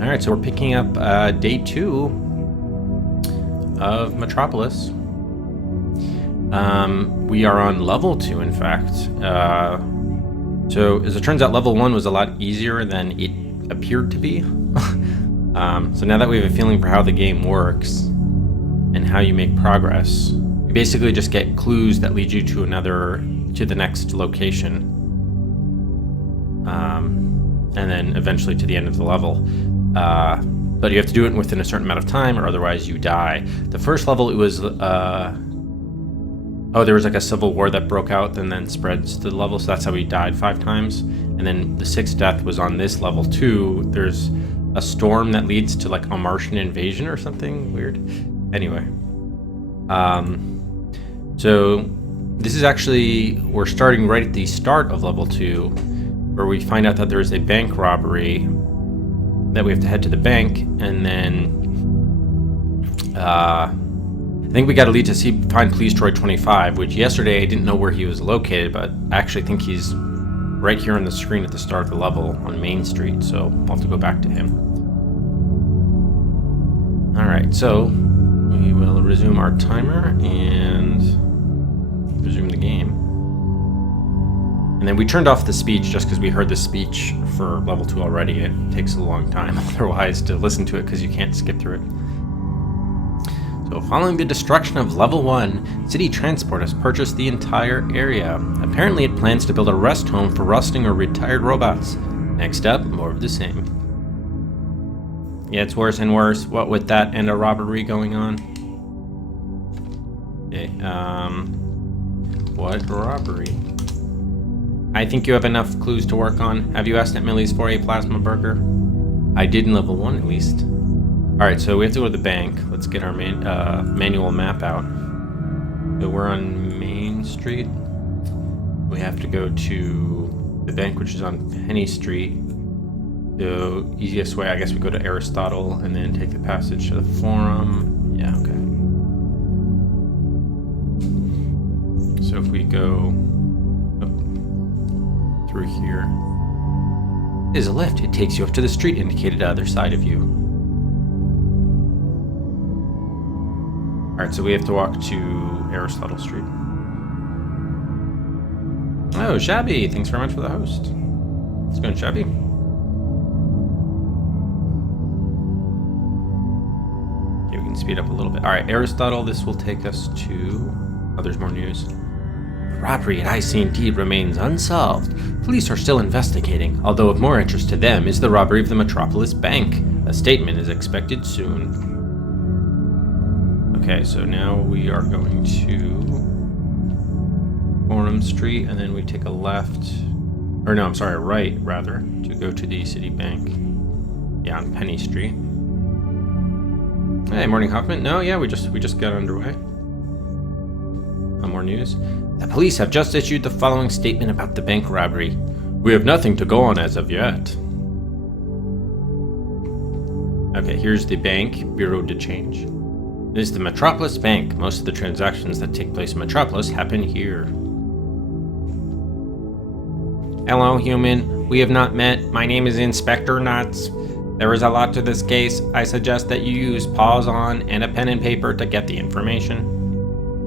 Alright, so we're picking up day 2 of Metropolis. We are on level 2, in fact. So as it turns out, level 1 was a lot easier than it appeared to be. So now that we have a feeling for how the game works and how you make progress, you basically just get clues that lead you to the next location. And then eventually to the end of the level. But you have to do it within a certain amount of time, or otherwise you die. The first level, it was there was like a civil war that broke out and then spreads to the level, so that's how we died 5 times. And then the 6th death was on this level too. There's a storm that leads to like a Martian invasion or something weird. Anyway, so this is actually, we're starting right at the start of level 2, where we find out that there's a bank robbery, that we have to head to the bank, and then I think we got to lead to find Police Droid 25, which yesterday I didn't know where he was located, but I actually think he's right here on the screen at the start of the level on Main Street, so I'll have to go back to him. Alright, so we will resume our timer and resume the game. And then we turned off the speech just because we heard the speech for level 2 already. It takes a long time otherwise to listen to it because you can't skip through it. So following the destruction of level 1, City Transport has purchased the entire area. Apparently it plans to build a rest home for rusting or retired robots. Next up, more of the same. Yeah, it's worse and worse. What with that and a robbery going on? Okay, what robbery? I think you have enough clues to work on. Have you asked Aunt Millie's for a plasma burger? I did in level 1 at least. Alright, so we have to go to the bank. Let's get our manual map out. So we're on Main Street. We have to go to the bank, which is on Penny Street. The easiest way, I guess, we go to Aristotle and then take the passage to the Forum. Yeah, okay. So if we go through here, there's a lift. It takes you up to the street indicated either side of you. Alright, so we have to walk to Aristotle Street. Oh, Shabby! Thanks very much for the host. It's going, Shabby. Okay, we can speed up a little bit. Alright, Aristotle, this will take us to... Oh, there's more news. The robbery at IC&D remains unsolved. Police are still investigating, although of more interest to them is the robbery of the Metropolis Bank. A statement is expected soon. Okay, so now we are going to Forum Street, and then we take a left, or no, I'm sorry, right, rather, to go to the City Bank. Yeah, on Penny Street. Hey, morning, Hoffman. No, yeah, we just got underway. More news. The police have just issued the following statement about the bank robbery. We have nothing to go on as of yet. Okay, here's the bank, Bureau de Change. It is the Metropolis Bank. Most of the transactions that take place in Metropolis happen here. Hello, human. We have not met. My name is Inspector Nuts. There is a lot to this case. I suggest that you use pause on and a pen and paper to get the information.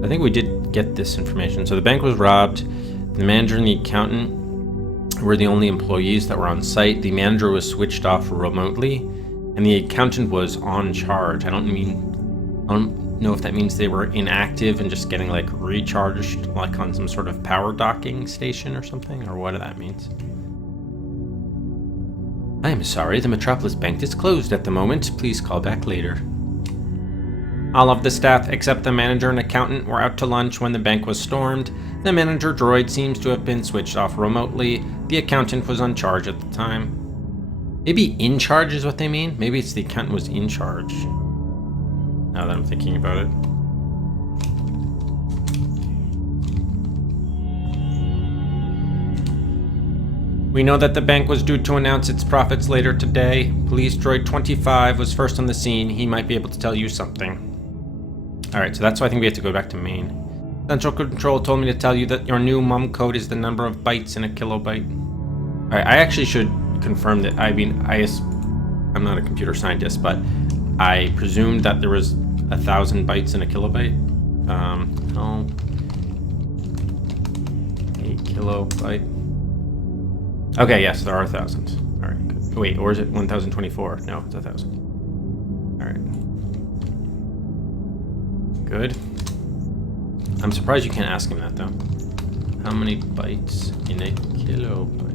I think we did get this information. So the bank was robbed. The manager and the accountant were the only employees that were on site. The manager was switched off remotely, and the accountant was on charge. I don't know if that means they were inactive and just getting like recharged, like on some sort of power docking station or something, or what that means. I am sorry, the Metropolis Bank is closed at the moment. Please call back later. All of the staff except the manager and accountant were out to lunch when the bank was stormed. The manager droid seems to have been switched off remotely. The accountant was on charge at the time. Maybe in charge is what they mean? Maybe it's the accountant was in charge. Now that I'm thinking about it. We know that the bank was due to announce its profits later today. Police Droid 25 was first on the scene. He might be able to tell you something. Alright, so that's why I think we have to go back to main. Central Control told me to tell you that your new mum code is the number of bytes in a kilobyte. Alright, I actually should confirm that. I'm I'm not a computer scientist, but I presumed that there was 1,000 bytes in a kilobyte. Oh, a kilobyte. Okay, yes, there are 1,000. All right, good. Wait, or is it 1,024? No, it's 1,000. All right. Good. I'm surprised you can't ask him that, though. How many bytes in a kilobyte?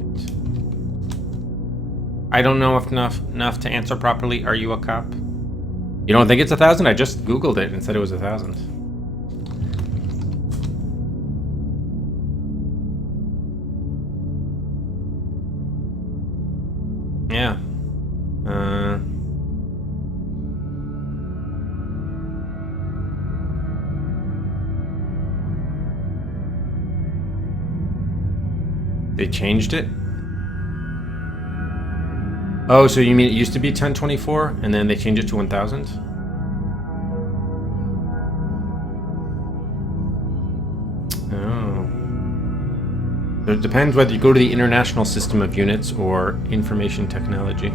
I don't know enough to answer properly. Are you a cop? You don't think it's 1,000? I just Googled it and said it was 1,000. Yeah. They changed it? Oh, so you mean it used to be 1024 and then they changed it to 1,000? Oh. So it depends whether you go to the International System of Units or Information Technology.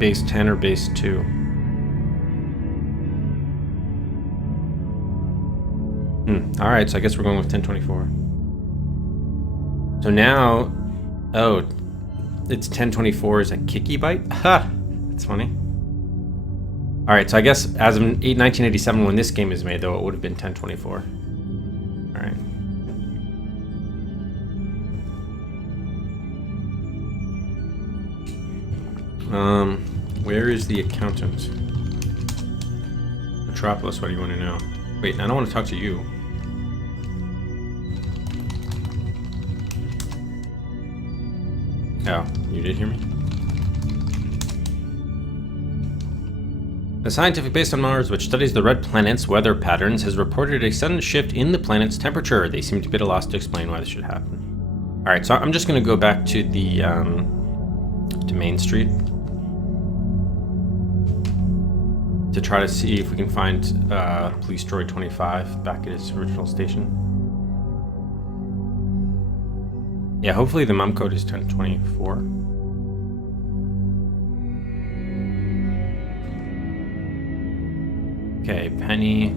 Base 10 or base 2? Alright, so I guess we're going with 1024. So now, oh, it's 1024 is a kicky byte? Ha! That's funny. Alright, so I guess as of 1987 when this game is made, though, it would have been 1024. Alright. Where is the accountant? Metropolis, what do you want to know? Wait, I don't want to talk to you. Oh, you did hear me? A scientific base on Mars, which studies the red planet's weather patterns, has reported a sudden shift in the planet's temperature. They seem to be at a loss to explain why this should happen. Alright, so I'm just going to go back to the, to Main Street. To try to see if we can find, Police Droid 25 back at its original station. Yeah, hopefully the mum code is 1024. Okay, Penny.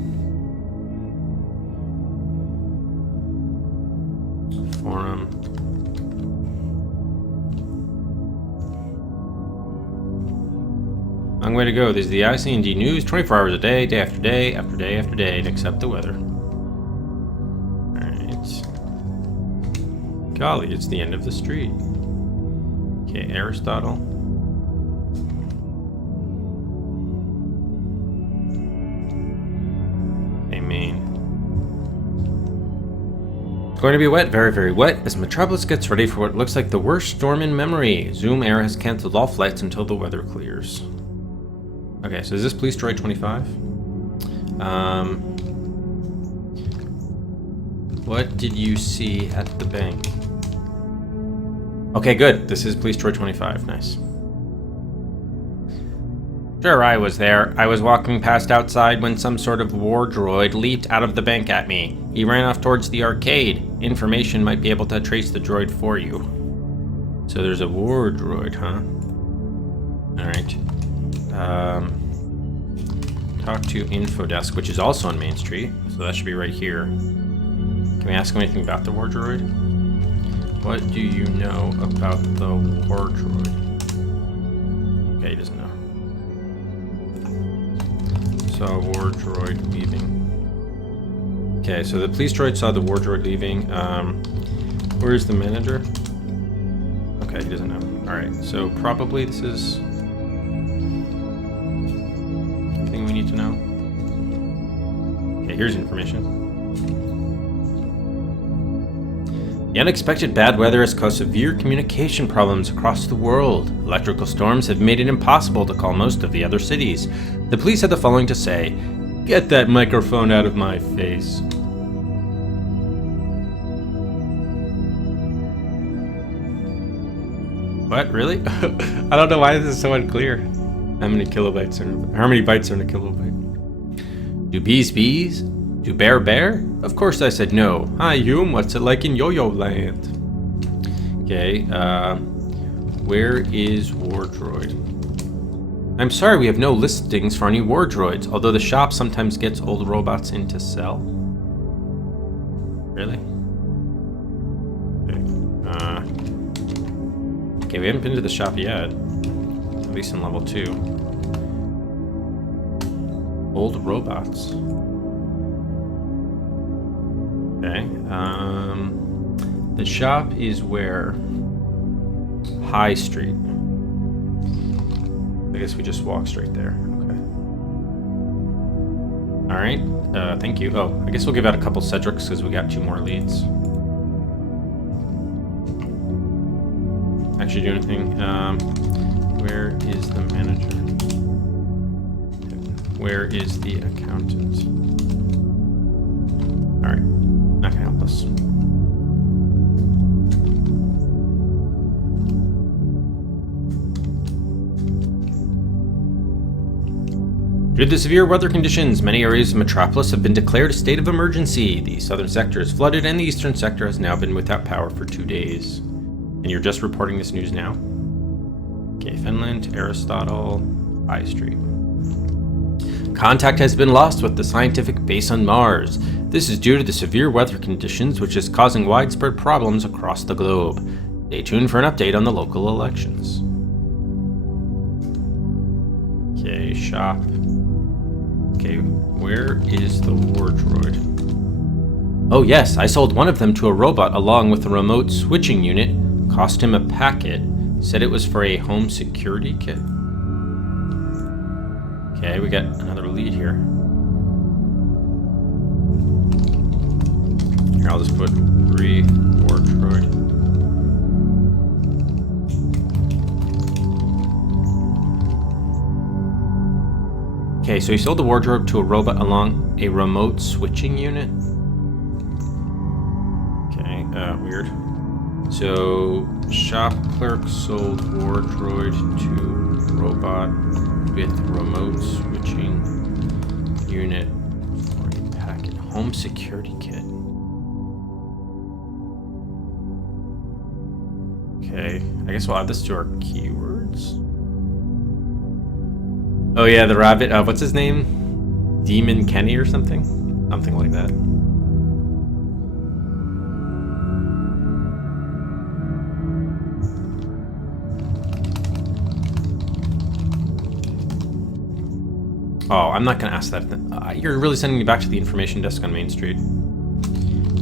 Forum. Long way to go. There's the IC&D news 24 hours a day, day after day, after day after day, except the weather. Golly, it's the end of the street. Okay, Aristotle. Hey, Maine. It's going to be wet, very, very wet, as Metropolis gets ready for what looks like the worst storm in memory. Zoom Air has canceled all flights until the weather clears. Okay, so is this Police Droid 25? What did you see at the bank? Okay, good. This is Police Droid 25. Nice. Sure, I was there. I was walking past outside when some sort of war droid leaped out of the bank at me. He ran off towards the arcade. Information might be able to trace the droid for you. So there's a war droid, huh? Alright. Talk to Infodesk, which is also on Main Street. So that should be right here. Can we ask him anything about the war droid? What do you know about the war droid? Okay, he doesn't know. Saw war droid leaving. Okay, so the police droid saw the war droid leaving. Where is the manager? Okay, he doesn't know. Alright, so probably this is everything we need to know. Okay, here's information. The unexpected bad weather has caused severe communication problems across the world. Electrical storms have made it impossible to call most of the other cities. The police had the following to say: "Get that microphone out of my face." What? Really? I don't know why this is so unclear. How many bytes are in a kilobyte? Do bees bees? Do bear bear? Of course I said no. Hi Hume, what's it like in Yo-Yo Land? Okay, where is Wardroid? I'm sorry, we have no listings for any Wardroids, although the shop sometimes gets old robots in to sell. Really? Okay, we haven't been to the shop yet. At least in level 2. Old robots. Okay, the shop is where? High Street. I guess we just walk straight there. Okay. Alright, thank you. Oh, I guess we'll give out a couple Cedrics because we got 2 more leads. Actually do anything. Where is the manager? Where is the accountant? Alright, not gonna help us. Due to the severe weather conditions, many areas of Metropolis have been declared a state of emergency. The southern sector is flooded and the eastern sector has now been without power for 2 days. And you're just reporting this news now? Okay, Finland, Aristotle, High Street. Contact has been lost with the scientific base on Mars. This is due to the severe weather conditions, which is causing widespread problems across the globe. Stay tuned for an update on the local elections. Okay, shop. Okay, where is the Wardroid? Oh yes, I sold one of them to a robot along with a remote switching unit. Cost him a packet. Said it was for a home security kit. Okay, we got another lead here. Here, I'll just put 3 Wardroid. Okay, so he sold the wardrobe to a robot along a remote switching unit. Okay, weird. So, shop clerk sold wardrobe to robot with remote switching unit for a packet. Home security kit. Okay, I guess we'll add this to our keywords. Oh yeah, the rabbit, what's his name? Demon Kenny or something? Something like that. Oh, I'm not gonna ask that. You're really sending me back to the information desk on Main Street.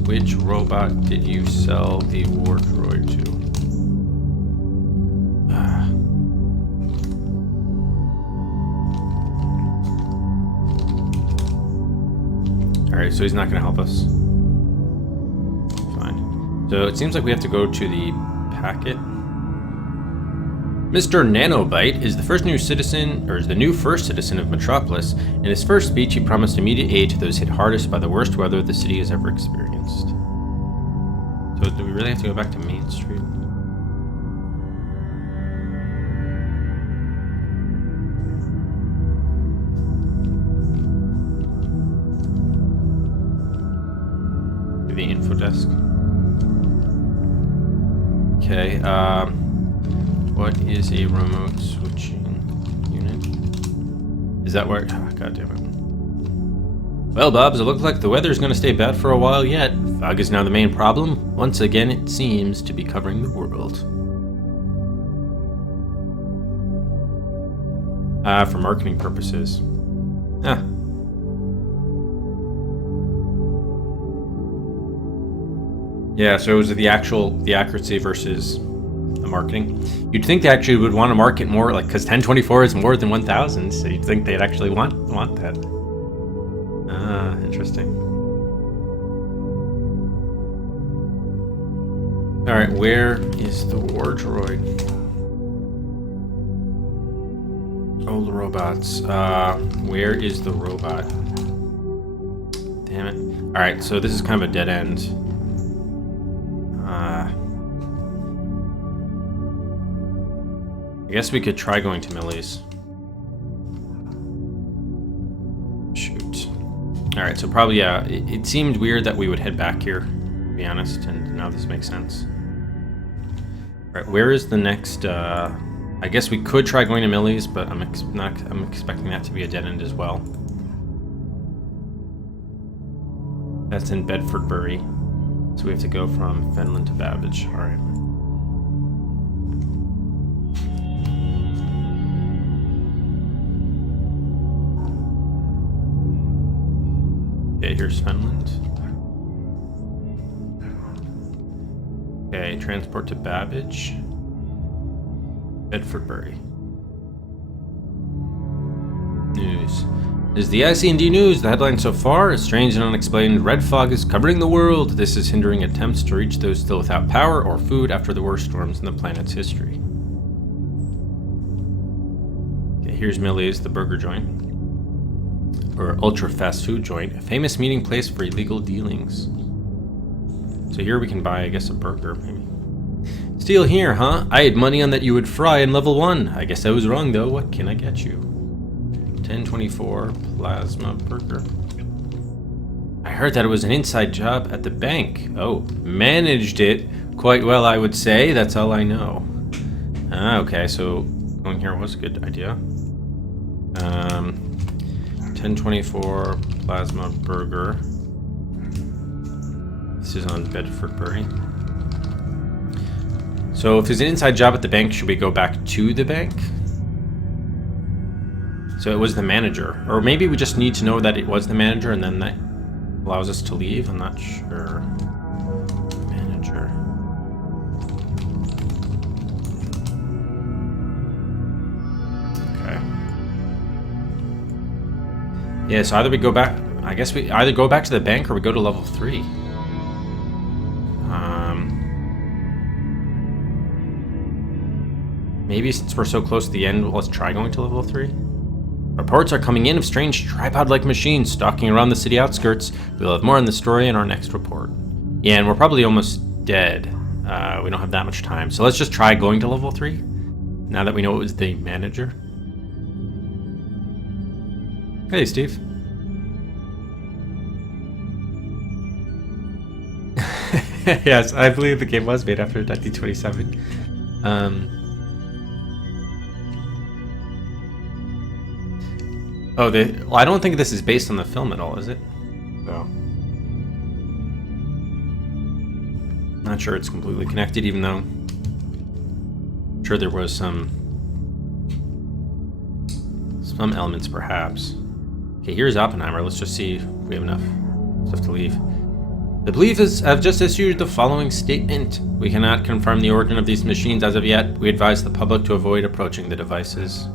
Which robot did you sell the wardrobe to? Alright, so he's not going to help us. Fine. So it seems like we have to go to the packet. Mr. Nanobite is the first new citizen, or is the new first citizen of Metropolis. In his first speech, he promised immediate aid to those hit hardest by the worst weather the city has ever experienced. So do we really have to go back to Main Street? The info desk. Okay, what is a remote switching unit? Is that where? Oh, God damn it. Well, Bobs, it looks like the weather's gonna stay bad for a while yet. Fog is now the main problem. Once again, it seems to be covering the world. For marketing purposes. Huh. Yeah, so it was the accuracy versus the marketing. You'd think they actually would want to market more, like, because 1024 is more than 1000, so you'd think they'd actually want that. Ah, interesting. All right, where is the wardrobe? Old robots. Where is the robot? Damn it. All right, so this is kind of a dead end. I guess we could try going to Millie's. Shoot. Alright, so probably, yeah, it seemed weird that we would head back here, to be honest, and now this makes sense. Alright, where is the next, I guess we could try going to Millie's, but I'm expecting that to be a dead end as well. That's in Bedfordbury. So we have to go from Fenland to Babbage. Alright. Okay, here's Fenland. Okay, transport to Babbage. Bedfordbury. News. This is the IC&D news. The headline so far is strange and unexplained. Red fog is covering the world. This is hindering attempts to reach those still without power or food after the worst storms in the planet's history. Okay, here's Millie's, the burger joint. Or ultra fast food joint. A famous meeting place for illegal dealings. So here we can buy, I guess, a burger, maybe. Steal here, huh? I had money on that you would fry in level 1. I guess I was wrong, though. What can I get you? 1024 plasma burger. I heard that it was an inside job at the bank. Oh, managed it quite well, I would say. That's all I know. Okay, so going here was a good idea. 1024 plasma burger. This is on Bedfordbury. So if there's an inside job at the bank, should we go back to the bank? So it was the manager. Or maybe we just need to know that it was the manager and then that allows us to leave. I'm not sure. Manager. Okay. Yeah, so either we go back... I guess we either go back to the bank or we go to level 3. Maybe since we're so close to the end, let's try going to level 3. Reports are coming in of strange tripod-like machines stalking around the city outskirts. We'll have more on the story in our next report. Yeah, and we're probably almost dead. We don't have that much time. So let's just try going to level 3. Now that we know it was the manager. Hey, Steve. Yes, I believe the game was made after 1927. Oh, well, I don't think this is based on the film at all, is it? No. Not sure it's completely connected, even though I'm sure there was some elements, perhaps. Okay, here's Oppenheimer. Let's just see if we have enough stuff to leave. The police have just issued the following statement. We cannot confirm the origin of these machines as of yet. We advise the public to avoid approaching the devices.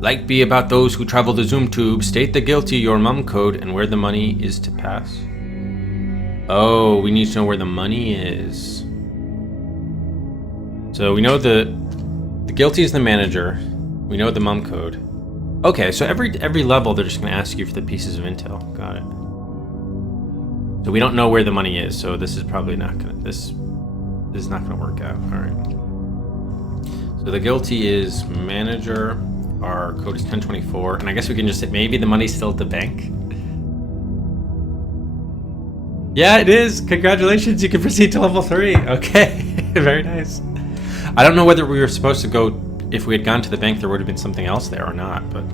Light be about those who travel the Zoom tube. State the guilty, your mum code, and where the money is to pass. Oh, we need to know where the money is. So we know the guilty is the manager. We know the mum code. Okay, so every level they're just going to ask you for the pieces of intel. Got it. So we don't know where the money is, so this is probably not going to... This is not going to work out. All right. So the guilty is manager... Our code is 1024, and I guess we can just say maybe the money's still at the bank. Yeah, it is. Congratulations, you can proceed to level 3. Okay, very nice. I don't know whether we were supposed to go, if we had gone to the bank, there would have been something else there or not, but...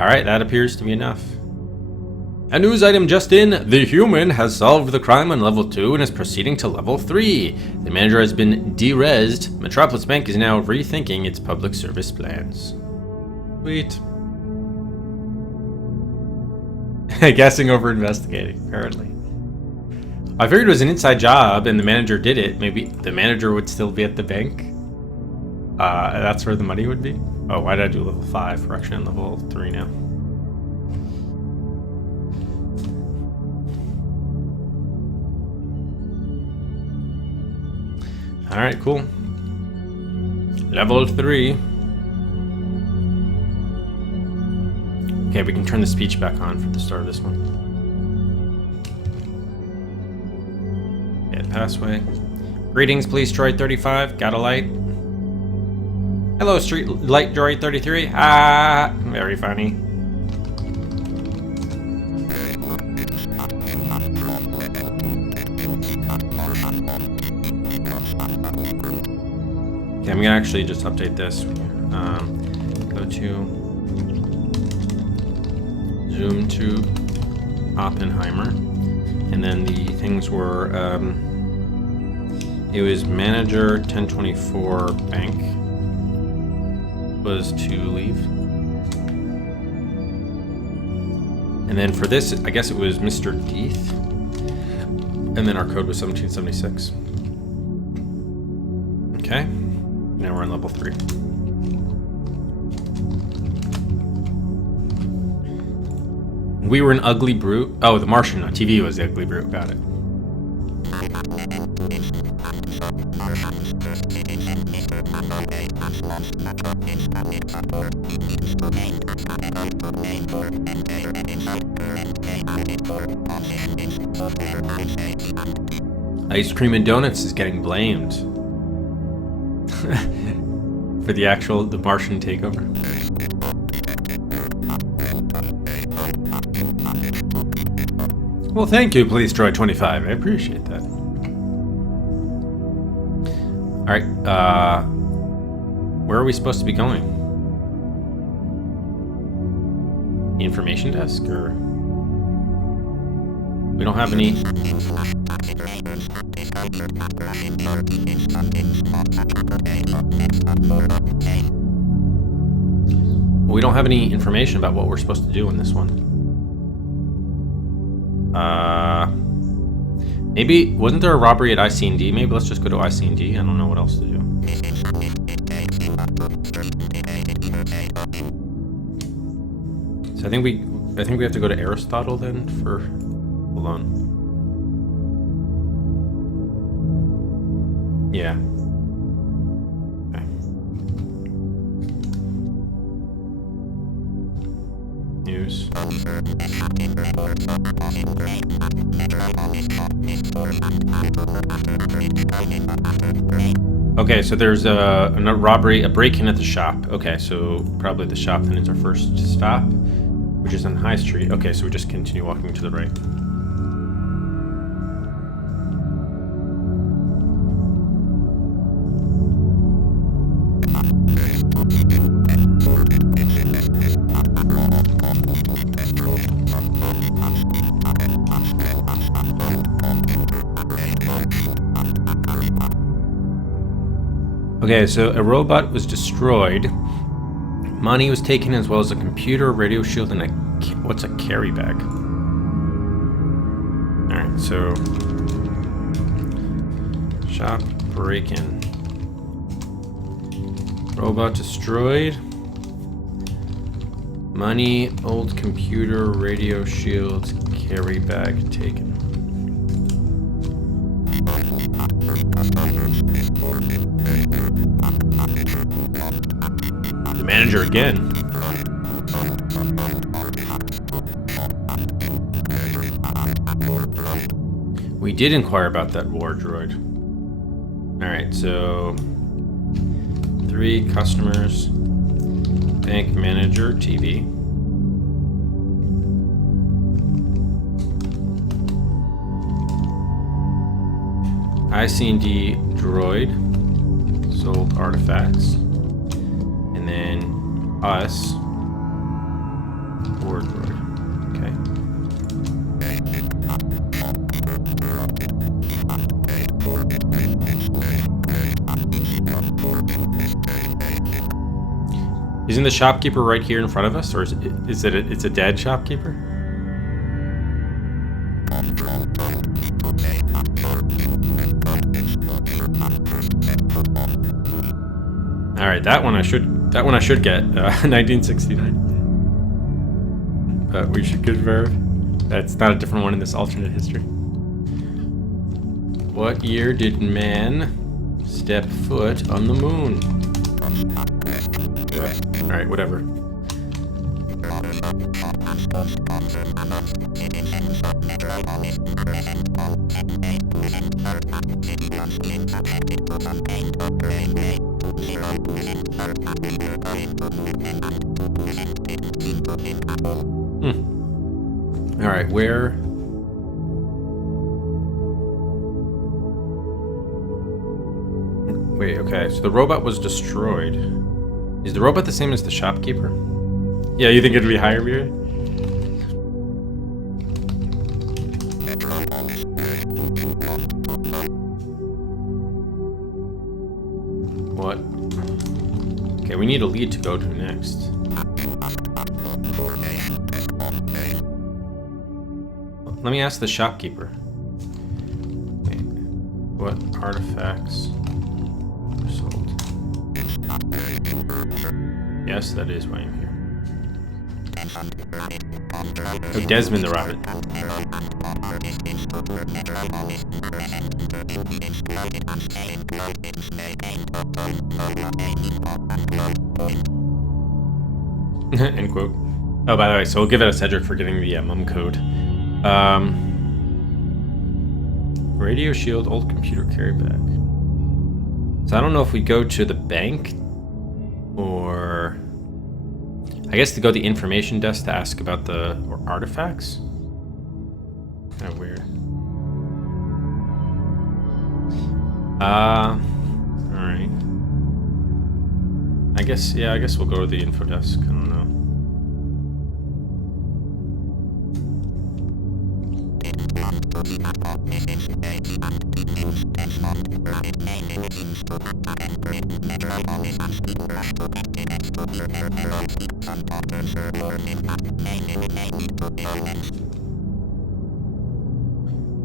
Alright, that appears to be enough. A news item just in. The human has solved the crime on level 2 and is proceeding to level 3. The manager has been de-rezzed. Metropolis Bank is now rethinking its public service plans. Sweet. Guessing over investigating, apparently. I figured it was an inside job and the manager did it. Maybe the manager would still be at the bank. That's where the money would be. Oh, why did I do level 5? We're actually on level 3 now. Alright, cool. Level 3. Okay, we can turn the speech back on for the start of this one. Yeah, passway. Greetings, police droid 35. Got a light? Hello, street light droid 33. Ah, very funny. Okay, I'm gonna actually just update this. Go to zoom to Oppenheimer, and then the things were it was manager 1024 bank was to leave, and then for this I guess it was Mr. Deeth, and then our code was 1776. Okay, now we're on level 3. We were an ugly brute. Oh, the Martian on TV was the ugly brute. Got it. Ice cream and donuts is getting blamed for the Martian takeover. Well, thank you, Police Droid 25. I appreciate that. All right, where are we supposed to be going? The information desk, or we don't have any. We don't have any information about what we're supposed to do in this one. Maybe, wasn't there a robbery at IC&D? Maybe let's just go to IC&D. I don't know what else to do. So I think we have to go to Aristotle then for, hold on. Yeah. Okay. News. Okay, so there's a robbery, a break-in at the shop. Okay, so probably the shop then is our first stop, which is on High Street. Okay, so we just continue walking to the right. Okay, so a robot was destroyed. Money was taken, as well as a computer, radio shield, and what's a carry bag? Alright, so shop break-in. Robot destroyed. Money, old computer, radio shield, carry bag taken. The manager again. We did inquire about that war droid. Alright, so 3 customers, bank manager, TV. IC&D droid, sold artifacts. And then us, war droid. Okay. Isn't the shopkeeper right here in front of us, or is it it's a dead shopkeeper? All right, that one I should get 1969. But we should confirm that's not a different one in this alternate history. What year did man step foot on the moon? All right, whatever. All right, where? Wait, okay, so the robot was destroyed. Is the robot the same as the shopkeeper? Yeah, you think it'd be higher, Beard? What? Okay, we need a lead to go to next. Let me ask the shopkeeper. Wait, what artifacts are sold? Yes, that is why I'm here. Oh, Desmond the rabbit. End quote. Oh, by the way, so we'll give it a Cedric for getting the mum code. Radio shield, old computer carry bag. So I don't know if we go to the bank or I guess to go to the information desk to ask about the artifacts. Kind of weird. All right. I guess we'll go to the info desk. I don't know.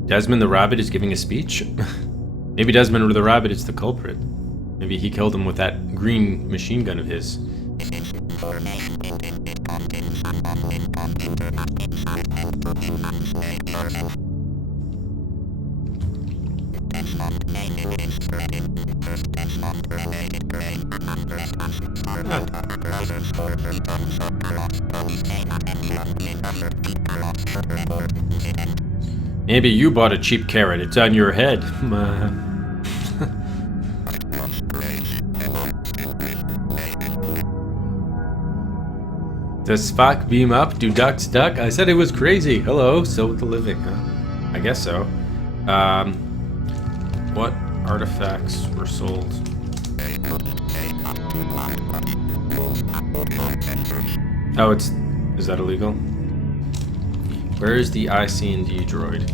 Desmond the rabbit is giving a speech? Maybe Desmond the rabbit is the culprit. Maybe he killed him with that green machine gun of his. Maybe you bought a cheap carrot. It's on your head. Does Spock beam up? Do ducks duck? I said it was crazy. Hello, so with the living, huh? I guess so. What artifacts were sold? Oh, is that illegal? Where is the IC&D droid?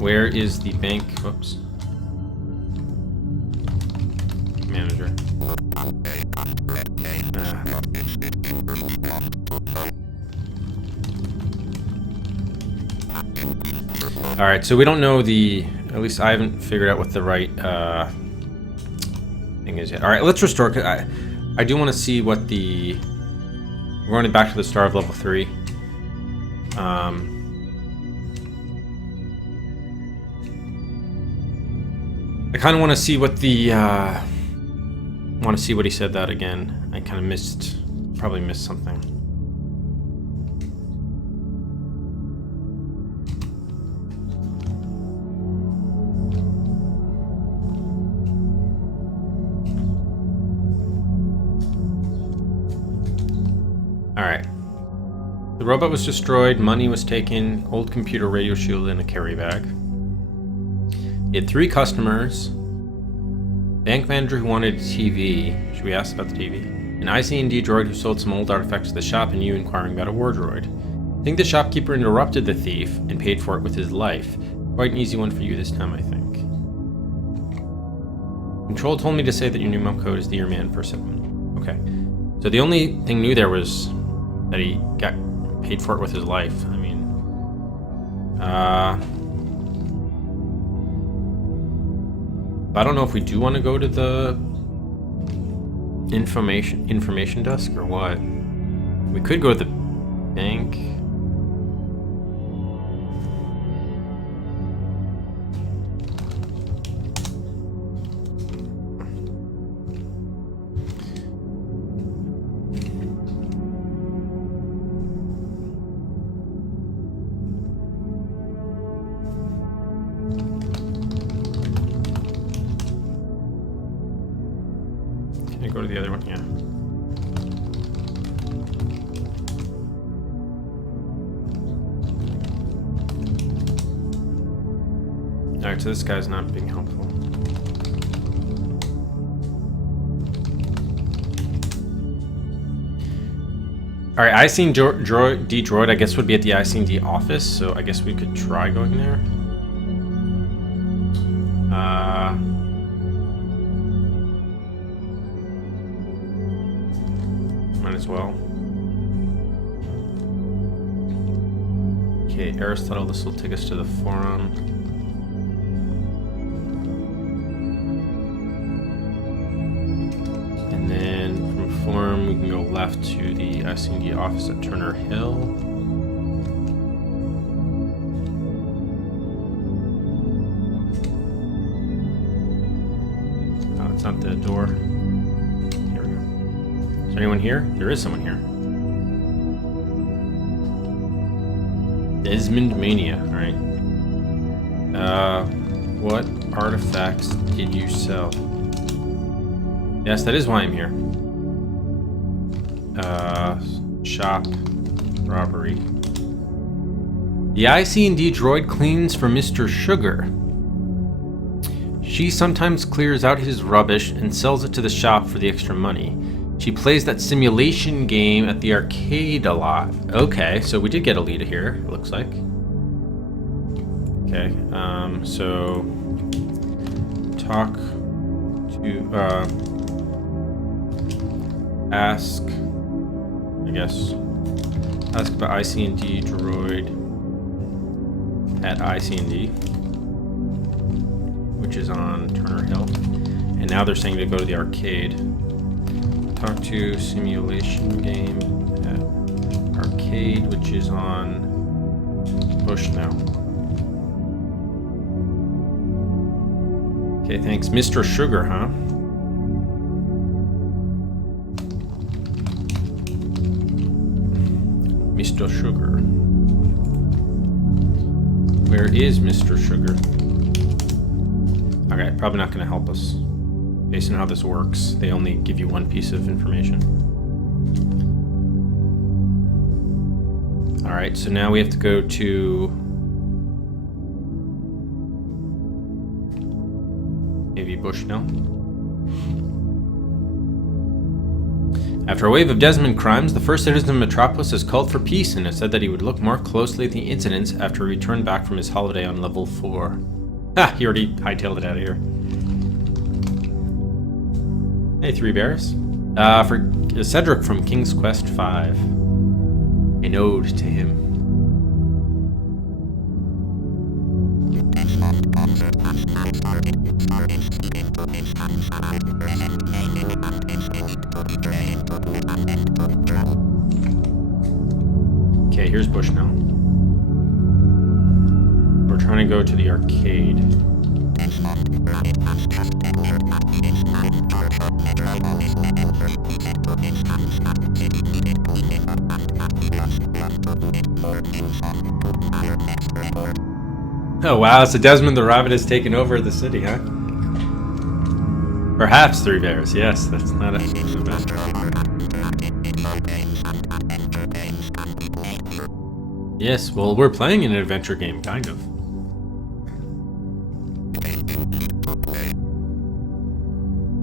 Where is the bank? Whoops. Manager. Alright, so we don't know at least I haven't figured out what the right thing is yet. Alright, let's restore. I do want to see what we're going back to the star of level 3. I kind of want to see what want to see what he said that again. I kind of probably missed something. Alright. The robot was destroyed, money was taken, old computer, radio shield, and a carry bag. He had 3 customers. Bank manager who wanted a TV. Should we ask about the TV? An IC&D droid who sold some old artifacts to the shop, and you inquiring about a war droid. I think the shopkeeper interrupted the thief and paid for it with his life. Quite an easy one for you this time, I think. Control told me to say that your new mum code is the Year Man for 7. Okay. So the only thing new there was that he got paid for it with his life. I mean, I don't know if we do want to go to the information desk or what. We could go to the bank. Go to the other one, yeah. Alright, so this guy's not being helpful. Alright, IC&D droid, I guess, would be at the IC&D office, so I guess we could try going there. Might as well. Okay, Aristotle, this will take us to the forum. And then from forum, we can go left to the IC&D office at Turner Hill. Oh, it's not the door. Here we go. Is there anyone here? There is someone here. Desmond Mania, alright. What artifacts did you sell? Yes, that is why I'm here. Shop. Robbery. The IC&D droid cleans for Mr. Sugar. She sometimes clears out his rubbish and sells it to the shop for the extra money. She plays that simulation game at the arcade a lot. Okay, so we did get a lead here, it looks like. Okay, so talk to ask, I guess, ask about IC&D droid at IC&D, which is on Turner Hill. And now they're saying to go to the arcade. Talk to simulation game at arcade, which is on Bushnell. Okay, thanks. Mr. Sugar, huh? Mr. Sugar. Where is Mr. Sugar? Okay, probably not going to help us. Based on how this works, they only give you one piece of information. Alright, so now we have to go to... maybe Bushnell. After a wave of Desmond crimes, the first citizen of Metropolis has called for peace and has said that he would look more closely at the incidents after he returned back from his holiday on level 4. Ha! He already hightailed it out of here. Hey, Three Bears. For Cedric from King's Quest 5. An ode to him. Okay, here's Bushnell. We're trying to go to the arcade. Oh wow, so Desmond the Rabbit has taken over the city, huh? Perhaps Three Bears, yes, that's not a bad. Yes, well, we're playing an adventure game, kind of.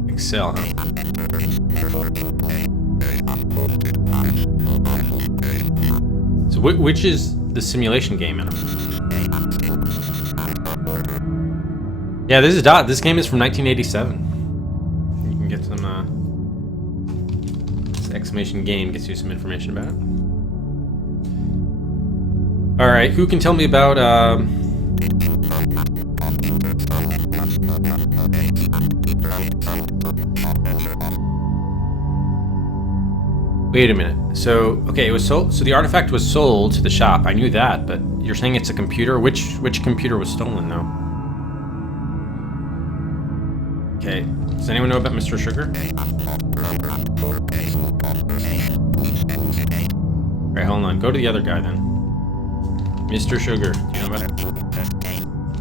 Excel, huh? So which is the simulation game in them? Yeah, this is Dot. This game is from 1987. You can get some, this exclamation game gets you some information about it. Alright, who can tell me about, wait a minute. So, okay, it was sold. So the artifact was sold to the shop. I knew that, but you're saying it's a computer? Which computer was stolen, though? Okay. Does anyone know about Mr. Sugar? Alright, hold on. Go to the other guy, then. Mr. Sugar. Do you know about it?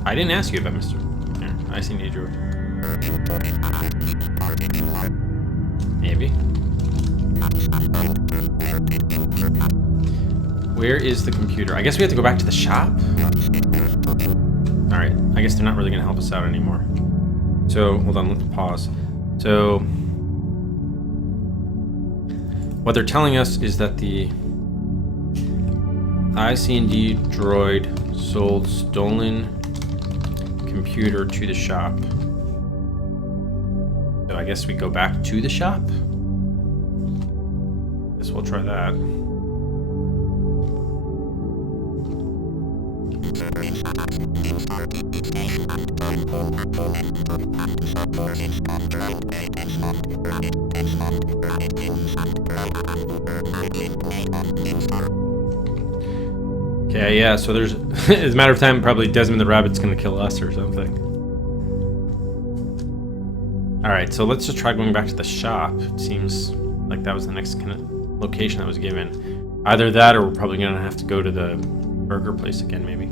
I didn't ask you about Mr. Here, IC&D droid. Maybe. Where is the computer? I guess we have to go back to the shop? Alright, I guess they're not really going to help us out anymore. So, hold on, let's pause. So, what they're telling us is that the IC&D droid sold stolen computer to the shop. So I guess we go back to the shop? Guess we'll try that. Okay, yeah, so there's, as a matter of time, probably Desmond the Rabbit's gonna kill us or something. Alright, so let's just try going back to the shop. It seems like that was the next kind of location that was given. Either that or we're probably gonna have to go to the burger place again, maybe.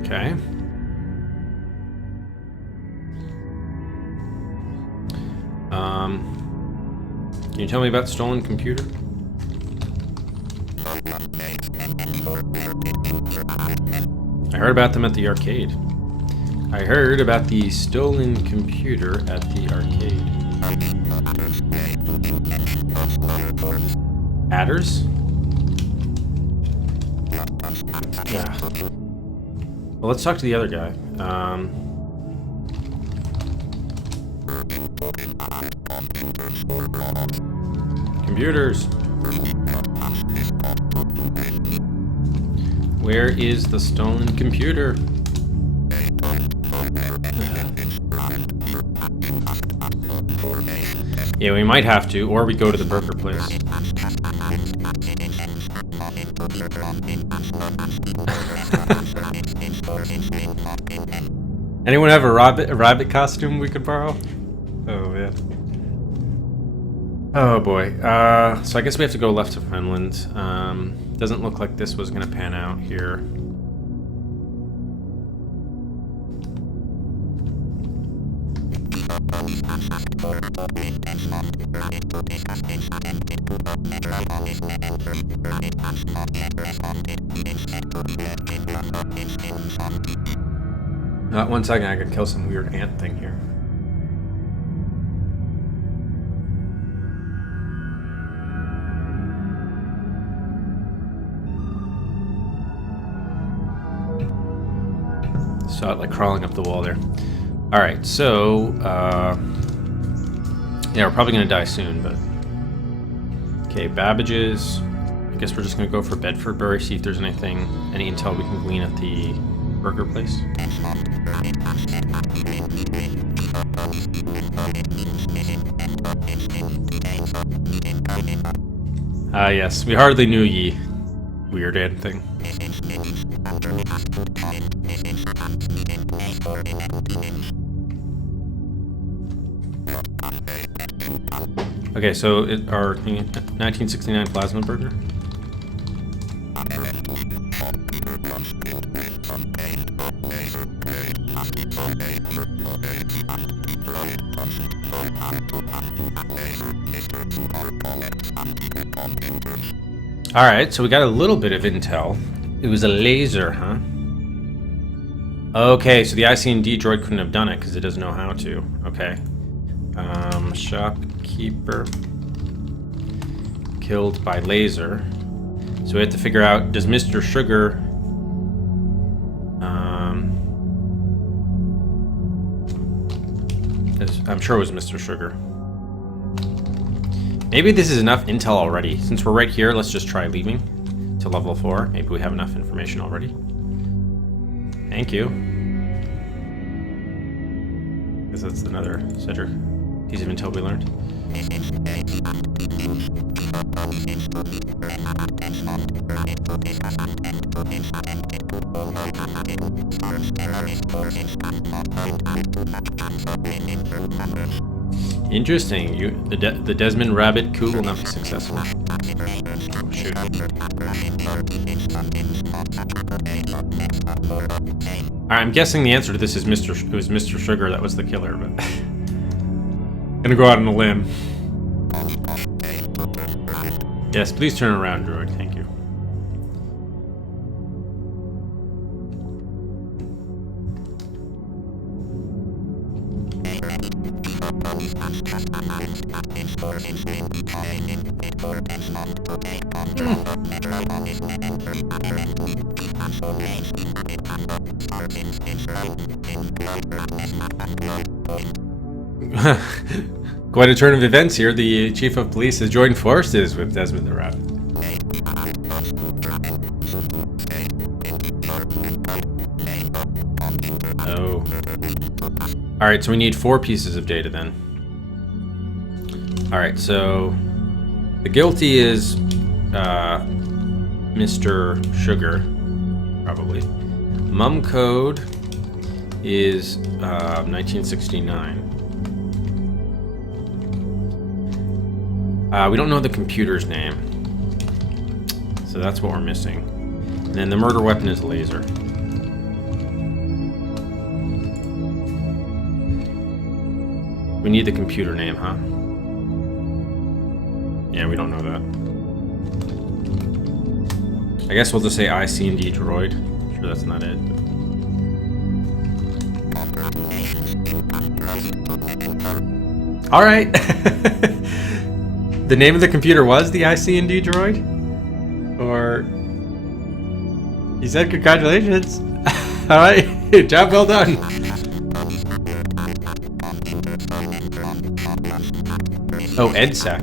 Okay. Can you tell me about the stolen computer? I heard about them at the arcade. I heard about the stolen computer at the arcade. Adders? Yeah. Well, let's talk to the other guy. Computers. Where is the stolen computer? Yeah, we might have to, or we go to the burger place. Anyone have a rabbit costume we could borrow? Oh, yeah. Oh, boy. So I guess we have to go left to Finland. Doesn't look like this was going to pan out here. One second, I could kill some weird ant thing here. Saw it like crawling up the wall there. Alright, so, yeah, we're probably gonna die soon, but... Okay, Babbage's. I guess we're just gonna go for Bedfordbury, see if there's any intel we can glean at the burger place. Yes, we hardly knew ye. Weird ant thing. Okay, so our 1969 plasma burger. Alright, so we got a little bit of intel. It was a laser, huh? Okay, so the IC&D droid couldn't have done it because it doesn't know how to. Okay. Shopkeeper killed by laser. So we have to figure out, does Mr. Sugar... I'm sure it was Mr. Sugar. Maybe this is enough intel already. Since we're right here, let's just try leaving to level 4. Maybe we have enough information already. Thank you. Because that's another Cedric piece of intel we learned. Interesting. The Desmond Rabbit coup will not be successful. Shoot. Alright, I'm guessing the answer to this is it was Mr. Sugar that was the killer, but gonna go out on a limb. Yes, please turn around, droid. Thank you. Quite a turn of events here. The chief of police has joined forces with Desmond the Rat. Oh. Alright, so we need 4 pieces of data then. Alright, so the guilty is Mr. Sugar, probably. Mum code is 1969. We don't know the computer's name, so that's what we're missing. And then the murder weapon is laser. We need the computer name, huh? Yeah, we don't know that. I guess we'll just say IC&D droid. I'm sure that's not it. All right. The name of the computer was the IC&D droid? Or... He said congratulations. All right. Job well done. Oh, EDSAC.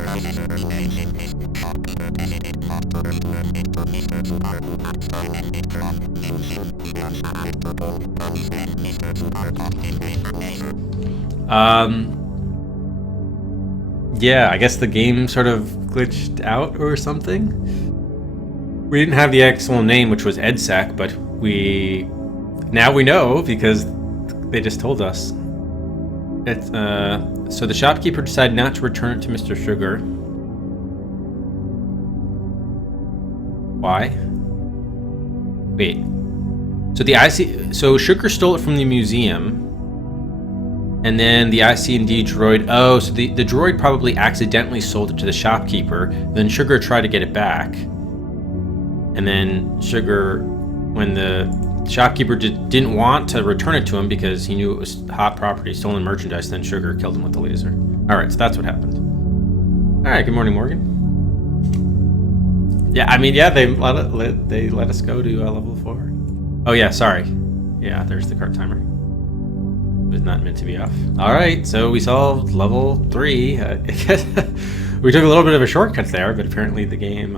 Yeah, I guess the game sort of glitched out or something. We didn't have the actual name, which was EDSAC, but now we know because they just told us. So the shopkeeper decided not to return it to Mr. Sugar. Why? Wait. So Sugar stole it from the museum. And then the IC&D droid... Oh, so the droid probably accidentally sold it to the shopkeeper. Then Sugar tried to get it back. And then Sugar, when the shopkeeper didn't want to return it to him because he knew it was hot property, stolen merchandise, then Sugar killed him with the laser. Alright, so that's what happened. Alright, good morning, Morgan. Yeah, I mean, yeah, they let us go to level 4. Oh, yeah, sorry. Yeah, there's the cart timer. It was not meant to be off. Alright, so we solved level 3. We took a little bit of a shortcut there, but apparently the game...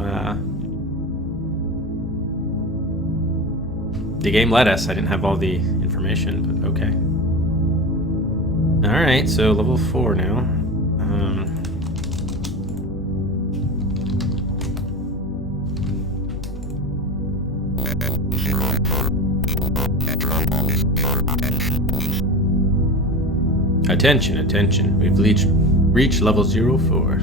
The game let us. I didn't have all the information, but okay. Alright, so level 4 now. Attention, attention. We've reached level 04.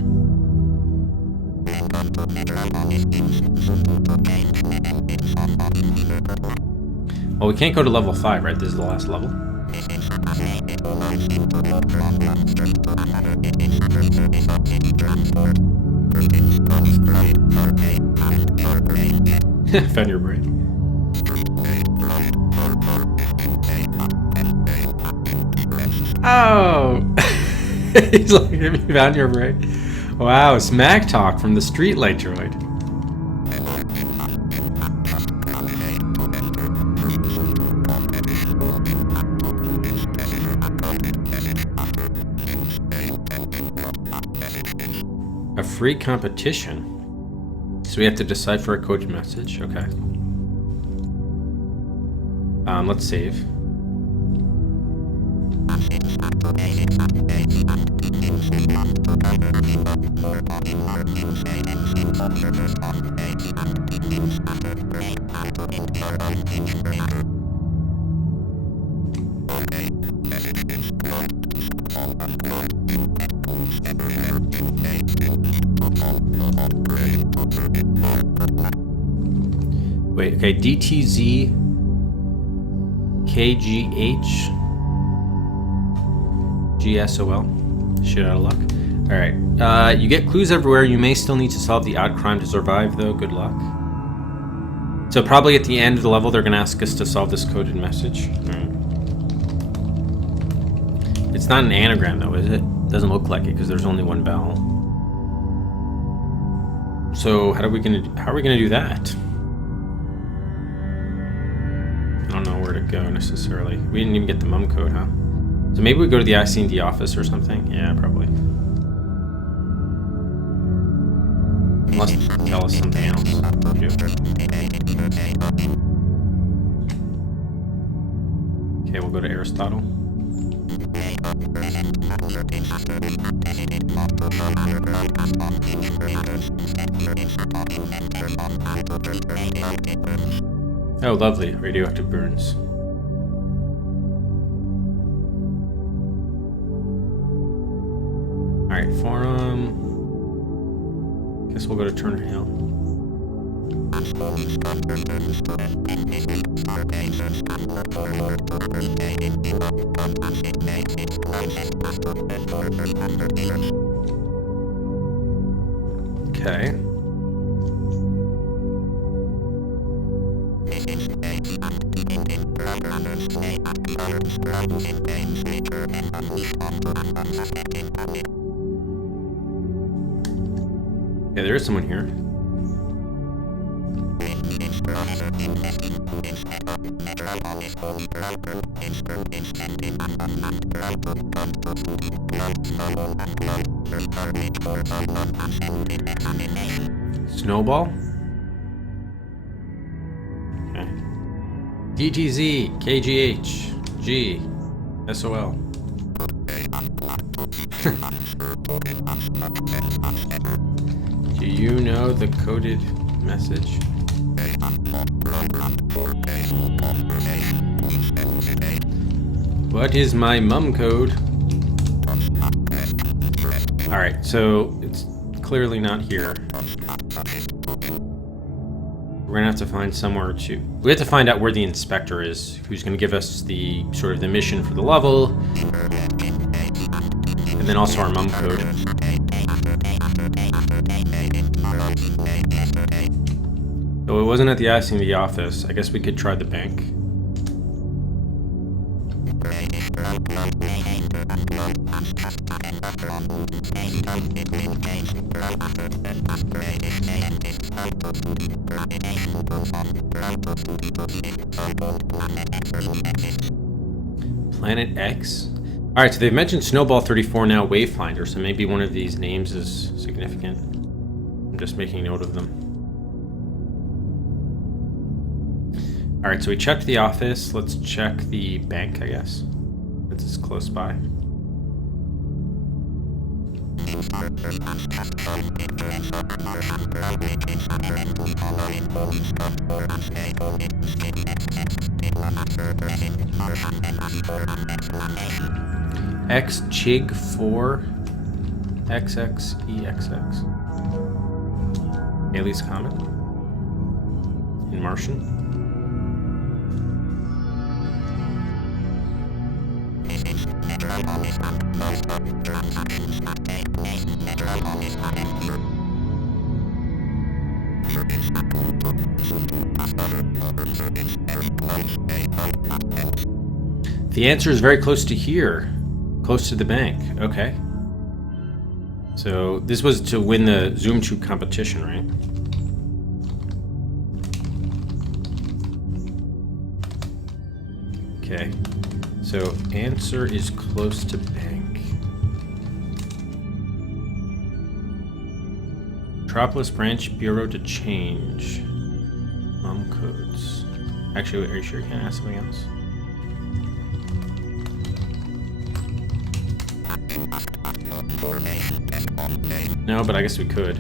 Well, we can't go to level 5, right? This is the last level. Found your brain. Oh! He's like, have you found your brain? Wow, smack talk from the streetlight droid. A free competition. So we have to decipher a code message. Okay. Let's save. wait. Okay, DTZ KGH GSOL. Shit out of luck. Alright. You get clues everywhere. You may still need to solve the odd crime to survive, though. Good luck. So probably at the end of the level, they're going to ask us to solve this coded message. Alright. It's not an anagram, though, is it? Doesn't look like it, because there's only one bell. So how are we gonna do that? I don't know where to go necessarily. We didn't even get the mum code, huh? So maybe we go to the IC&D office or something? Yeah, probably. Unless tell us something else. Okay, we'll go to Aristotle. Oh, lovely. Radioactive burns. Alright, forum. Guess we'll go to Turner Hill. Okay. Yeah, there is someone here. Snowball? Okay. DTZ, KGH, G, SOL. Do you know the coded message? What is my mum code? Alright, so it's clearly not here. We're gonna have to find somewhere to... We have to find out where the inspector is, who's gonna give us the sort of the mission for the level. And then also our mum code. So it wasn't at the IC&D office. I guess we could try the bank. Planet X? Alright, so they've mentioned Snowball 34 now, Wayfinder, so maybe one of these names is significant. I'm just making note of them. Alright, so we checked the office. Let's check the bank, I guess. This is close by. X Chig 4 XXEXX. Halley's Comet in Martian. The answer is very close to here. Close to the bank. Okay. So this was to win the Zoom Tube competition, right? Okay. So answer is close to bank. Metropolis branch bureau to change. Mum codes. Actually, are you sure you can't ask something else? No, but I guess we could.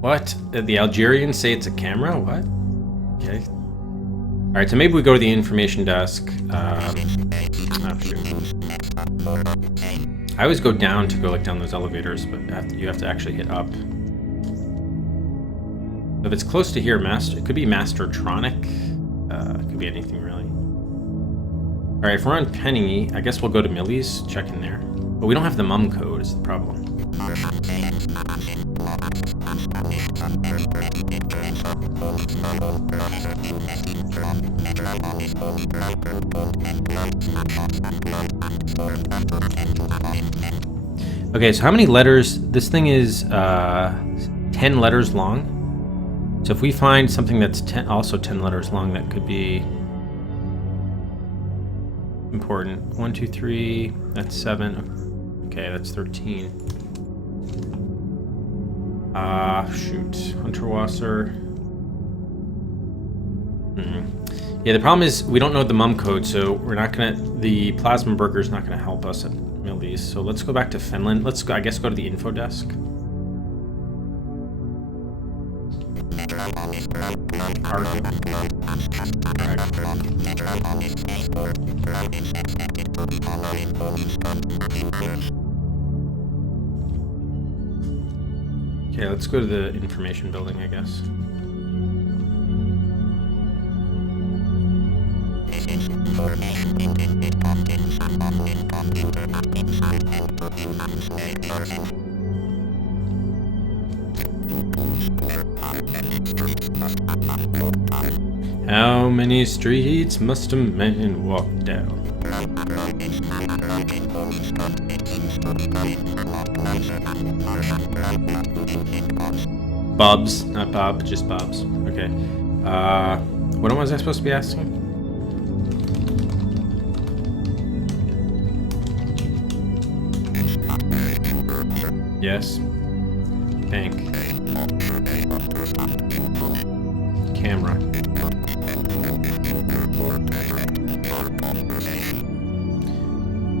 What? The Algerians say it's a camera? What? Okay. Alright, so maybe we go to the information desk. Oh, shoot. I always go down to go like down those elevators, but you have to actually hit up. If it's close to here, it could be Mastertronic. It could be anything really. Alright, if we're on Penny, I guess we'll go to Millie's, check in there. But we don't have the mum code is the problem. Okay, so how many letters? This thing is 10 letters long. So if we find something that's also 10 letters long, that could be important. 1, 2, 3, that's 7. Okay, that's 13. Shoot. Hunterwasser. Yeah, the problem is we don't know the mum code, so we're not gonna. The plasma burger's not gonna help us at Millie's. So let's go back to Finland. Let's go. I guess go to the info desk. Okay, let's go to the information building, I guess. How many streets must a man walk down? Bob's, not Bob, just Bob's. Okay. What was I supposed to be asking? Yes. Bank. Camera.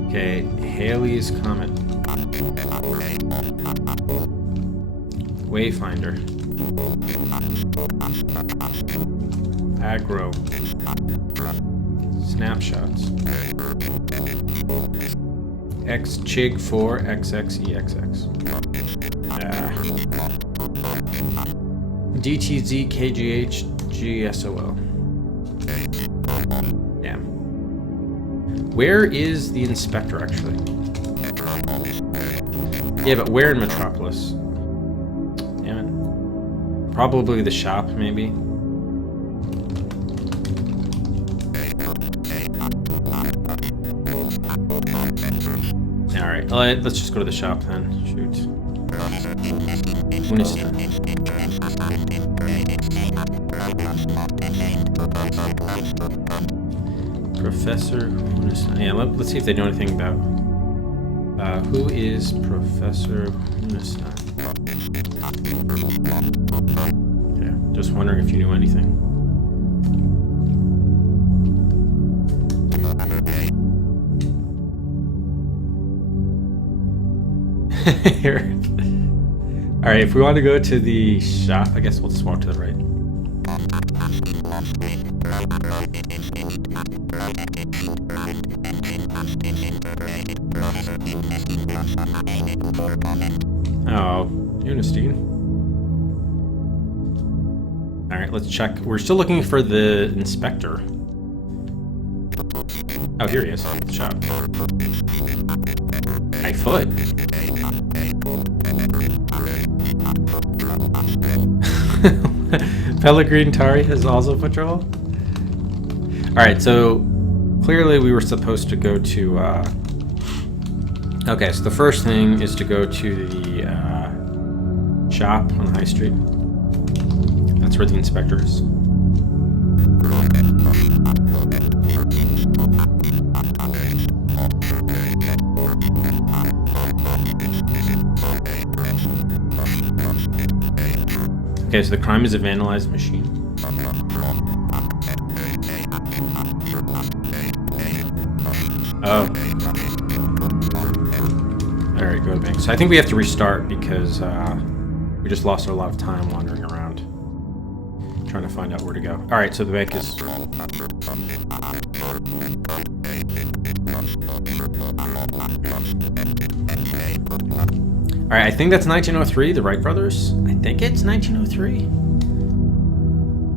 Okay, Haley's Comet. Wayfinder. Aggro. Snapshots. Xchig 4 XXEXX. DTZ KGH GSOL. Damn. Where is the inspector actually? Yeah, but where in Metropolis? Damn it. Probably the shop, maybe. Alright, let's just go to the shop then. Shoot. Professor Hunisna. Yeah, let's see if they know anything about who is Professor Hunisna. Yeah, just wondering if you knew anything. Alright, if we want to go to the shop, I guess we'll just walk to the right. Oh, Unistine. Alright, let's check. We're still looking for the inspector. Oh, here he is. Shop. My foot. Pellegrin Tari is also patrol. Alright, so clearly we were supposed to go to okay, so the first thing is to go to the shop on High Street. That's where the inspector is. Okay, so the crime is a vandalized machine. Oh. Alright, go to the bank. So I think we have to restart because we just lost a lot of time wandering around. Trying to find out where to go. Alright, so the bank is... Alright, I think that's 1903, the Wright brothers. I think it's 1903.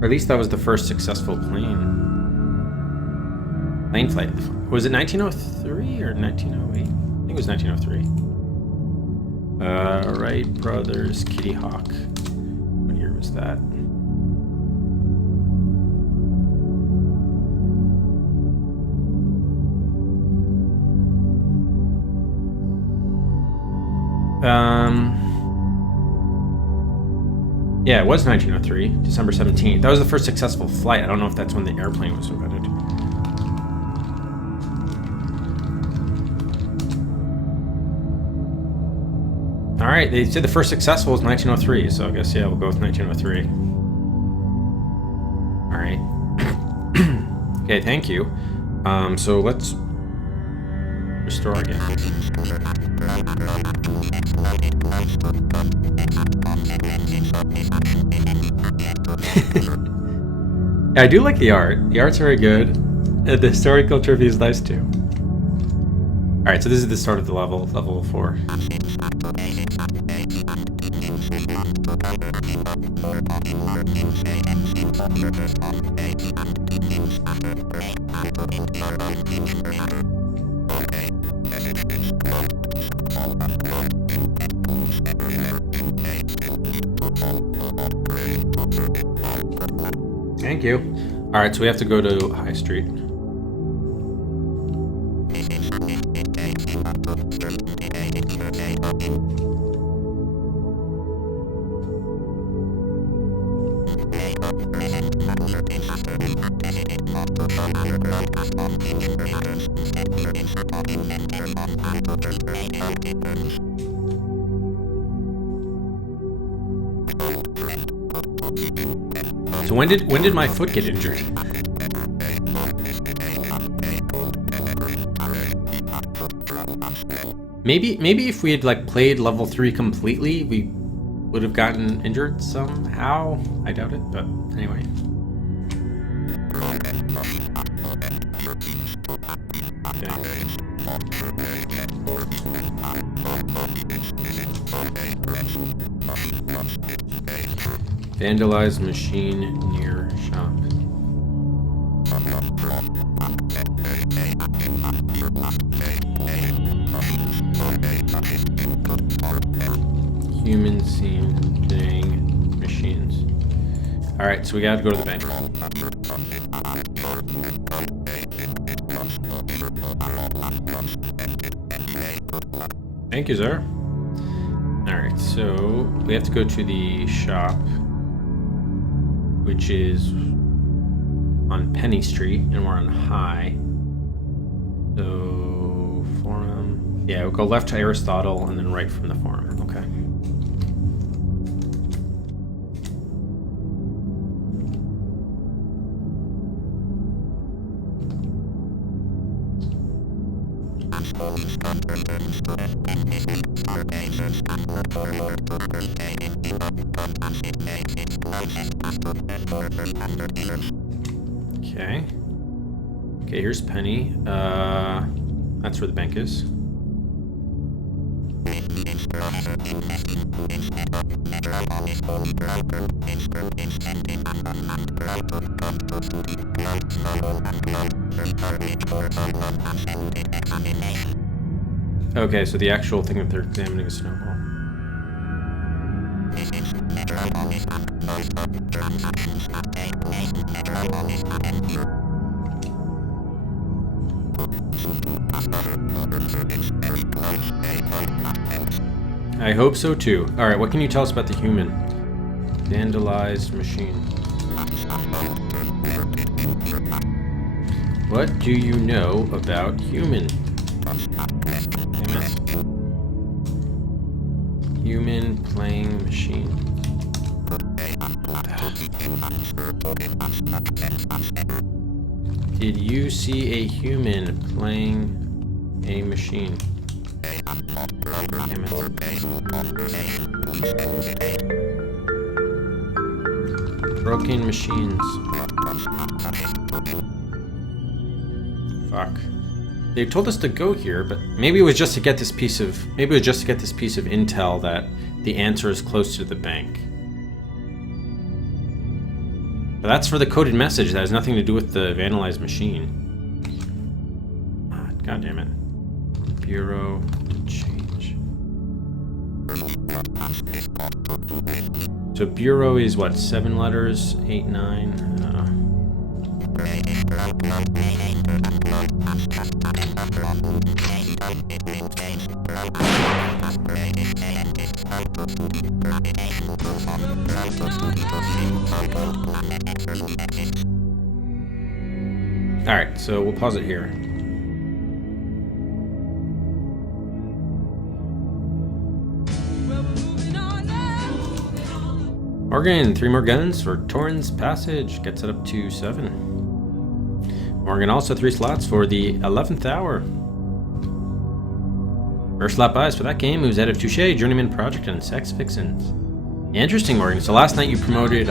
Or at least that was the first successful plane flight. Was it 1903 or 1908? I think it was 1903. Wright brothers, Kitty Hawk. What year was that? Yeah, it was 1903, December 17th. That was the first successful flight. I don't know if that's when the airplane was invented. All right, they said the first successful was 1903, so I guess, yeah, we'll go with 1903. All right. Okay, thank you. So let's restore again. Yeah, I do like the art. The art's very good. The historical trivia is nice too. Alright, so this is the start of the level 4. Thank you. Alright, so we have to go to High Street. So when did my foot get injured? Maybe if we had like played level 3 completely, we would have gotten injured somehow. I doubt it, but anyway. Vandalized machine near shop. Human seen playing machines. Alright, so we gotta go to the bank. Thank you, sir. Alright, so we have to go to the shop, which is on Penny Street, and we're on High. So, Forum. Yeah, we'll go left to Aristotle and then right from the Forum. Okay. Okay. Okay, here's Penny. That's where the bank is. Okay, so the actual thing that they're examining is Snowball. I hope so too. Alright, what can you tell us about the human? Vandalized machine. What do you know about human? Human playing machine. Did you see a human playing a machine? Damn it. Broken machines. Fuck. They told us to go here, but maybe it was just to get this piece of intel that the answer is close to the bank. But that's for the coded message. That has nothing to do with the vandalized machine. God damn it. Bureau change. So bureau is what? 7 letters, 8, 9. All right, so we'll pause it here. Morgan, 3 more guns for Torrens Passage. Gets it up to 7. Morgan also 3 slots for the 11th hour. First slot buys for that game moves out of Touche, Journeyman Project, and Sex Vixens. Interesting, Morgan. So last night you promoted,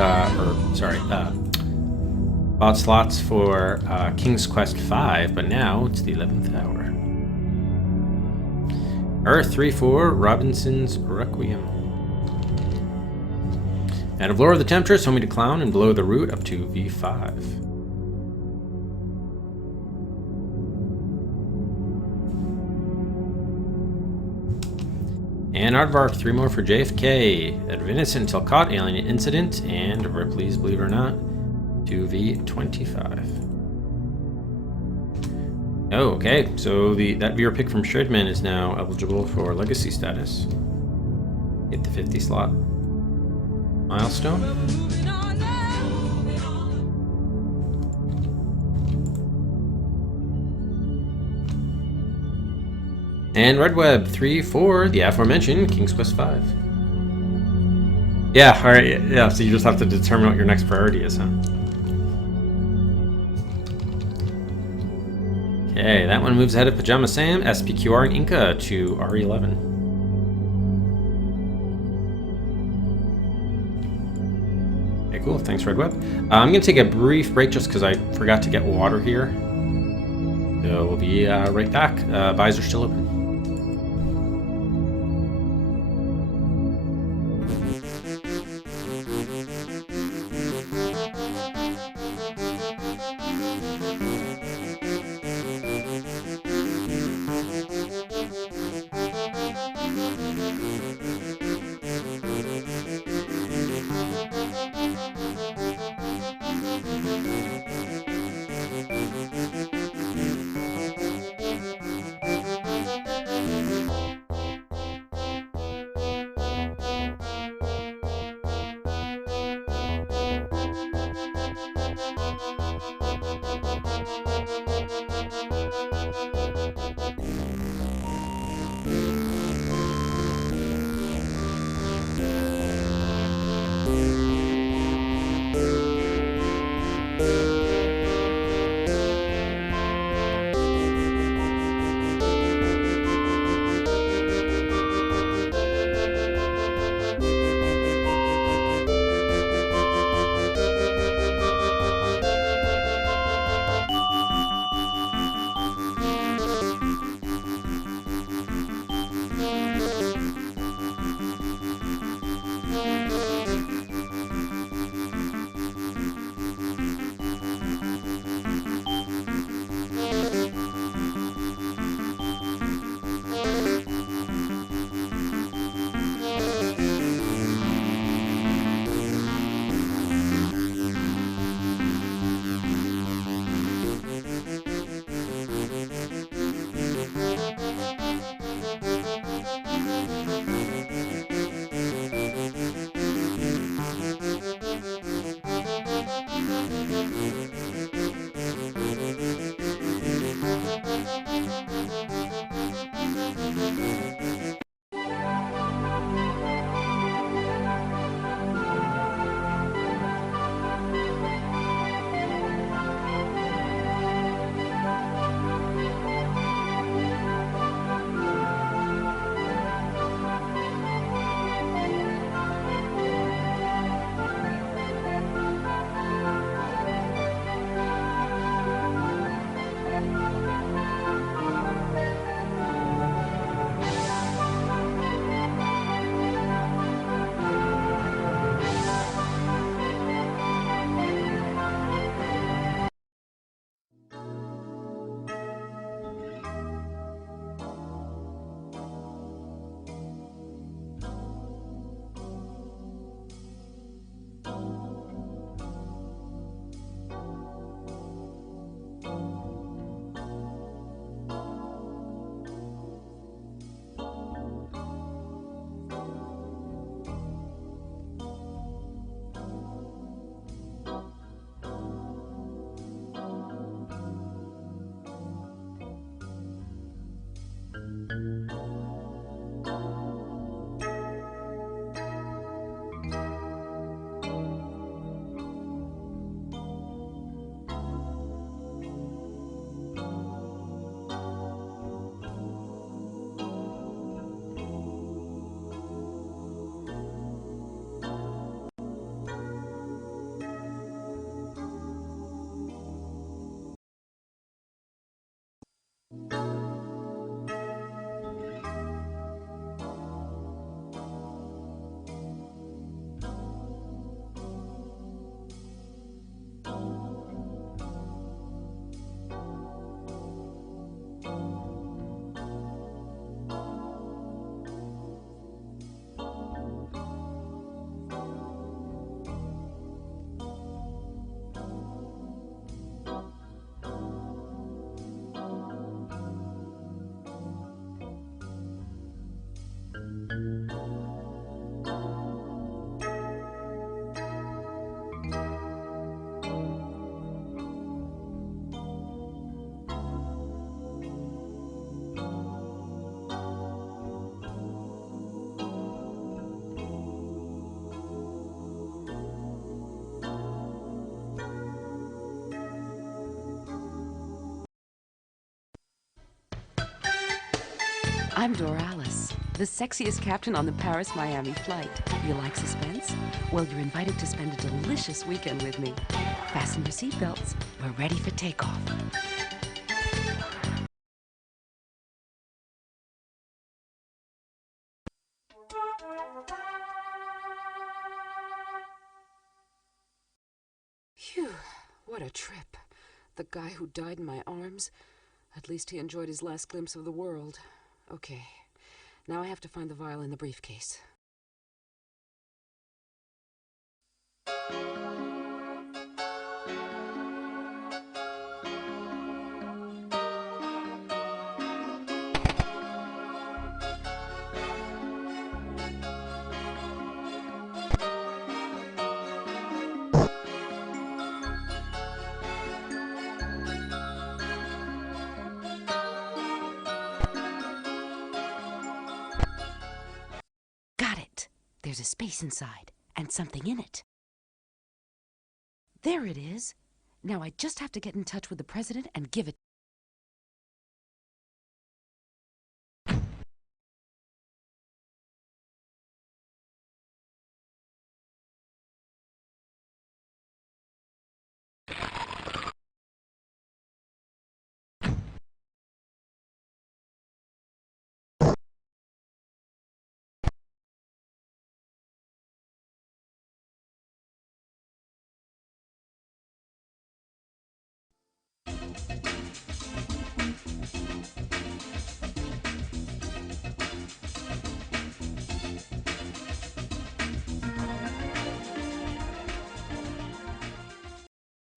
bought slots for King's Quest V, but now it's the 11th hour. Earth 3-4, Robinson's Requiem. Out of Lore of the Temptress, Homie to Clown, and Below the Root up to V5. And Aardvark, 3 more for JFK. Adventus Until Caught, Alien Incident, and Ripley's Believe It or Not to V25. Oh, okay. So that viewer pick from Shredman is now eligible for Legacy status. Hit the 50 slot. Milestone. And Red Web 3-4, the aforementioned King's Quest V. Yeah, alright, yeah, so you just have to determine what your next priority is, huh? Okay, that one moves ahead of Pajama Sam, SPQR, and Inca to R11. Cool, thanks Red Web. I'm going to take a brief break just because I forgot to get water here. So we'll be right back. Buys are still open. I'm Doralis, the sexiest captain on the Paris-Miami flight. You like suspense? Well, you're invited to spend a delicious weekend with me. Fasten your seatbelts. We're ready for takeoff. Phew, what a trip. The guy who died in my arms, at least he enjoyed his last glimpse of the world. Okay, now I have to find the vial in the briefcase. Got it. There's a space inside, and something in it. There it is. Now I just have to get in touch with the president and give it.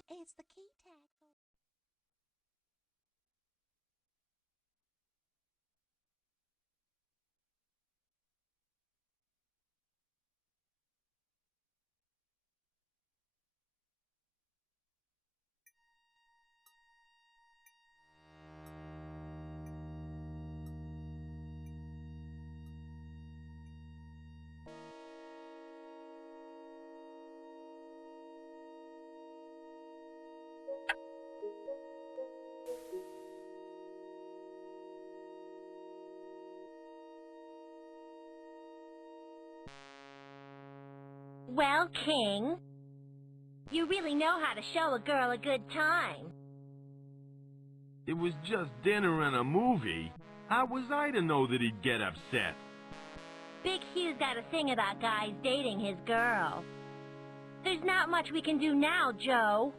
It's the key tag. Well, King, you really know how to show a girl a good time. It was just dinner and a movie. How was I to know that he'd get upset? Big Hugh's got a thing about guys dating his girl. There's not much we can do now, Joe.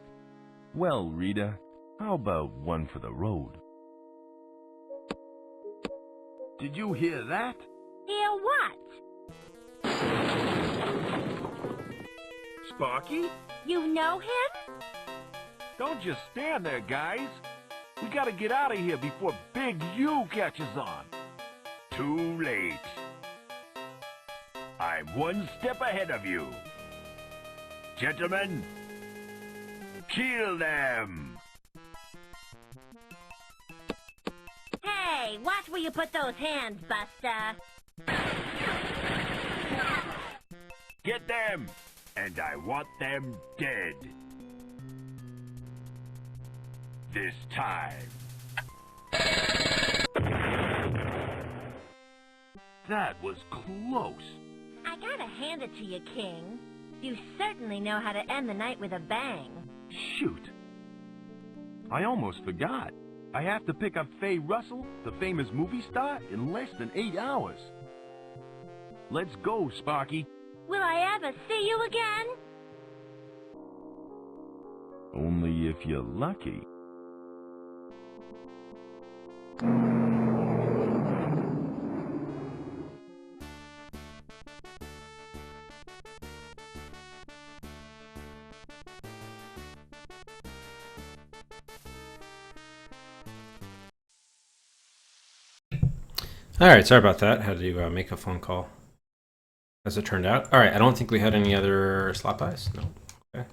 Well, Rita, how about one for the road? Did you hear that? Hear what? Sparky? You know him? Don't just stand there, guys. We gotta get out of here before Big U catches on. Too late. I'm one step ahead of you. Gentlemen, kill them! Hey, watch where you put those hands, Buster. Get them! And I want them dead. This time. That was close. I gotta hand it to you, King. You certainly know how to end the night with a bang. Shoot. I almost forgot. I have to pick up Faye Russell, the famous movie star, in less than 8 hours. Let's go, Sparky. Will I ever see you again? Only if you're lucky. All right, sorry about that. Had to make a phone call. As it turned out. All right, I don't think we had any other slot buys. No. Okay.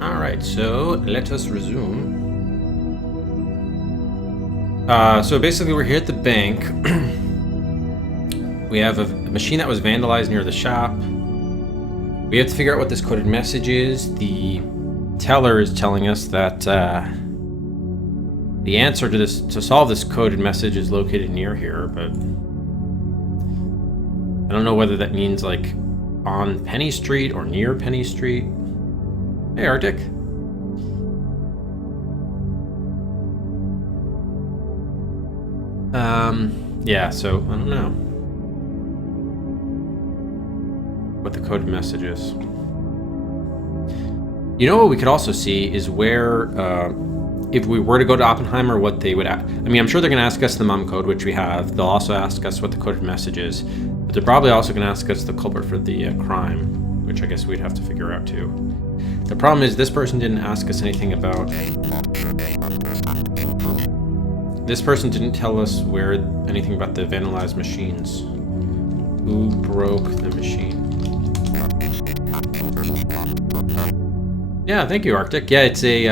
All right, so let us resume. So basically, we're here at the bank. We have a machine that was vandalized near the shop. We have to figure out what this coded message is. The teller is telling us that the answer to this, to solve this coded message, is located near here, but I don't know whether that means like on Penny Street or near Penny Street. Hey, Arctic. Yeah, so I don't know what the coded message is. You know what we could also see is where, if we were to go to Oppenheimer, what they would I mean, I'm sure they're going to ask us the mum code, which we have. They'll also ask us what the coded message is. But they're probably also going to ask us the culprit for the crime, which I guess we'd have to figure out too. The problem is this person didn't ask us anything about... This person didn't tell us anything about the vandalized machines. Who broke the machine? Yeah, thank you, Arctic. Yeah, it's a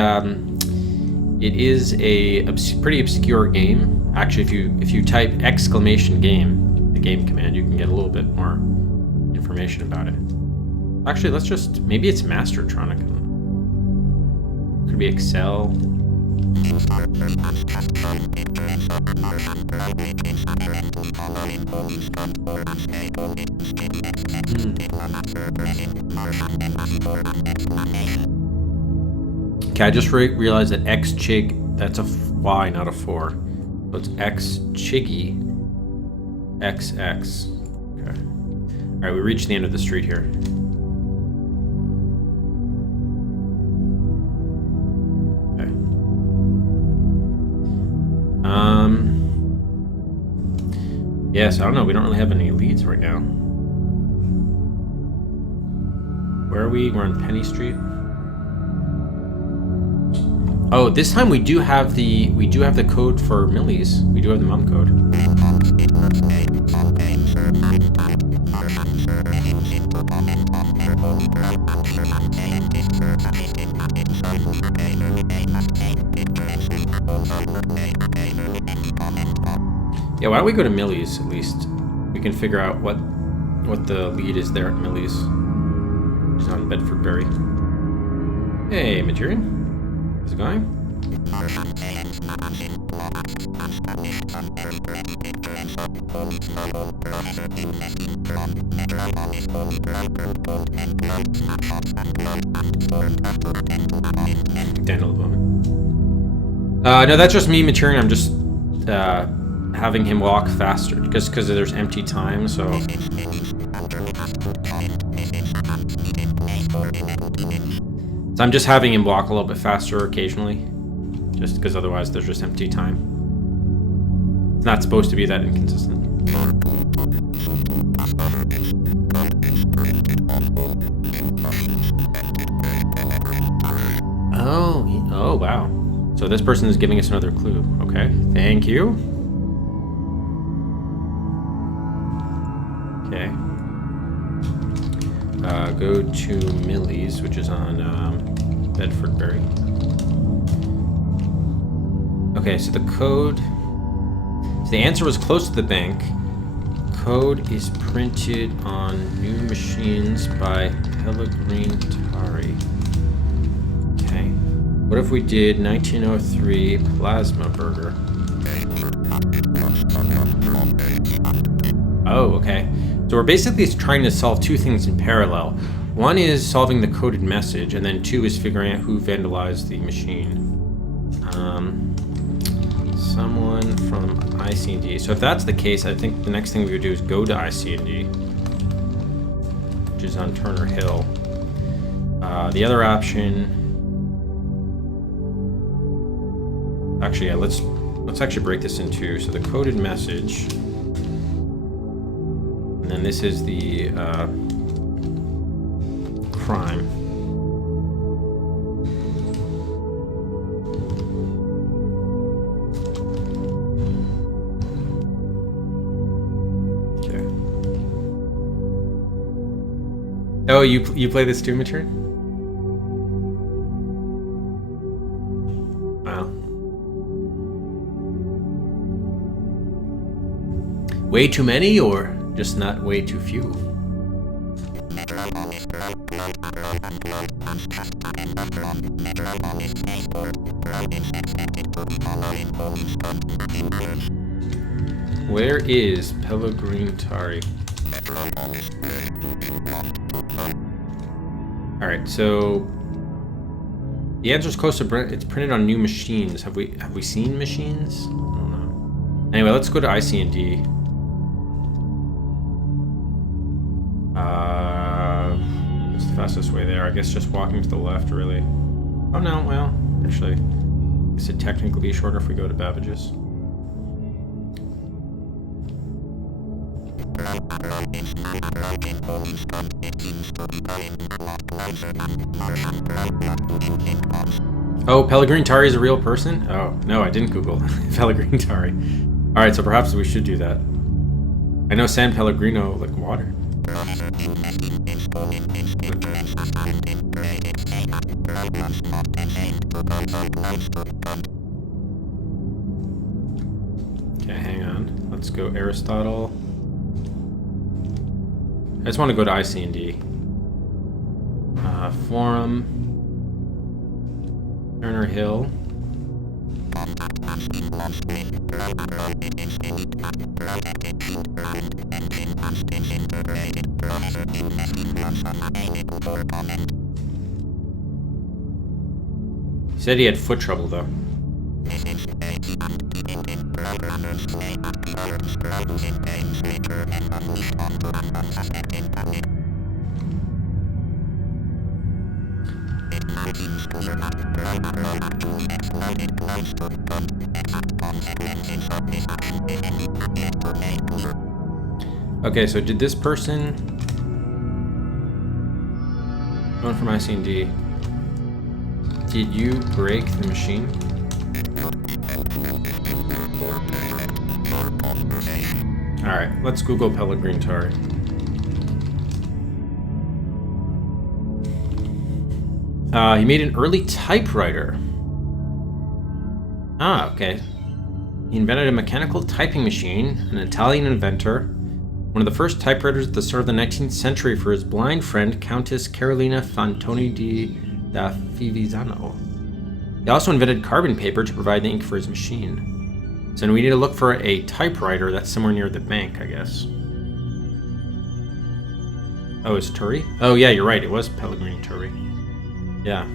it is a pretty obscure game. Actually, if you type !game, the game command, you can get a little bit more information about it. Actually, let's just, maybe it's Mastertronic. Could be Excel. Okay, I just realized that X-Chig, that's a Y, not a 4. So it's X-Chiggy XX. Okay. Alright, we reached the end of the street here. Okay. Yes, I don't know, we don't really have any leads right now. Where are we? We're on Penny Street. Oh, this time we do have the code for Millie's. We do have the mum code. Yeah, why don't we go to Millie's at least? We can figure out what the lead is there at Millie's. She's on Bedfordbury. Hey, Materian. How's it going? Daniel Bowman. No, that's just me, Materian. I'm just having him walk faster because there's empty time, so. So I'm just having him walk a little bit faster occasionally, just because otherwise there's just empty time. It's not supposed to be that inconsistent. Oh wow. So this person is giving us another clue. Okay, thank you. Okay. Go to Millie's, which is on Bedfordbury. Okay, so the code... So the answer was close to the bank. Code is printed on new machines by Pellegrin Tari. Okay. What if we did 1903 Plasma Burger? Oh, okay. So we're basically trying to solve two things in parallel. One is solving the coded message, and then two is figuring out who vandalized the machine. Someone from IC&D. So if that's the case, I think the next thing we would do is go to IC&D, which is on Turner Hill. The other option... Actually, yeah, let's actually break this in two. So the coded message... And then this is the crime. Okay. Oh, you play this too, Matern? Wow. Way too many, or just not way too few? Where is Pellegrin Tari? Alright, so the answer's close to it's printed on new machines. Have we seen machines? I don't know. Anyway, let's go to IC&D. What's the fastest way there? I guess just walking to the left, really. Oh no, well, actually, I guess it'd technically be shorter if we go to Babbage's. Oh, Pellegrin Tari is a real person? Oh, no, I didn't Google Pellegrin Tari. Alright, so perhaps we should do that. I know San Pellegrino, like water. Okay, hang on. Let's go Aristotle. I just want to go to IC&D. Forum. Turner Hill. He said he had foot trouble, though. Okay, so did this person... One from IC&D. Did you break the machine? Alright, let's Google Pellegrin Tari. He made an early typewriter. Ah, okay. He invented a mechanical typing machine, an Italian inventor, one of the first typewriters at the start of the 19th century for his blind friend, Countess Carolina Fantoni da Fivizzano. He also invented carbon paper to provide the ink for his machine. So we need to look for a typewriter that's somewhere near the bank, I guess. Oh, it's Turi? Oh, yeah, you're right. It was Pellegrin Turi. Yeah.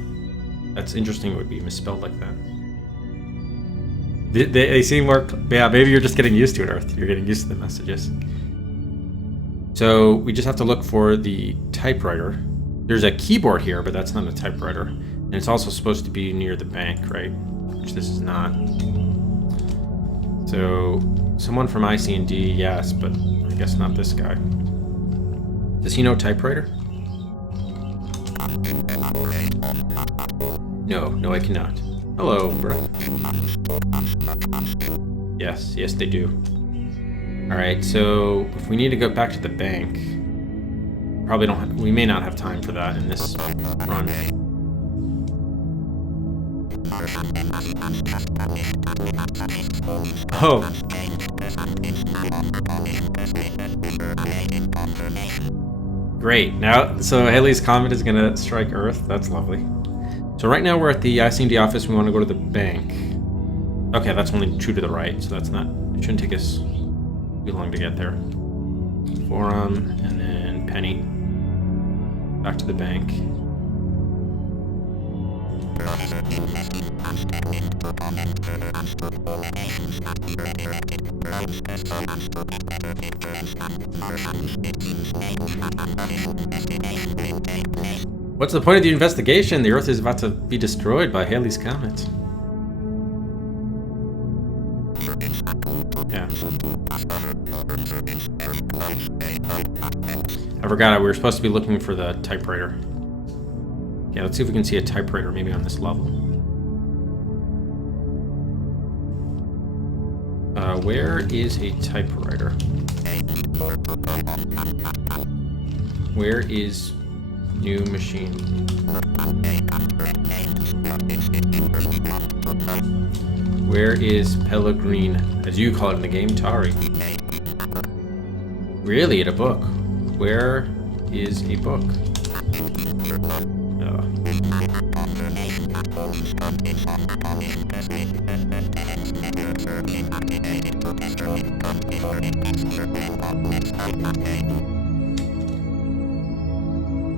That's interesting. It would be misspelled like that. They seem more... Yeah, maybe you're just getting used to it, Earth. You're getting used to the messages. So we just have to look for the typewriter. There's a keyboard here, but that's not a typewriter. And it's also supposed to be near the bank, right? Which this is not. So someone from IC&D, yes, but I guess not this guy. Does he know typewriter? No, I cannot. Hello, bro. Yes, they do. Alright, so if we need to go back to the bank, probably don't have, we may not have time for that in this run. Oh. Great. Now, so Halley's Comet is going to strike Earth. That's lovely. So right now we're at the IC&D office. We want to go to the bank. Okay, that's only 2 to the right, so that's not... It shouldn't take us too long to get there. Forum, and then Penny. Back to the bank. What's the point of the investigation? The Earth is about to be destroyed by Halley's Comet. Yeah. I forgot we were supposed to be looking for the typewriter. Yeah, let's see if we can see a typewriter maybe on this level. Where is a typewriter? Where is new machine? Where is Pellegrin, as you call it in the game, Tari? Really, at a book? Where is a book?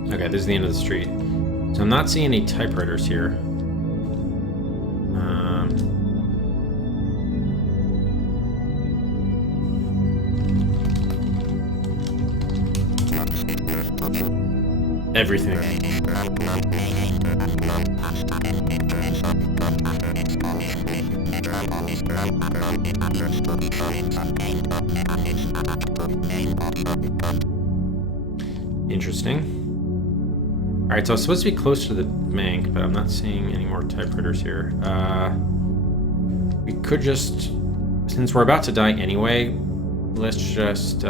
Okay, this is the end of the street. So I'm not seeing any typewriters here. Everything. Interesting. Alright, so I was supposed to be close to the bank, but I'm not seeing any more typewriters here. We could just, since we're about to die anyway, let's just,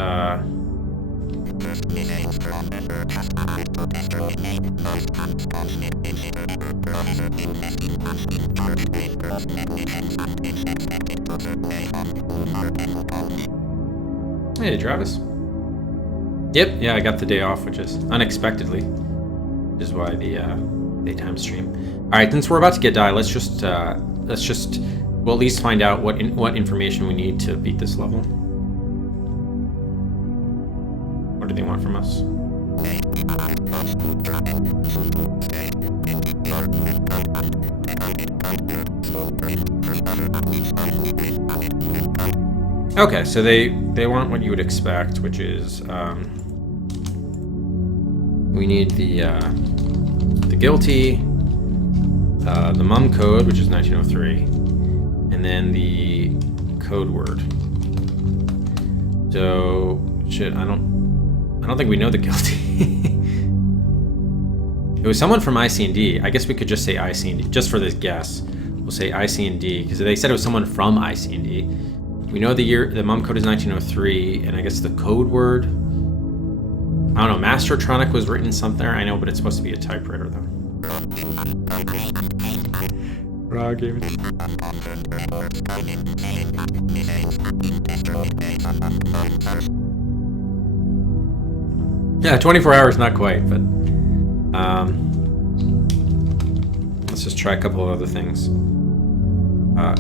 Hey, Travis. Yep, yeah, I got the day off, which is unexpectedly. Which is why the daytime stream. All right, since we're about to get die, let's just we'll at least find out what information we need to beat this level. What do they want from us? Okay, so they want what you would expect, which is we need the guilty, the mum code, which is 1903, and then the code word. So shit, I don't think we know the guilty. It was someone from IC&D. I guess we could just say IC&D just for this guess. We'll say IC&D because they said it was someone from IC&D. We know the year, the mum code is 1903, and I guess the code word, I don't know, Mastertronic was written somewhere, I know, but it's supposed to be a typewriter, though. Raw game. Yeah, 24 hours, not quite, but let's just try a couple of other things.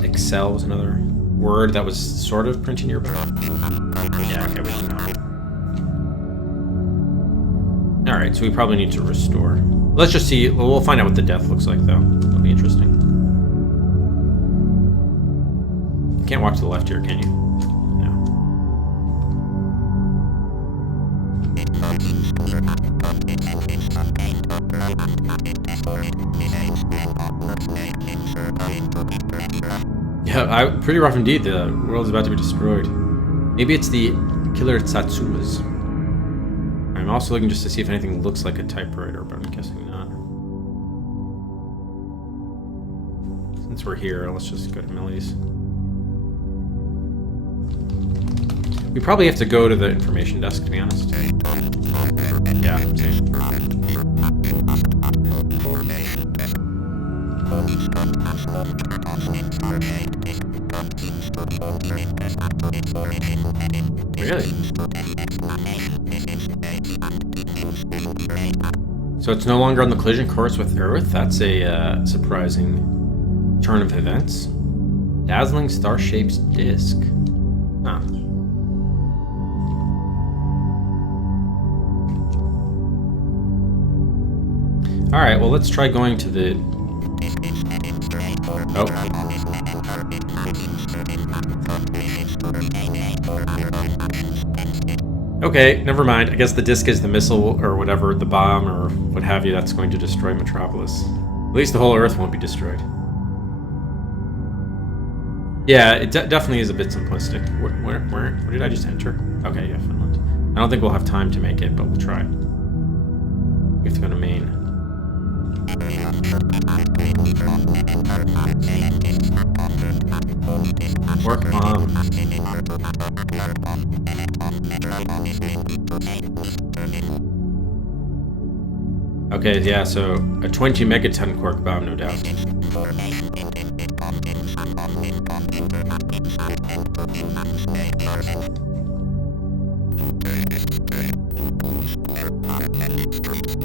Excel was another word that was sort of printing your book. Yeah, okay, we can know. Alright, so we probably need to restore. Let's just see. Well, we'll find out what the death looks like, though. It'll be interesting. You can't walk to the left here, can you? No. Yeah, pretty rough indeed. The world is about to be destroyed. Maybe it's the killer Tsatsumas. I'm also looking just to see if anything looks like a typewriter, but I'm guessing not. Since we're here, let's just go to Millie's. We probably have to go to the information desk, to be honest. Yeah, same. Really? So it's no longer on the collision course with Earth? That's a surprising turn of events. Dazzling star-shaped disk. Huh. Alright, well, let's try going to the... Oh. Okay, never mind. I guess the disk is the missile or whatever, the bomb or what have you that's going to destroy Metropolis. At least the whole Earth won't be destroyed. Yeah, it definitely is a bit simplistic. Where did I just enter? Okay, yeah, Finland. I don't think we'll have time to make it, but we'll try. We have to go to Maine. Work on. Okay, yeah, so a 20 megaton quark bomb, no doubt.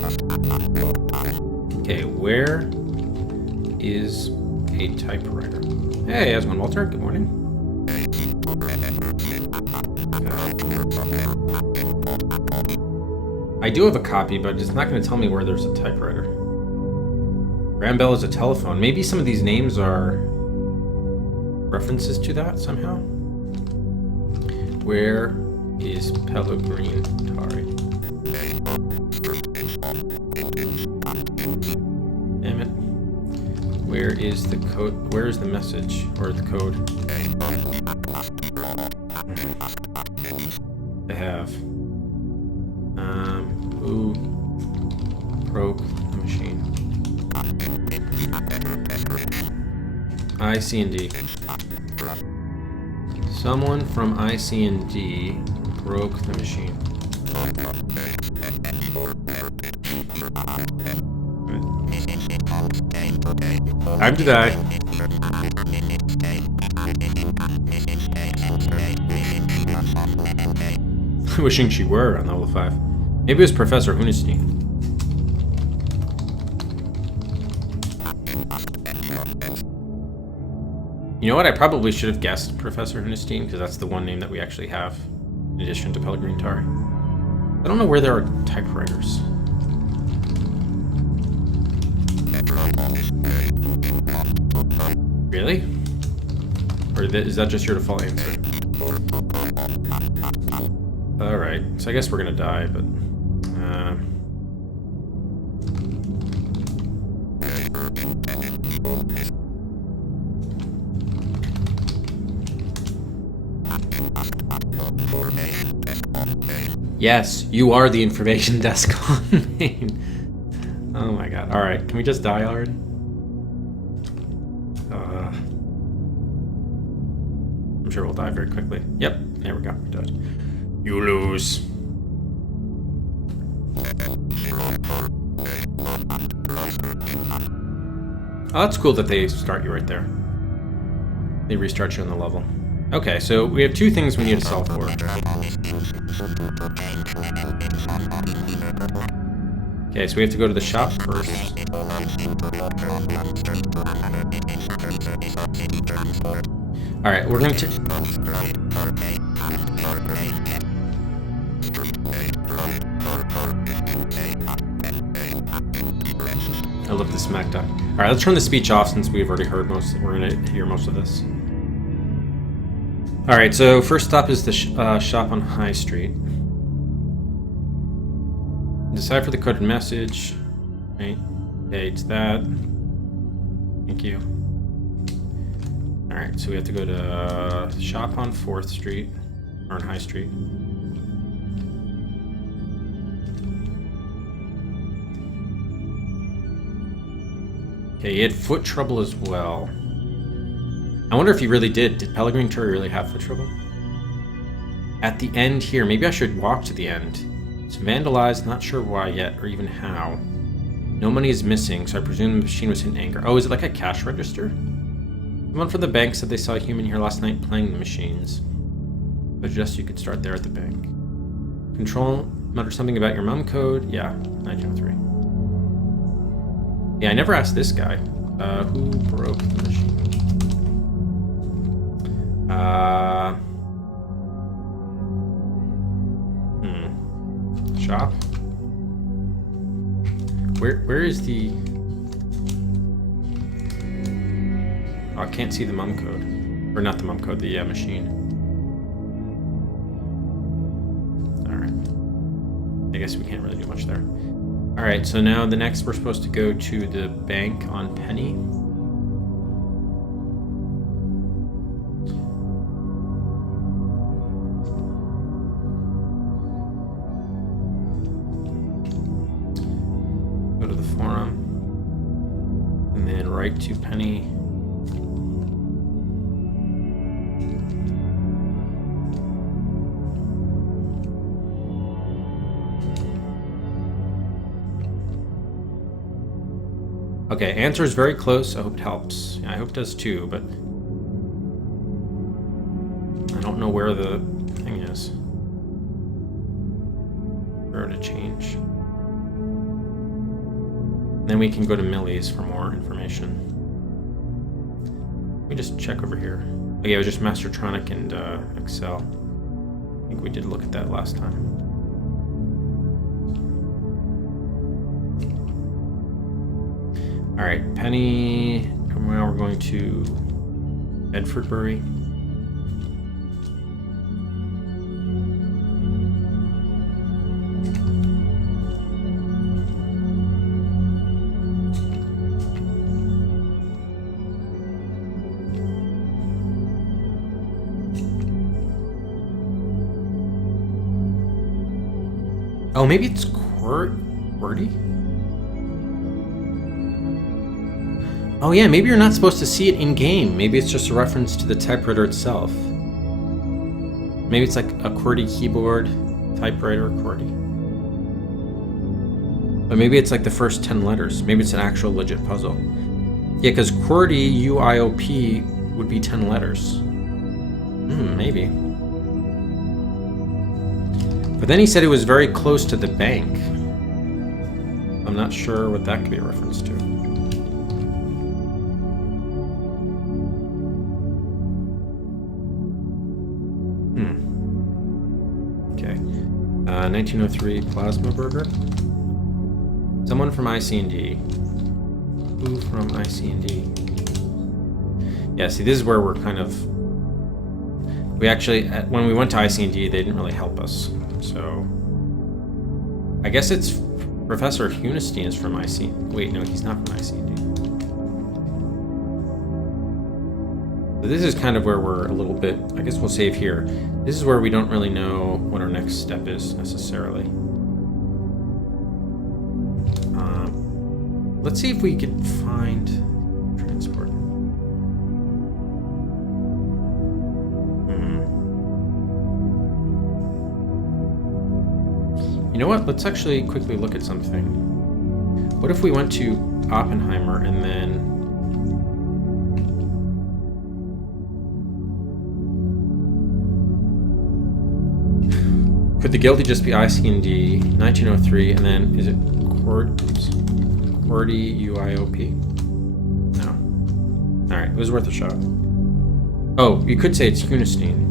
Okay, where is a typewriter? Hey, how's it going, Walter? Good morning. I do have a copy, but it's not going to tell me where there's a typewriter. Grand Bell is a telephone. Maybe some of these names are references to that somehow. Where is Pellegrin Tari? Damn it. Where is the code? Where is the message or the code? I have. Who broke the machine? IC&D. Someone from IC&D broke the machine. Time to die. Wishing she were on level 5. Maybe it was Professor Hunestein. You know what? I probably should have guessed Professor Hunestein, because that's the one name that we actually have, in addition to Pellegrin Tari. I don't know where there are typewriters. Really? Or is that just your default answer? Alright, so I guess we're gonna die, but... Yes, you are the information desk on main. Oh my god. Alright, can we just die already? I'm sure we'll die very quickly. Yep, there we go. We died. You lose. Oh, that's cool that they start you right there. They restart you on the level. Okay, so we have two things we need to solve for. Okay, so we have to go to the shop first. Alright, we're going to... I love the smack talk. Alright, let's turn the speech off since we've already heard most. We're going to hear most of this. Alright, so first stop is the shop on High Street. Decipher the coded message. Right. Okay, it's that. Thank you. Alright, so we have to go to shop on 4th Street. Or on High Street. Okay, he had foot trouble as well. I wonder if he really did. Did Pellegrin Tari really have foot trouble? At the end here, maybe I should walk to the end. It's vandalized, not sure why yet, or even how. No money is missing, so I presume the machine was hit in anger. Oh, is it like a cash register? Someone from the bank said they saw a human here last night playing the machines. I suggest you could start there at the bank. Control, mutter something about your mum code. Yeah, 903. Yeah, I never asked this guy. Who broke the machine? Shop? Where is the... Oh, I can't see the mum code. Or not the mum code, the machine. Alright. I guess we can't really do much there. Alright, so now the next we're supposed to go to the bank on Penny. Go to the forum. And then right to Penny. Okay, answer is very close. I hope it helps. Yeah, I hope it does too, but I don't know where the thing is. Where to change? Then we can go to Millie's for more information. Let me just check over here. Oh, yeah, it was just Mastertronic and Excel. I think we did look at that last time. All right, Penny. And now we're going to Bedfordbury. Oh, maybe it's QWERTY? Oh yeah, maybe you're not supposed to see it in-game. Maybe it's just a reference to the typewriter itself. Maybe it's like a QWERTY keyboard, typewriter, QWERTY. But maybe it's like the first 10 letters. Maybe it's an actual legit puzzle. Yeah, because QWERTY, UIOP, would be 10 letters. Maybe. But then he said it was very close to the bank. I'm not sure what that could be a reference to. Okay. 1903 Plasma Burger. Someone from IC&D. Who from IC&D? Yeah, see, this is where we're kind of... We actually, when we went to IC&D, they didn't really help us. So, I guess it's Professor Hunestein is from IC. Wait, no, he's not from IC&D. So this is kind of where we're a little bit, I guess we'll save here. This is where we don't really know what our next step is necessarily. Let's see if we can find transport. You know what? Let's actually quickly look at something. What if we went to Oppenheimer and then... Could the guilty just be IC&D, 1903, and then is it QWERTY UIOP? No. Alright, it was worth a shot. Oh, you could say it's Hunestein.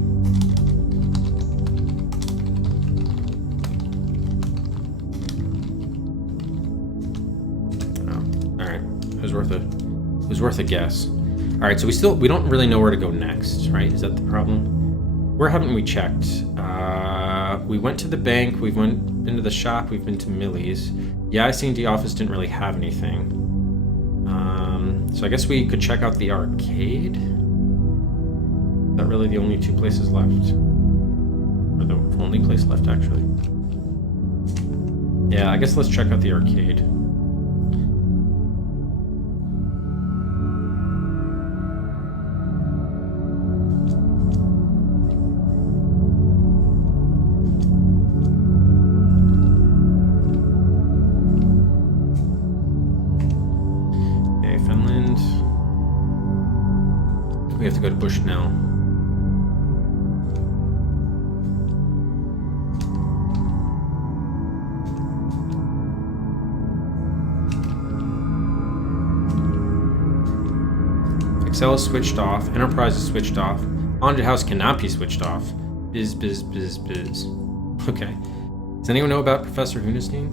It was worth a guess. All right, so we don't really know where to go next, right? Is that the problem? Where haven't we checked? We went to the bank. We've been to the shop. We've been to Millie's. The IC&D office didn't really have anything. So I guess we could check out the arcade. Is that really the only two places left? Or the only place left, actually? Yeah, I guess let's check out the arcade. We have to go to Bushnell. Excel is switched off. Enterprise is switched off. Haunted house cannot be switched off. Biz. Okay. Does anyone know about Professor Hunestein?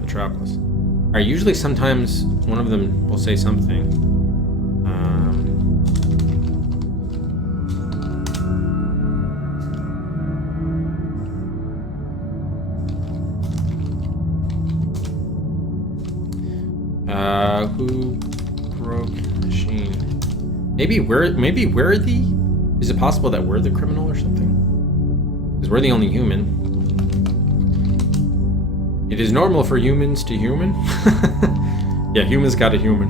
Metropolis. Alright, usually sometimes one of them will say something. Who broke machine? Maybe we're the... Is it possible that we're the criminal or something? Because we're the only human. It is normal for humans to human. Yeah, humans got a human.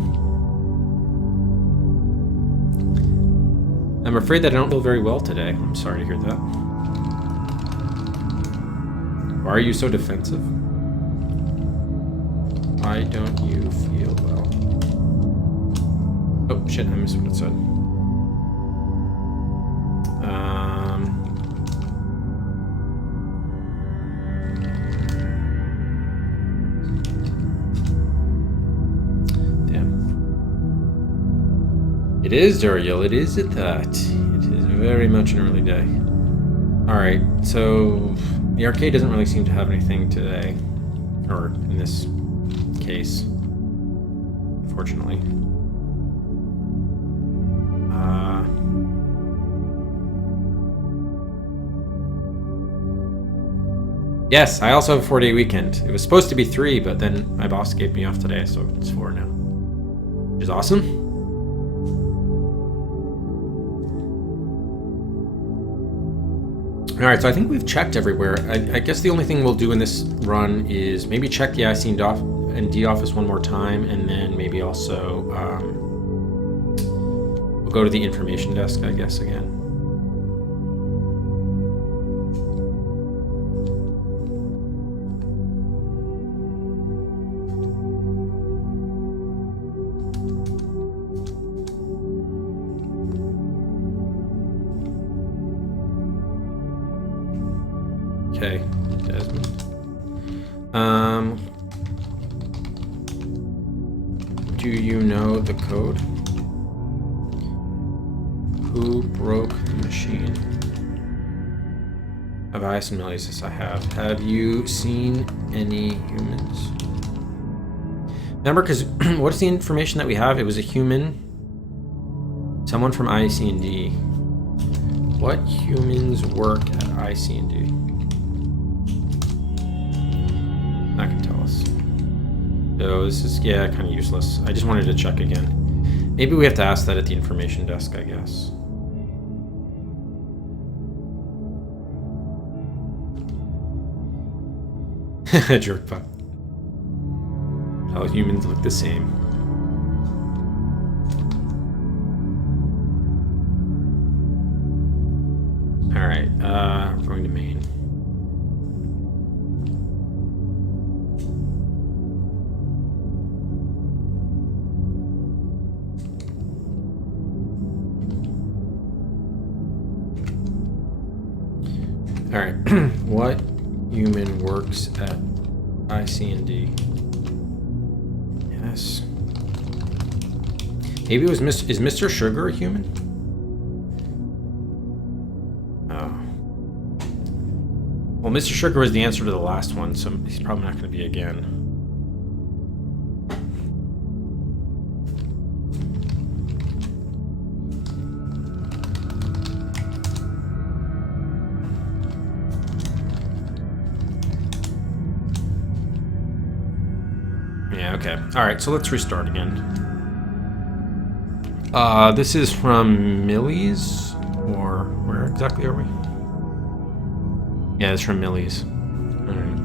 I'm afraid that I don't feel very well today. I'm sorry to hear that. Why are you so defensive? Why don't you feel well? Oh shit, I missed what it said. It is, Duriel. It is at that. It is very much an early day. Alright, so the arcade doesn't really seem to have anything today. Or in this case. Unfortunately. Yes, I also have a 4-day weekend. It was supposed to be 3, but then my boss gave me off today, so it's 4 now. Which is awesome. Alright, so I think we've checked everywhere. I guess the only thing we'll do in this run is maybe check the IC&D office one more time, and then maybe also we'll go to the information desk, I guess, again. Okay, Desmond. Do you know the code? Who broke the machine? Have I some millies? Yes, I have. Have you seen any humans? Remember, because what is the information that we have? It was a human. Someone from IC&D. What humans work at IC&D? That can tell us. So this is, yeah, kind of useless. I just wanted to check again. Maybe we have to ask that at the information desk, I guess. Jerkbot. All humans look the same. Alright, we're going to Maine. Alright, what human works at IC&D? Yes. Maybe it was is Mr. Sugar a human? Oh. Well, Mr. Sugar was the answer to the last one, so he's probably not going to be again. Yeah, okay. Alright, so let's restart again. This is from Millie's? Or where exactly are we? Yeah, it's from Millie's. Alright.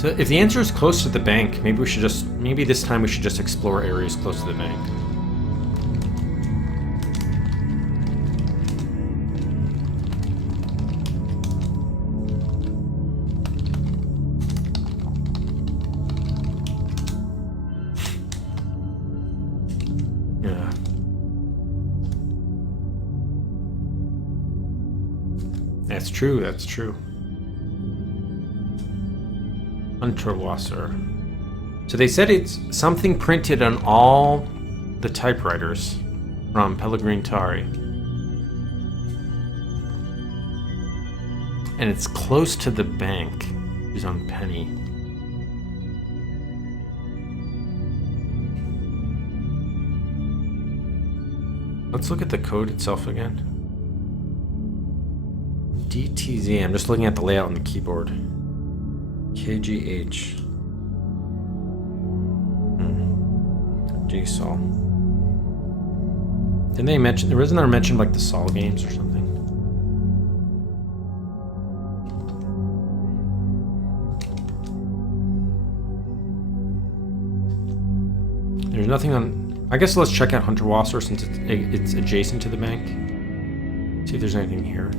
So if the answer is close to the bank, maybe this time we should just explore areas close to the bank. That's true, that's true. Unterwasser. So they said it's something printed on all the typewriters from Pellegrin Tari. And it's close to the bank. He's on Penny. Let's look at the code itself again. DTZ. I'm just looking at the layout on the keyboard. KGH. JSOL. Didn't they mention? Wasn't there mention like the Sol games or something? There's nothing on. I guess let's check out Unterwasser since it's adjacent to the bank. See if there's anything here.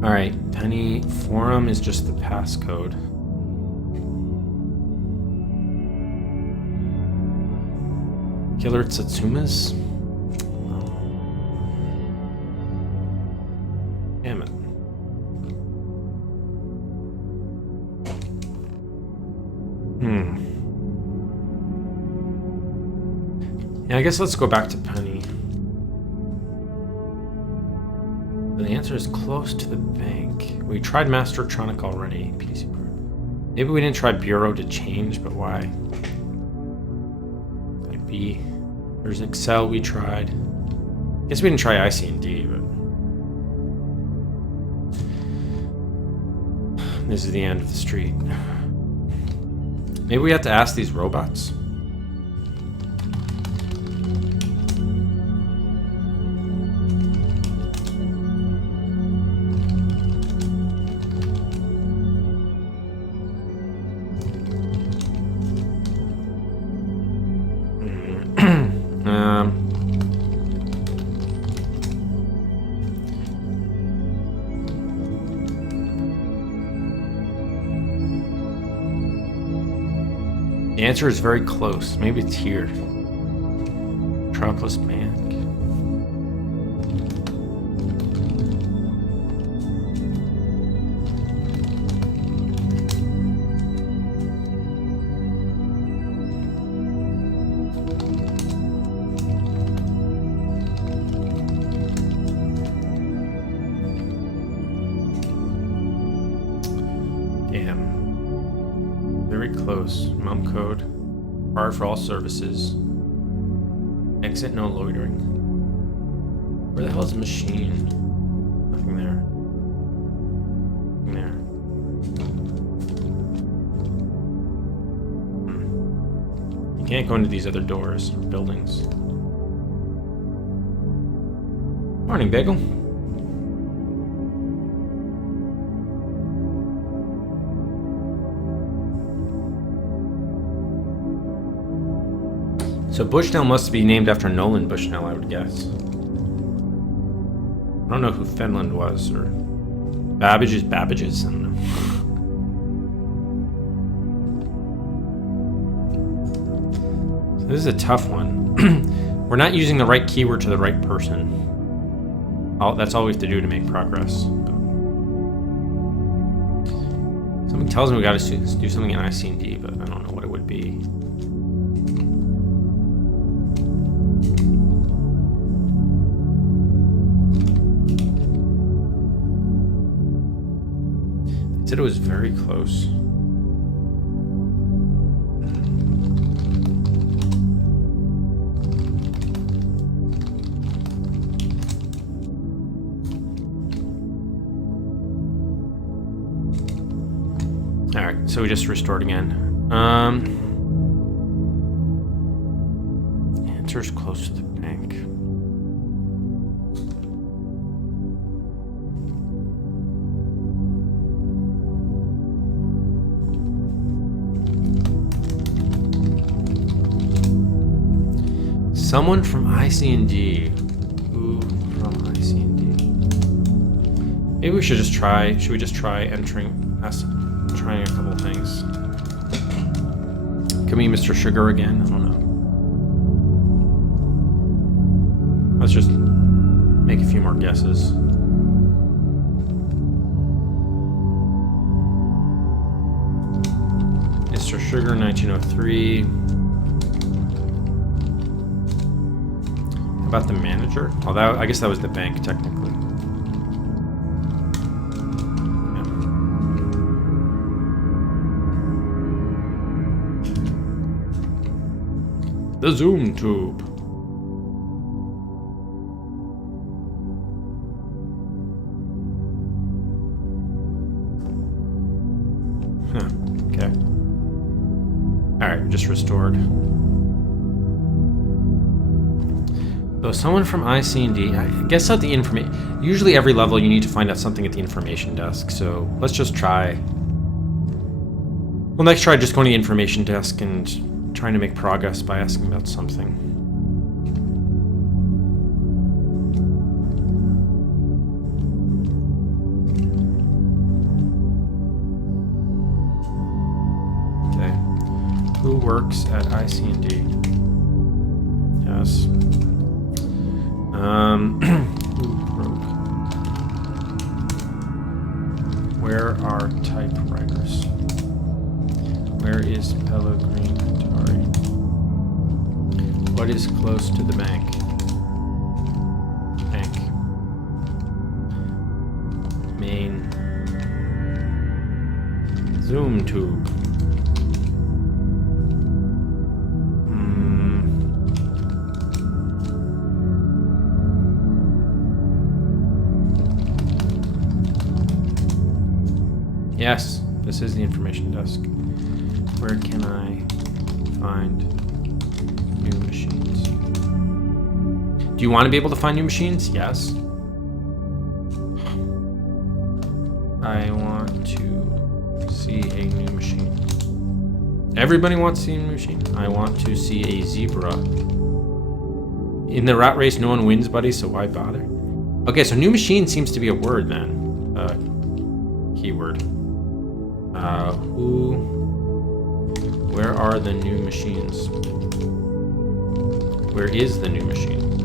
Alright, Penny Forum is just the passcode. Killer Tsatsumas? Damn it. Yeah, I guess let's go back to Penny. The answer is close to the bank. We tried Mastertronic already. PC Pro. Maybe we didn't try Bureau to change, but why? Could be. There's Excel we tried. Guess we didn't try IC&D, but this is the end of the street. Maybe we have to ask these robots. The answer is very close. Maybe it's here. Metropolis Bank. Damn. Very close. Mum code. Bar for all services. Exit no loitering. Where the hell is the machine? Nothing there. Nothing there. You can't go into these other doors or buildings. Morning, Bagel. So Bushnell must be named after Nolan Bushnell, I would guess. I don't know who Finland was, or Babbage's. I don't know. So this is a tough one. We're not using the right keyword to the right person. That's all we have to do to make progress. Something tells me we got to do something in IC&D, but I don't know what it would be. Said it was very close. All right, so we just restored again. Answer's close to the bank. Someone from IC&D. Who from IC&D? Maybe we should just try. Should we just try trying a couple things? Can we Mr. Sugar again? I don't know. Let's just make a few more guesses. Mr. Sugar, 1903. About the manager? Although I guess that was the bank technically. Yeah. The Zoom tube. Huh. Okay. All right, just restored. So someone from IC&D, I guess at the information. Usually every level you need to find out something at the information desk. So let's just try. We'll next try just going to the information desk and trying to make progress by asking about something. works at IC&D. Yes. Who broke? Where are typewriters? Where is Pellegrini Atari? What is close to the bank? Bank. Main. Zoom tube. Yes, this is the information desk. Where can I find new machines? Do you want to be able to find new machines? Yes. I want to see a new machine. Everybody wants to see a new machine. I want to see a zebra. In the rat race, no one wins, buddy, so why bother? Okay, so new machine seems to be a word then. Keyword. Where are the new machines? Where is the new machine?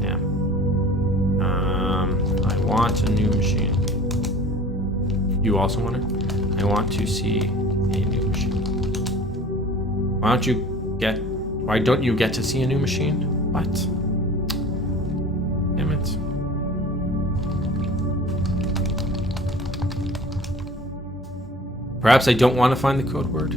Damn. I want a new machine. You also want it? I want to see a new machine. Why don't you get to see a new machine? What? Damn it. Perhaps I don't want to find the code word.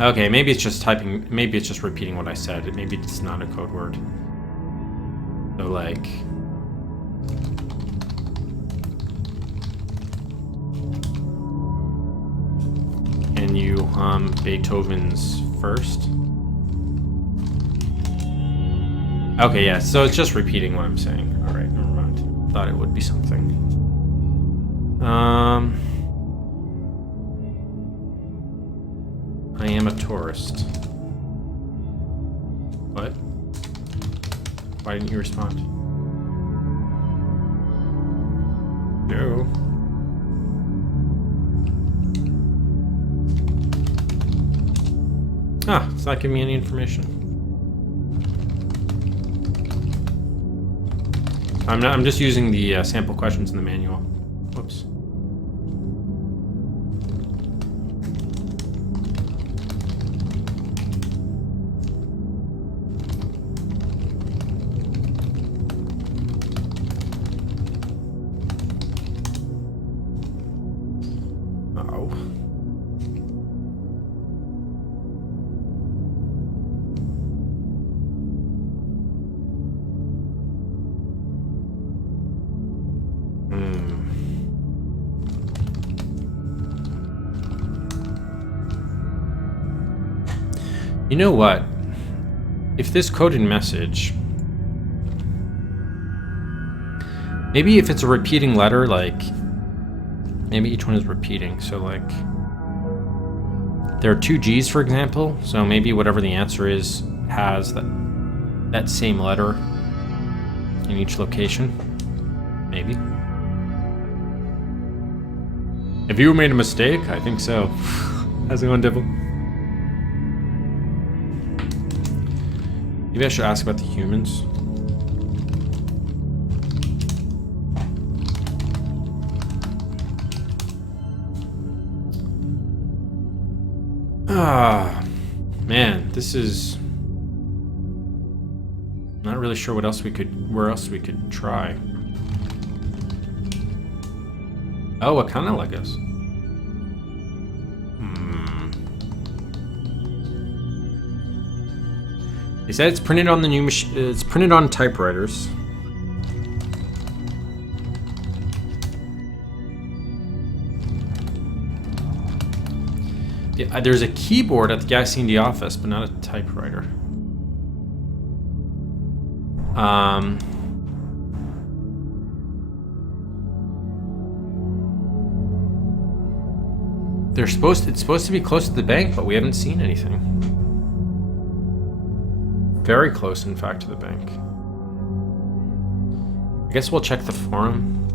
Okay, maybe it's just typing, maybe it's just repeating what I said. Maybe it's not a code word. So like... Can you hum Beethoven's First? Okay, yeah, so it's just repeating what I'm saying. Alright, never mind. Thought it would be something. I am a tourist. What? Why didn't you respond? No. Ah, it's not giving me any information. I'm just using the sample questions in the manual. Whoops. Uh-oh. You know what? If this coded message... Maybe if it's a repeating letter, like... Maybe each one is repeating, so like... There are 2 G's, for example, so maybe whatever the answer is has that same letter in each location. Maybe. Have you made a mistake? I think so. How's it going, Devil? Maybe I should ask about the humans. Ah, man, this is... Not really sure where else we could try. Oh, what kind of Legos? They said it's printed on the new machine. It's printed on typewriters. Yeah, there's a keyboard at the guy in the office, but not a typewriter. It's supposed to be close to the bank, but we haven't seen anything. Very close, in fact, to the bank. I guess we'll check the forum.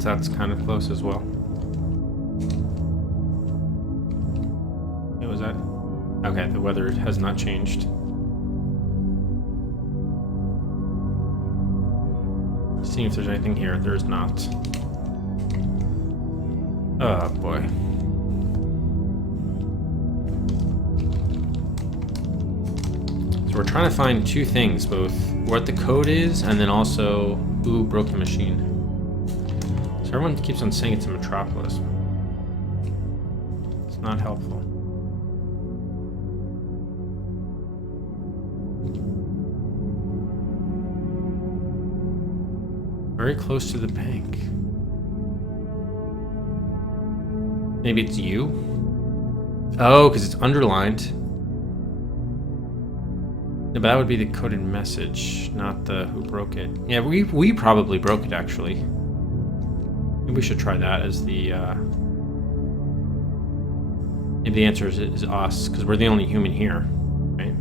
since that's kind of close as well. What was that? Okay, the weather has not changed. Seeing if there's anything here. There's not. Oh boy. So we're trying to find two things, both what the code is and then also who broke the machine. So everyone keeps on saying it's in Metropolis. It's not helpful. Very close to the bank. Maybe it's you? Oh, because it's underlined. No, but that would be the coded message, not the who broke it. Yeah, we probably broke it, actually. Maybe we should try that as the... Maybe the answer is us, because we're the only human here, right?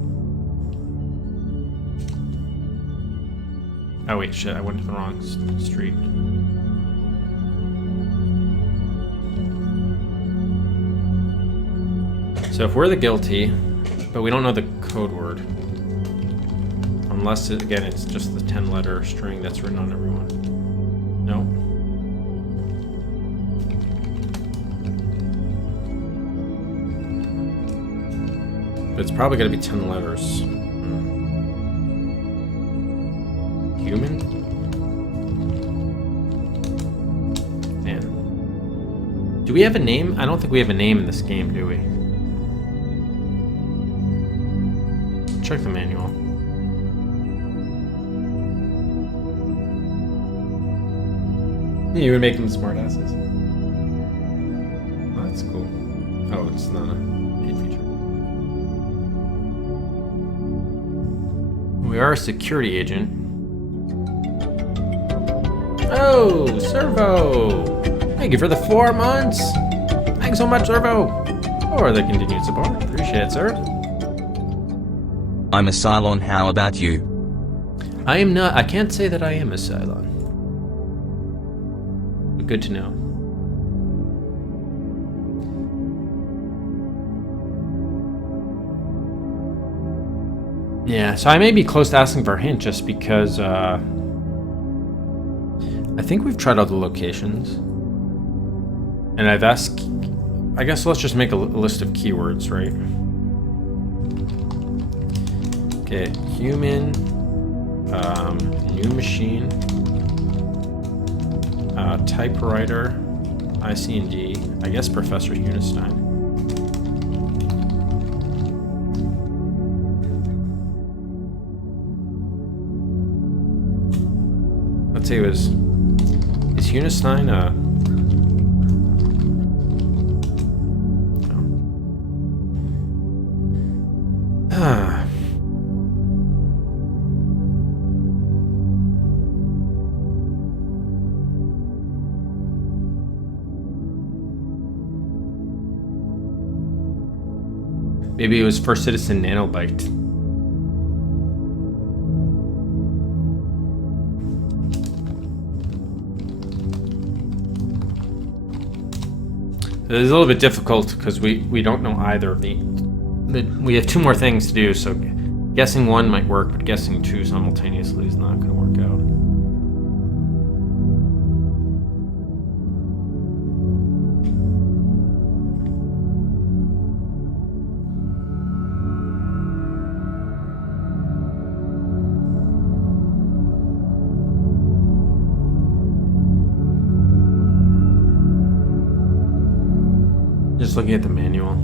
Oh wait, shit, I went to the wrong street. So if we're the guilty, but we don't know the code word, unless, again, it's just the 10-letter string that's written on everyone. No? But it's probably going to be 10 letters. Human? Man. Do we have a name? I don't think we have a name in this game, do we? Check the manual. Yeah, you would make them smartasses. Oh, that's cool. Oh, it's not a paid feature. We are a security agent. Oh, Servo! Thank you for the 4 months! Thanks so much, Servo! For the continued support. Appreciate it, sir. I'm a Cylon, how about you? I am not. I can't say that I am a Cylon. But good to know. Yeah, so I may be close to asking for a hint just because I think we've tried all the locations. And I've asked... I guess let's just make a list of keywords, right? Okay, human, new machine, typewriter, IC&D, I guess Professor Unestein. Let's say it was, is Unestein maybe it was First Citizen Nanobite. It's a little bit difficult because we don't know either of the... We have 2 more things to do, so guessing 1 might work, but guessing 2 simultaneously is not going to work out. Just looking at the manual.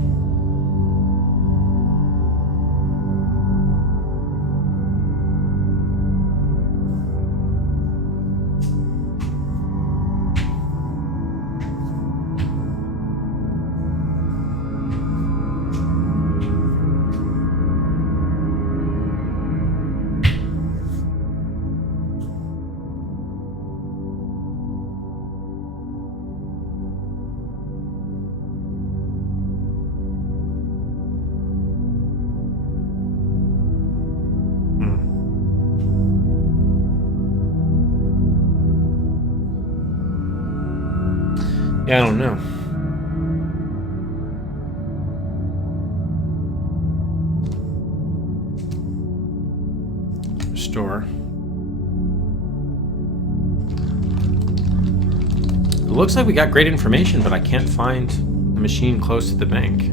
Yeah, I don't know. Store. It looks like we got great information, but I can't find a machine close to the bank.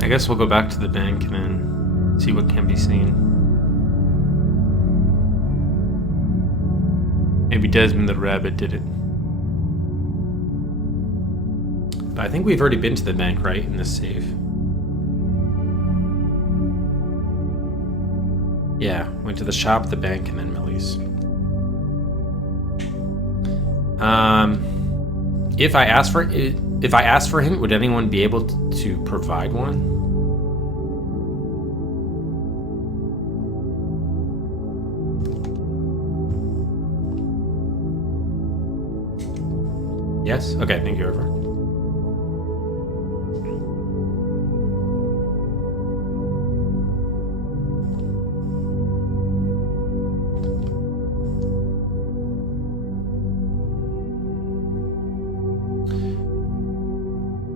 I guess we'll go back to the bank and then see what can be seen. Maybe Desmond the Rabbit did it. But I think we've already been to the bank, right? In this save. Yeah, went to the shop, the bank, and then Millie's. If I asked for him, would anyone be able to provide one? Yes? Okay, thank you, River.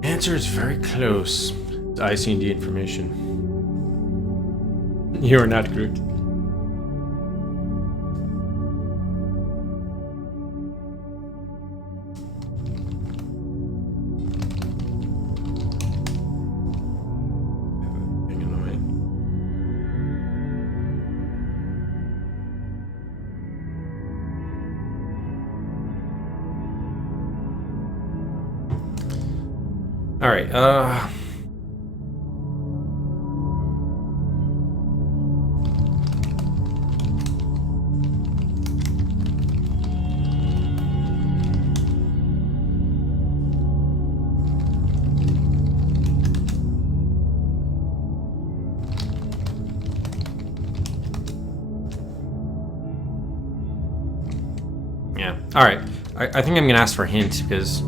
Answer is very close to IC&D information. You are not Groot. All right, yeah. All right, I think I'm gonna ask for a hint because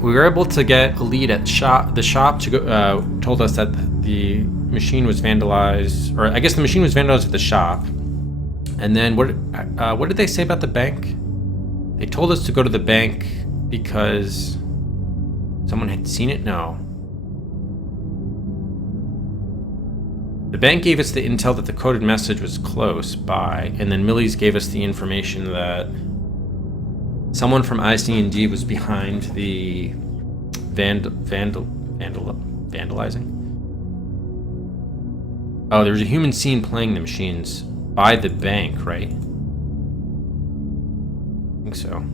we were able to get a lead at the shop to go, told us that the machine was vandalized, or I guess the machine was vandalized at the shop. And then what did they say about the bank? They told us to go to the bank because someone had seen it? No. The bank gave us the intel that the coded message was close by, and then Millie's gave us the information that someone from IC&D was behind the vandalizing. Oh, there was a human seen playing the machines by the bank, right? I think so.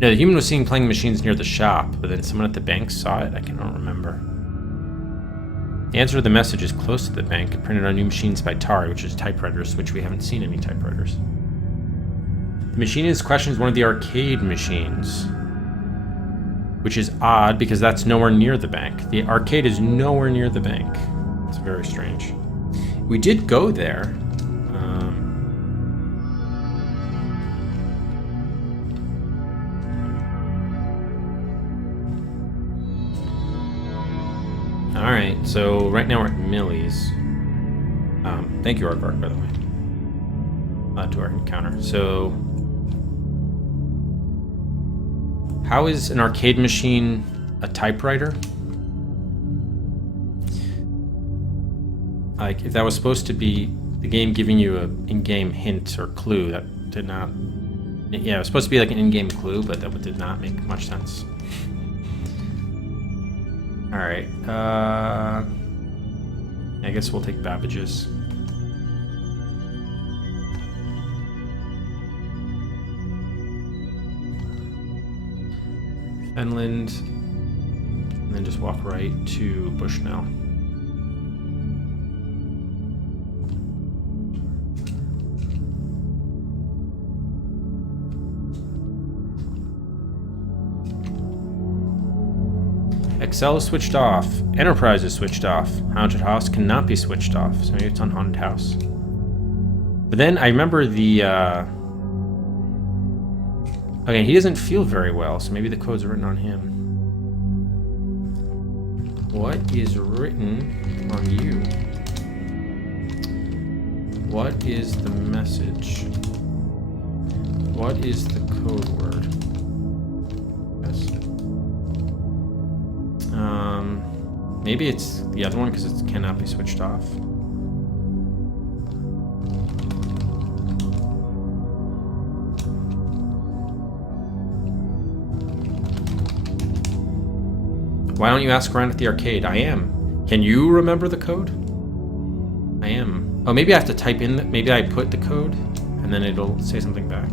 Yeah, the human was seen playing the machines near the shop, but then someone at the bank saw it. I cannot remember. The answer to the message is close to the bank, printed on new machines by Tari, which is typewriters, which we haven't seen any typewriters. The machine in this question is one of the arcade machines, which is odd because that's nowhere near the bank. The arcade is nowhere near the bank. It's very strange. We did go there. All right, so right now we're at Millie's. Thank you, Aardvark, by the way, to our encounter. So, how is an arcade machine a typewriter? Like, if that was supposed to be the game giving you an in-game hint or clue, that did not... Yeah, it was supposed to be like an in-game clue, but that did not make much sense. Alright, I guess we'll take Babbage's. Fenland, and then just walk right to Bushnell. Excel is switched off. Enterprise is switched off. Haunted house cannot be switched off. So maybe it's on haunted house. But then I remember the... Okay, he doesn't feel very well, so maybe the code's written on him. What is written on you? What is the message? What is the code word? Yes. Maybe it's the other one because it cannot be switched off. Why don't you ask around at the arcade? I am. Can you remember the code? I am. Oh, maybe I have to type in, maybe I put the code and then it'll say something back.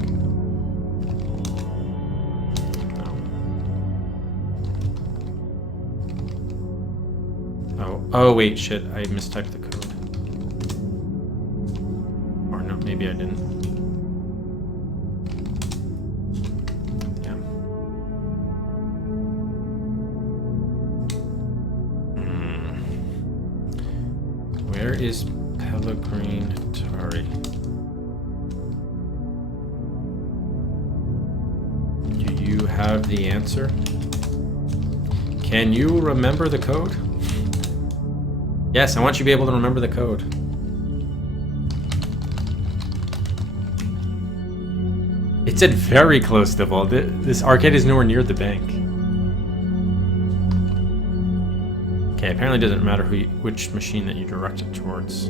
No. Oh, wait, shit. I mistyped the code. Or no, maybe I didn't. Where is Pellegrin Tari? Do you have the answer? Can you remember the code? Yes, I want you to be able to remember the code. It said very close to Vault. This arcade is nowhere near the bank. Okay, apparently it doesn't matter which machine that you direct it towards.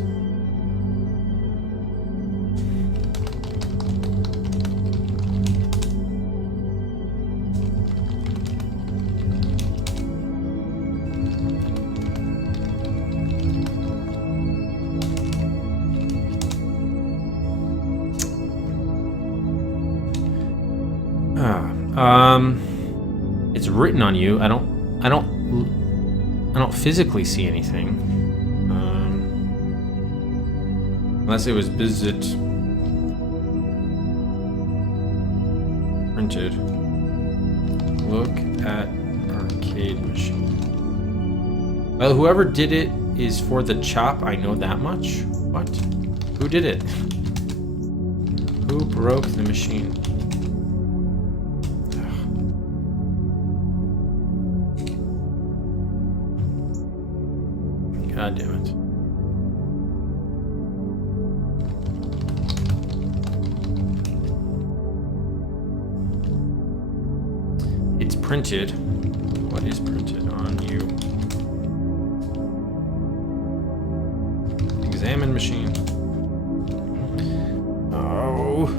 It's written on you. I don't physically see anything. Unless it was visit printed. Look at arcade machine. Well, whoever did it is for the chop. I know that much. What? Who did it? Who broke the machine? God damn it. It's printed. What is printed on you? Examine machine. Oh.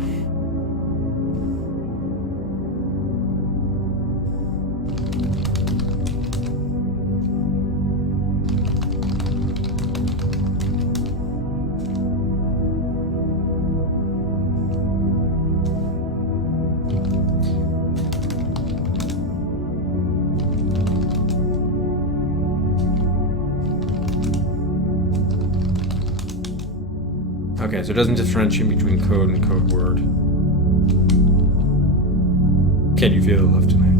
Okay, so it doesn't differentiate between code and code word. Can you feel the love tonight?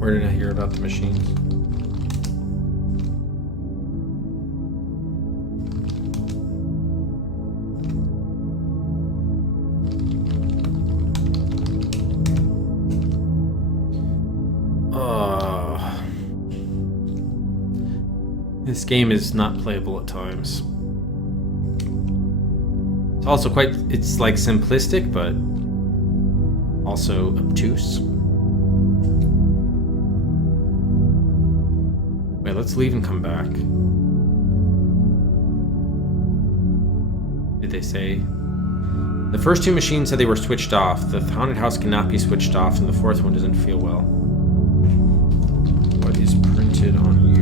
Where did I hear about the machines? This game is not playable at times. It's also it's like simplistic, but also obtuse. Wait, let's leave and come back. Did they say? The first two machines said they were switched off. The haunted house cannot be switched off, and the fourth one doesn't feel well. What is printed on you?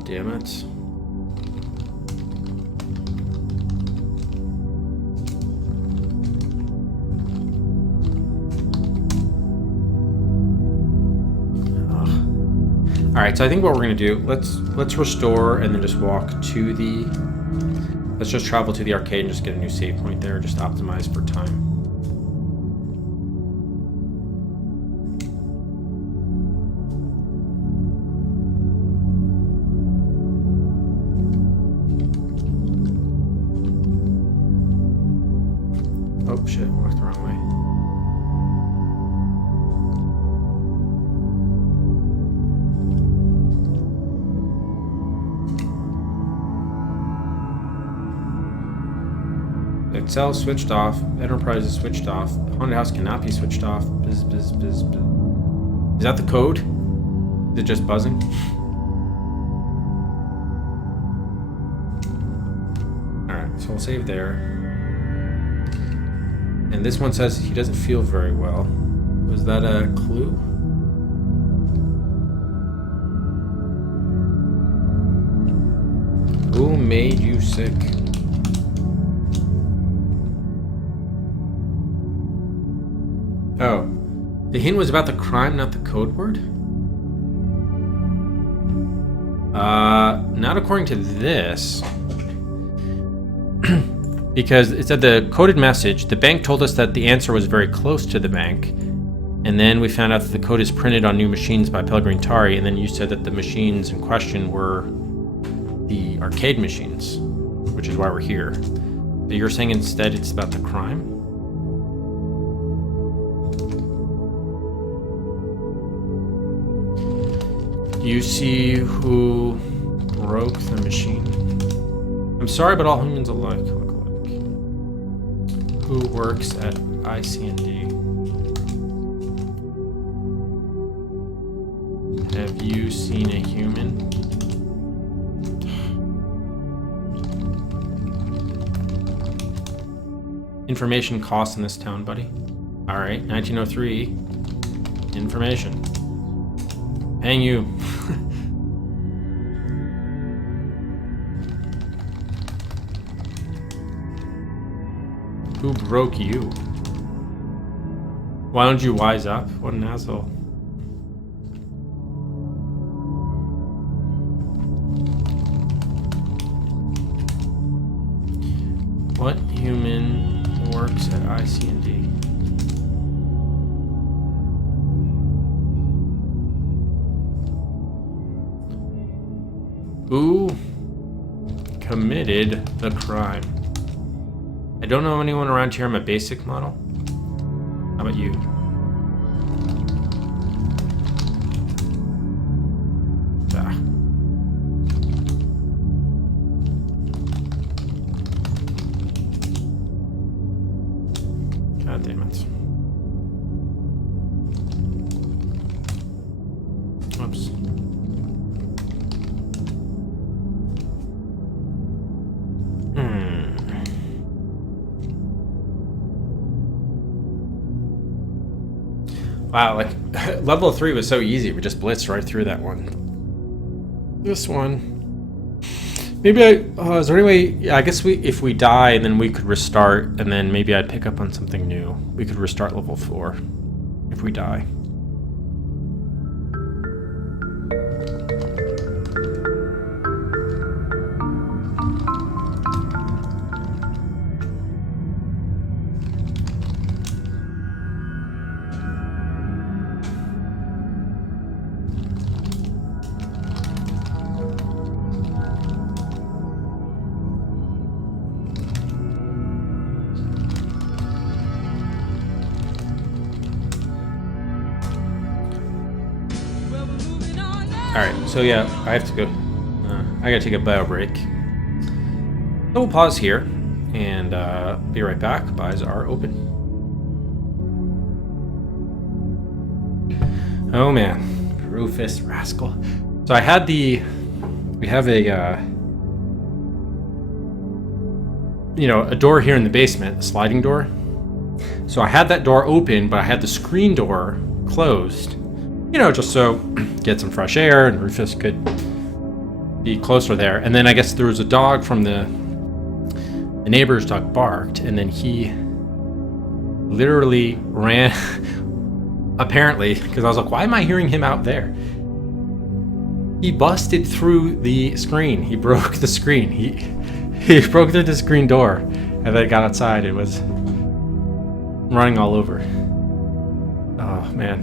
God damn it. All right, so I think what we're gonna do, let's restore and then just walk to the. Let's just travel to the arcade and just get a new save point there, just optimize for time. Oh shit, walked the wrong way. Excel switched off. Enterprise is switched off. Haunted house cannot be switched off. Bzz, bzz, bzz, bzz. Is that the code? Is it just buzzing? Alright, so we'll save there. And this one says he doesn't feel very well. Was that a clue? Who made you sick? Oh, the hint was about the crime, not the code word? Not according to this. Because it said the coded message, the bank told us that the answer was very close to the bank. And then we found out that the code is printed on new machines by Pellegrin Tari, and then you said that the machines in question were the arcade machines, which is why we're here. But you're saying instead it's about the crime? You see who broke the machine? I'm sorry, but all humans alike look alike. Who works at IC&D? Have you seen a human? Information costs in this town, buddy. Alright, 1903. Information. Hang you. Who broke you? Why don't you wise up? What an asshole. What human works at IC&D? Who committed the crime? I don't know anyone around here. I'm a basic model. How about you? Ah. God damn it. Oops. Wow, like level 3 was so easy. We just blitzed right through that one. This one. Maybe is there any way? Yeah, I guess if we die, then we could restart, and then maybe I'd pick up on something new. We could restart level 4 if we die. Alright, so yeah, I have to go. I gotta take a bio break. So we'll pause here and be right back. Buys are open. Oh man, Rufus Rascal. So I had we have a, a door here in the basement, a sliding door. So I had that door open, but I had the screen door closed. Just so get some fresh air and Rufus could be closer there. And then I guess there was a dog from the neighbor's dog barked, and then he literally ran. Apparently, because I was like, why am I hearing him out there? He busted through the screen. He broke the screen. He broke through the screen door, and then got outside. It was running all over. Oh man.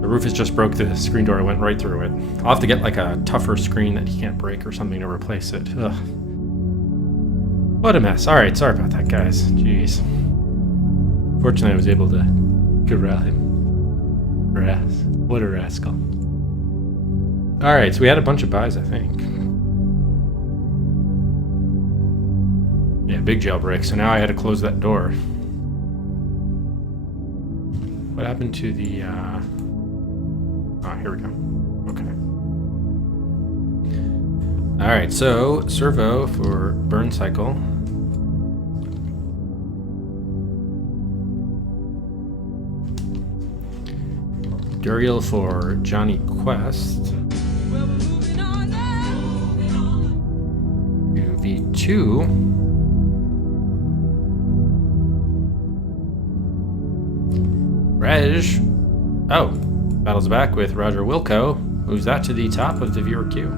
The Rufus just broke the screen door. It went right through it. I'll have to get like a tougher screen that he can't break or something to replace it. Ugh. What a mess. Alright, sorry about that, guys. Jeez. Fortunately, I was able to corral him. What a rascal. Alright, so we had a bunch of buys, I think. Yeah, big jailbreak. So now I had to close that door. What happened to the... Oh, here we go. Okay. Alright, so servo for burn cycle. Duriel for Johnny Quest. UV2. Reg. Oh, battles back with Roger Wilco. Moves that to the top of the viewer queue.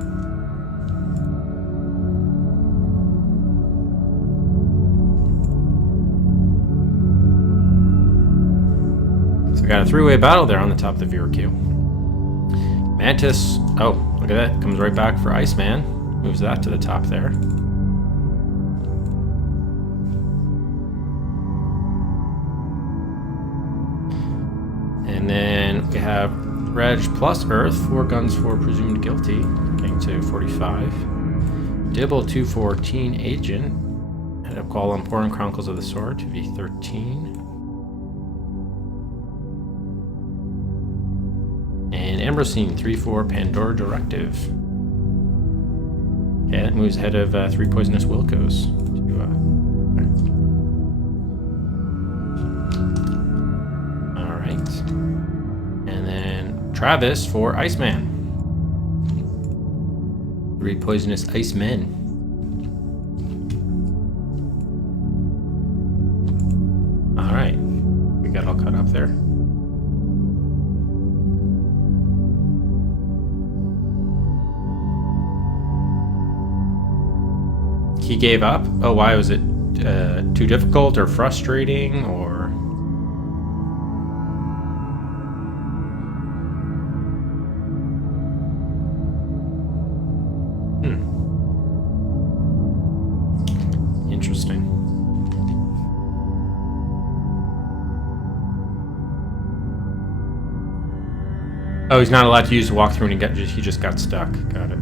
So we got a three-way battle there on the top of the viewer queue. Mantis. Oh, look at that. Comes right back for Iceman. Moves that to the top there. And then we have Reg plus Earth, 4 guns for presumed guilty, getting to 45. Dibble 2 for teen agent. Head up call on Important Chronicles of the Sword to be 13. And Ambrosine 3 for Pandora Directive. Yeah, that moves ahead of 3 Poisonous Wilcos. Alright. And then Travis for Iceman. 3 Poisonous Icemen. Alright. We got all caught up there. He gave up? Oh, why? Was it too difficult or frustrating or... Interesting. Oh, he's not allowed to use the walkthrough and he just got stuck. Got it.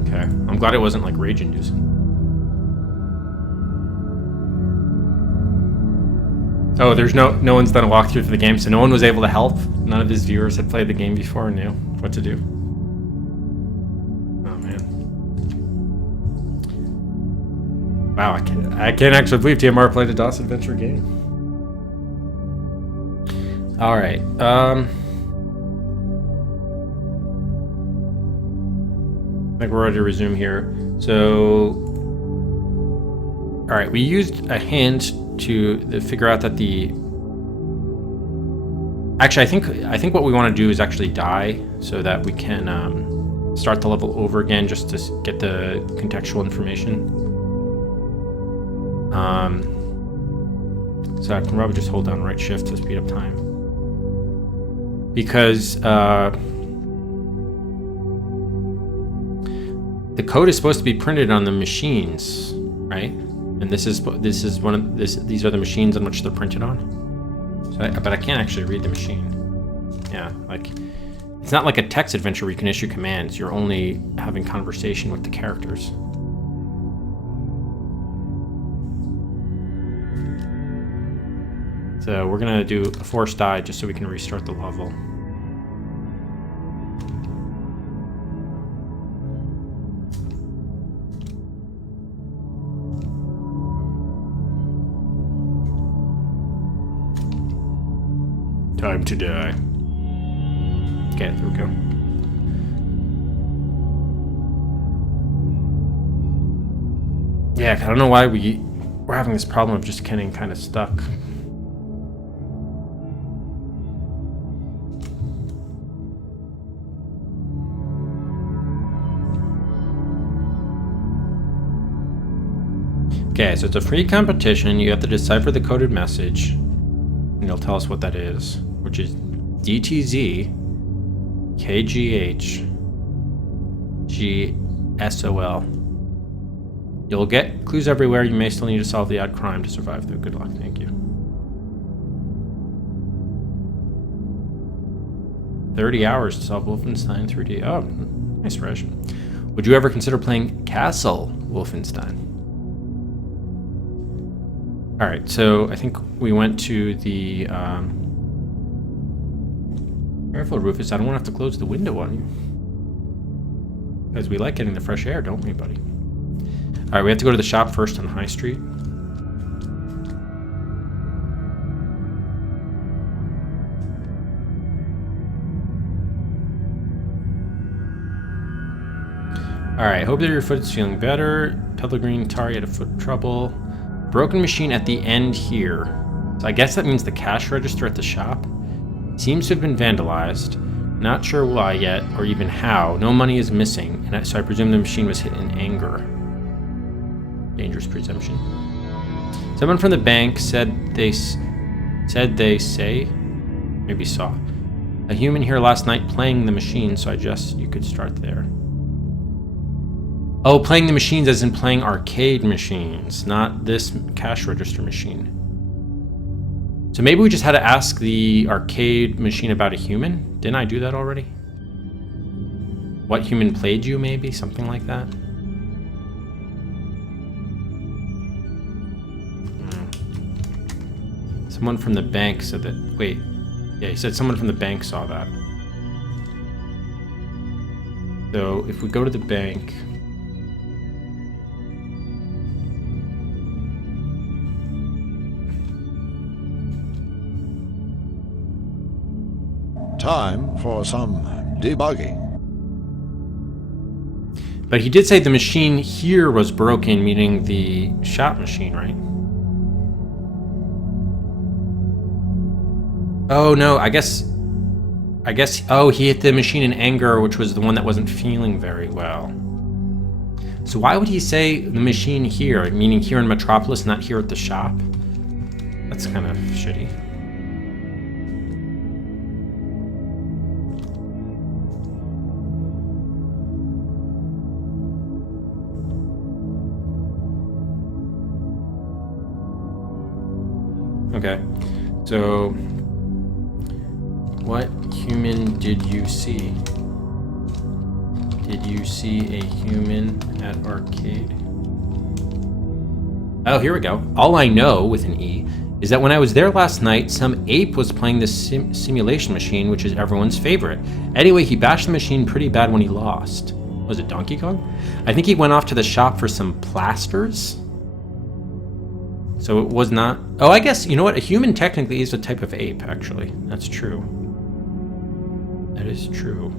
Okay. I'm glad it wasn't like rage inducing. Oh, there's no one's done a walkthrough for the game, so no one was able to help. None of his viewers had played the game before and knew what to do. Oh man. Wow, I can't actually believe TMR played a DOS adventure game. Alright, I think we're ready to resume here. So, all right, we used a hint to figure out that the. Actually, I think what we want to do is actually die so that we can start the level over again, just to get the contextual information. So I can probably just hold down right shift to speed up time, because. The code is supposed to be printed on the machines, right? And this is one of these are the machines on which they're printed on. So but I can't actually read the machine. Yeah, like it's not like a text adventure where you can issue commands. You're only having conversation with the characters. So we're gonna do a forced die just so we can restart the level. Time to die. Okay, there we go. Yeah, I don't know why we're having this problem of just getting kind of stuck. Okay, so it's a free competition. You have to decipher the coded message, and it'll tell us what that is, which is DTZ KGH GSOL. You'll get clues everywhere. You may still need to solve the odd crime to survive, though. Good luck. Thank you. 30 hours to solve Wolfenstein 3D. Oh, nice version. Would you ever consider playing Castle Wolfenstein? All right, so I think we went to the... Careful, Rufus. I don't want to have to close the window on you. Because we like getting the fresh air, don't we, buddy? All right, we have to go to the shop first on High Street. All right, hope that your foot is feeling better. Pellegrini Tari had a foot trouble. Broken machine at the end here. So I guess that means the cash register at the shop seems to have been vandalized. Not sure why yet, or even how. No money is missing, and so I presume the machine was hit in anger. Dangerous presumption. Someone from the bank said they maybe saw a human here last night playing the machine, so I guess you could start there. Oh, playing the machines as in playing arcade machines, not this cash register machine. So maybe we just had to ask the arcade machine about a human? Didn't I do that already? What human played you, maybe? Something like that? Someone from the bank said that... Wait. Yeah, he said someone from the bank saw that. So, if we go to the bank... Time for some debugging. But he did say the machine here was broken, meaning the shop machine, right? Oh, no, I guess, oh, he hit the machine in anger, which was the one that wasn't feeling very well. So why would he say the machine here, meaning here in Metropolis, not here at the shop? That's kind of shitty. Okay, so what human did you see? Did you see a human at arcade? Oh, here we go. All I know, with an E, is that when I was there last night, some ape was playing this simulation machine, which is everyone's favorite. Anyway, he bashed the machine pretty bad when he lost. Was it Donkey Kong? I think he went off to the shop for some plasters. So it was not... Oh, I guess, you know what? A human technically is a type of ape, actually. That's true. That is true.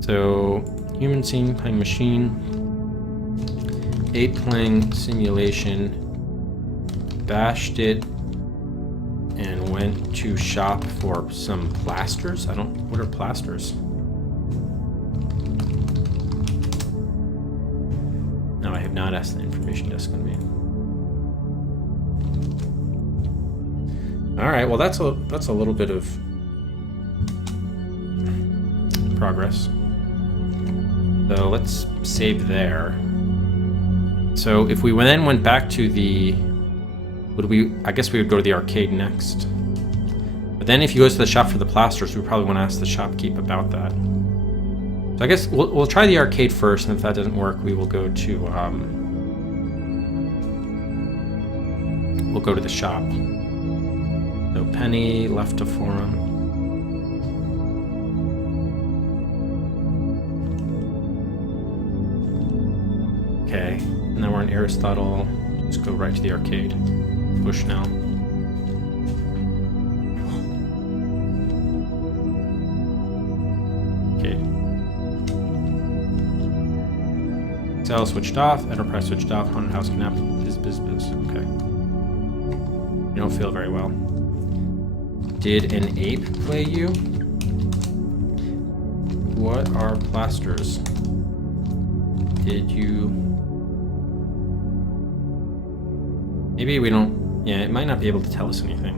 So, human scene playing machine. Ape playing simulation. Bashed it. And went to shop for some plasters? What are plasters? No, I have not asked the information desk on me. All right, well that's a little bit of progress. So let's save there. So if we then went back to the, I guess we would go to the arcade next. But then if he goes to the shop for the plasters, we probably want to ask the shopkeep about that. So I guess we'll try the arcade first, and if that doesn't work, we will go to the shop. So Penny left to forum. Okay, and then we're in Aristotle. Let's go right to the arcade. Push now. XL switched off. Enterprise switched off. Haunted house kidnapped. Biz. Okay. You don't feel very well. Did an ape play you? What are plasters? Did you... Maybe we don't... Yeah, it might not be able to tell us anything.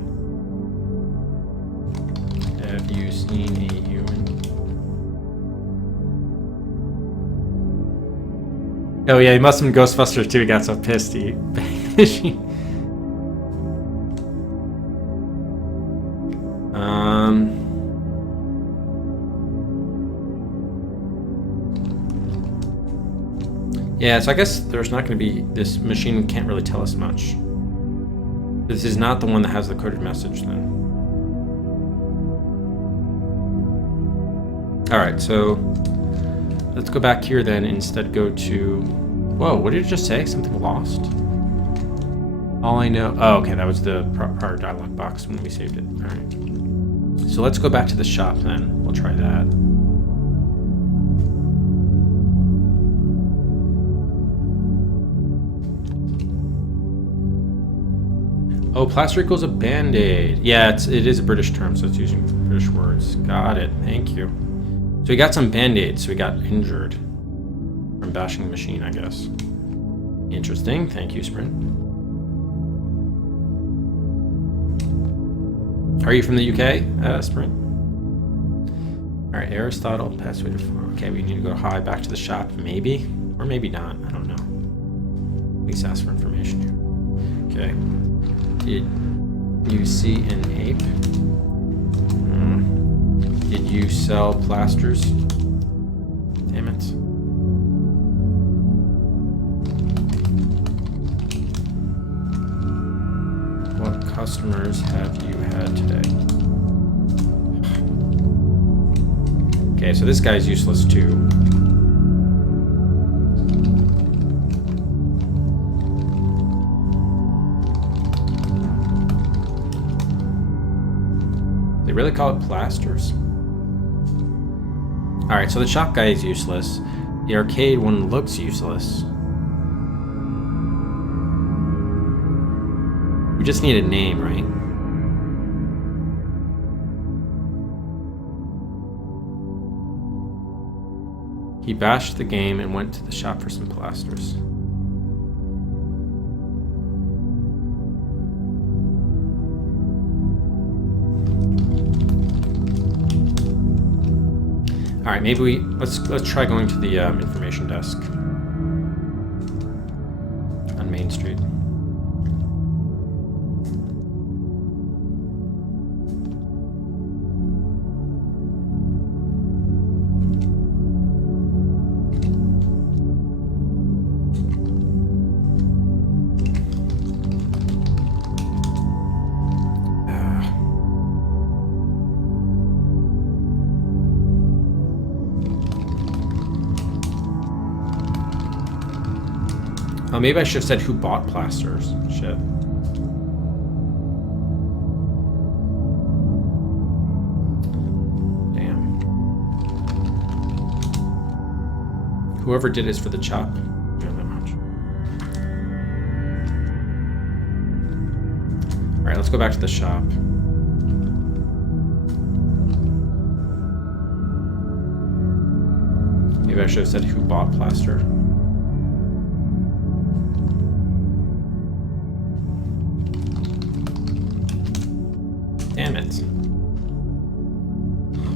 Have you seen a human? Oh yeah, he must have been Ghostbusters too. He got so pissed. He... Yeah, so I guess there's not going to be... This machine can't really tell us much. This is not the one that has the coded message then. Alright, so... Let's go back here then and instead go to... Whoa, what did it just say? Something lost? All I know... Oh, okay, that was the prior dialog box when we saved it. Alright. So let's go back to the shop then. We'll try that. Oh, plaster equals a band-aid. Yeah, it is a British term, so it's using British words. Got it. Thank you. So we got some band-aids, so we got injured from bashing the machine, I guess. Interesting. Thank you, Sprint. Are you from the UK, Sprint? Alright, Aristotle, pathway to farm. Okay, we need to go high back to the shop, maybe? Or maybe not, I don't know. At least ask for information here. Okay. Did you see an ape? Did you sell plasters? Damn it. What customers have you had today? Okay, so this guy's useless too. They really call it plasters? Alright, so the shop guy is useless. The arcade one looks useless. We just need a name, right? He bashed the game and went to the shop for some plasters. All right, maybe let's try going to the information desk on Main Street. Oh, maybe I should have said who bought plasters. Shit. Damn. Whoever did is for the chop. Not that much. Alright, let's go back to the shop. Maybe I should have said who bought plaster. Damn it.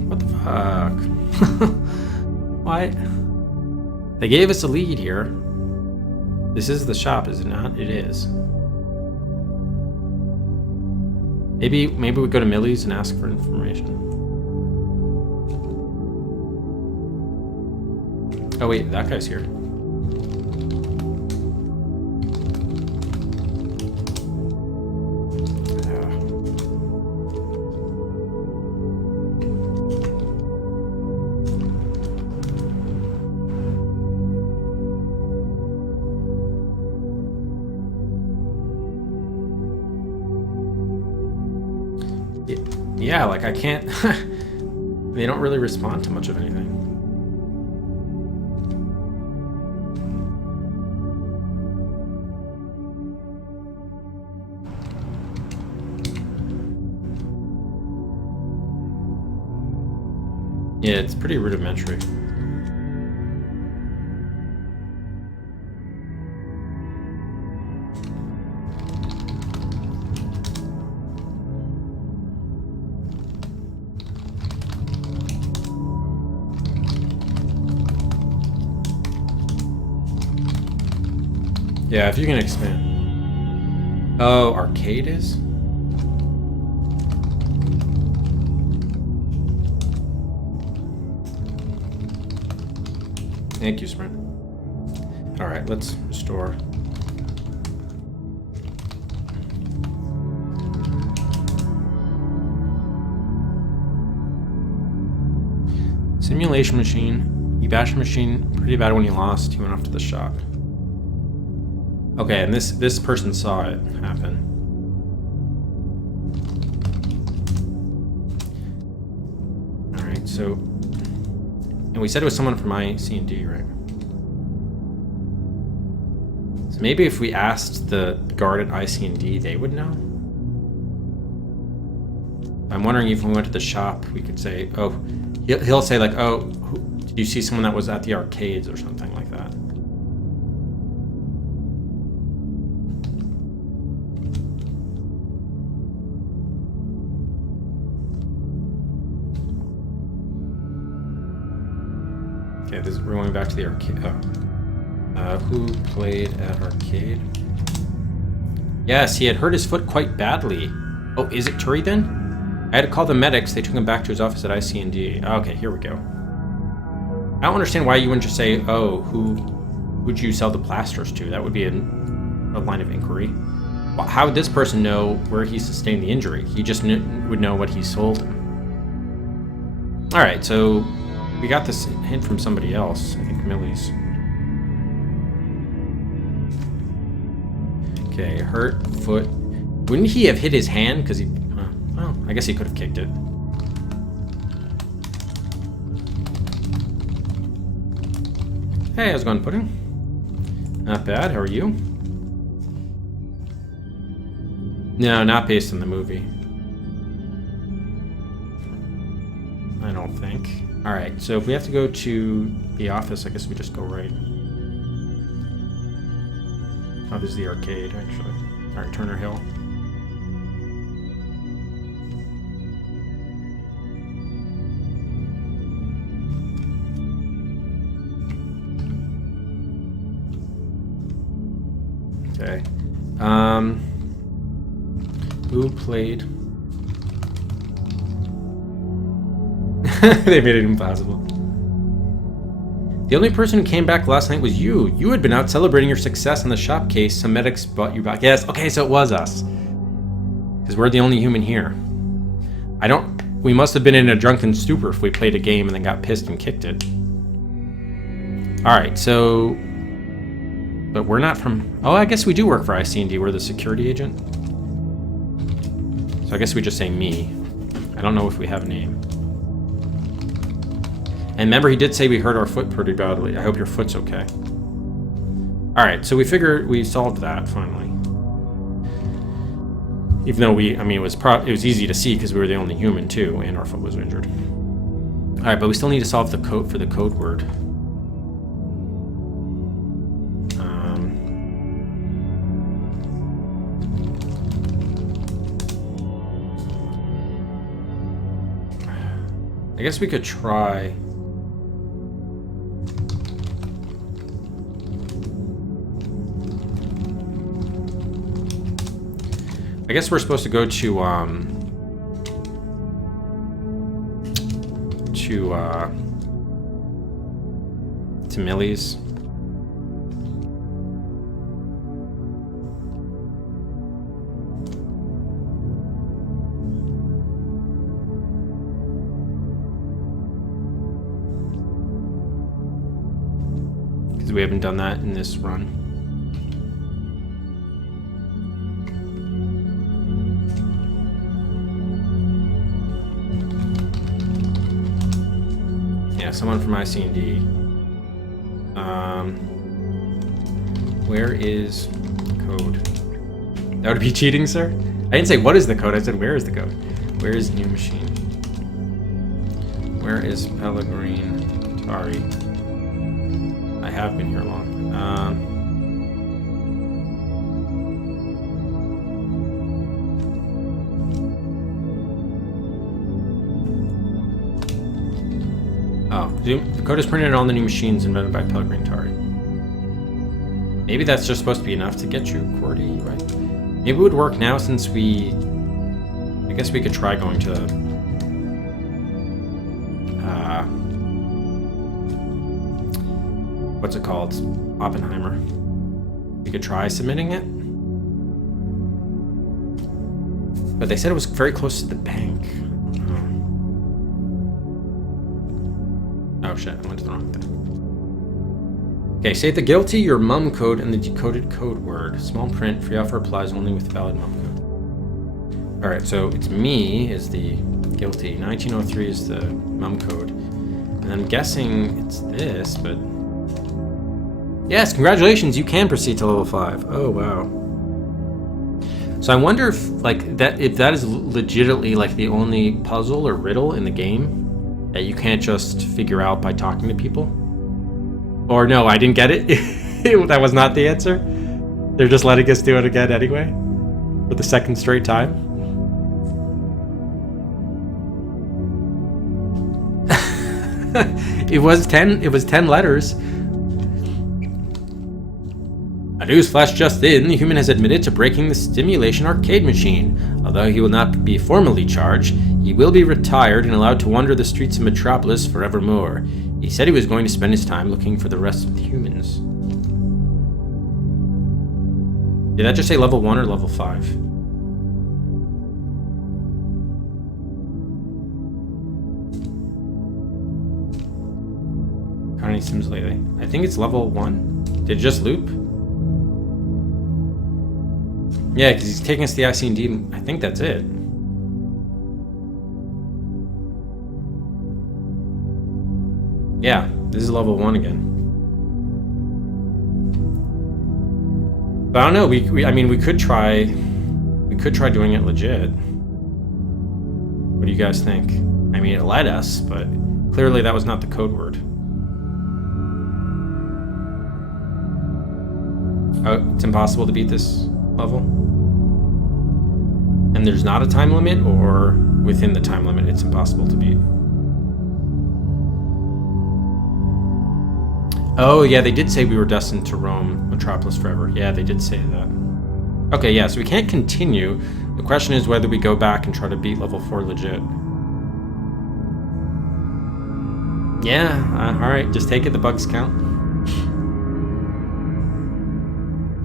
What the fuck? What? They gave us a lead here. This is the shop, is it not? It is. Maybe we go to Millie's and ask for information. Oh wait, that guy's here. Yeah, like I can't... They don't really respond to much of anything. Yeah, it's pretty rudimentary. Yeah, if you can expand. Oh, arcade is? Thank you, Sprint. Alright, let's restore. Simulation machine. He bashed the machine pretty bad when he lost. He went off to the shop. Okay, and this person saw it happen. Alright, so... And we said it was someone from IC&D, right? So maybe if we asked the guard at IC&D, they would know? I'm wondering if we went to the shop, we could say, oh... He'll say like, oh, did you see someone that was at the arcades or something like that? Okay, we're going back to the arcade. Who played at arcade? Yes, he had hurt his foot quite badly. Oh, is it Turi then? I had to call the medics. They took him back to his office at IC&D. Okay, here we go. I don't understand why you wouldn't just say, oh, who'd you sell the plasters to? That would be a line of inquiry. Well, how would this person know where he sustained the injury? He just would know what he sold him. All right, so we got this hint from somebody else. I think Millie's. Okay, hurt foot. Wouldn't he have hit his hand? Because he... Well, I guess he could have kicked it. Hey, how's it going, Pudding? Not bad, how are you? No, not based on the movie. I don't think. Alright, so if we have to go to the office, I guess we just go right. Oh, this is the arcade, actually. Alright, Turner Hill. Okay. Who played? They made it impossible. The only person who came back last night was you. You had been out celebrating your success in the shop case. Some medics brought you back. Yes, okay, so it was us. Because we're the only human here. We must have been in a drunken stupor if we played a game and then got pissed and kicked it. Alright, so... But we're not from... Oh, I guess we do work for IC&D. We're the security agent. So I guess we just say me. I don't know if we have a name. And remember, he did say we hurt our foot pretty badly. I hope your foot's okay. Alright, so we figured we solved that, finally. Even though it was easy to see because we were the only human, too, and our foot was injured. Alright, but we still need to solve the code for the code word. I guess we could try... I guess we're supposed to go to Millie's. Because we haven't done that in this run. Someone from IC&D. Where is code? That would be cheating, sir? I didn't say what is the code, I said where is the code. Where is new machine? Where is Pellegrine Tari? I have been here long. Oh, the code is printed on the new machines invented by Pellegrine Tari. Maybe that's just supposed to be enough to get you QWERTY, right? Maybe it would work now since we... I guess we could try going to... what's it called? Oppenheimer. We could try submitting it. But they said it was very close to the bank. Oh shit, I went to the wrong thing. Okay, state the guilty, your mum code, and the decoded code word. Small print, free offer applies only with valid mum code. Alright, so it's me is the guilty. 1903 is the mum code. And I'm guessing it's this, but... Yes, congratulations, you can proceed to level 5. Oh, wow. So I wonder if, like, that is legitimately, like, the only puzzle or riddle in the game that you can't just figure out by talking to people. Or no, I didn't get it. That was not the answer. They're just letting us do it again anyway. For the second straight time. It was 10 letters. A news flash just in, the human has admitted to breaking the stimulation arcade machine. Although he will not be formally charged, he will be retired and allowed to wander the streets of Metropolis forevermore. He said he was going to spend his time looking for the rest of the humans. Did that just say level 1 or level 5? How many sims lately? I think it's level 1. Did it just loop? Yeah, because he's taking us to the IC&D. I think that's it. Yeah, this is level 1 again. But I don't know. I mean, we could try doing it legit. What do you guys think? I mean, it let us, but clearly that was not the code word. Oh, it's impossible to beat this level? And there's not a time limit, or within the time limit it's impossible to beat? Oh yeah, they did say we were destined to roam Metropolis forever. Yeah, they did say that. Okay, yeah, so we can't continue. The question is whether we go back and try to beat level 4 legit. Yeah, alright, just take it, the bugs count.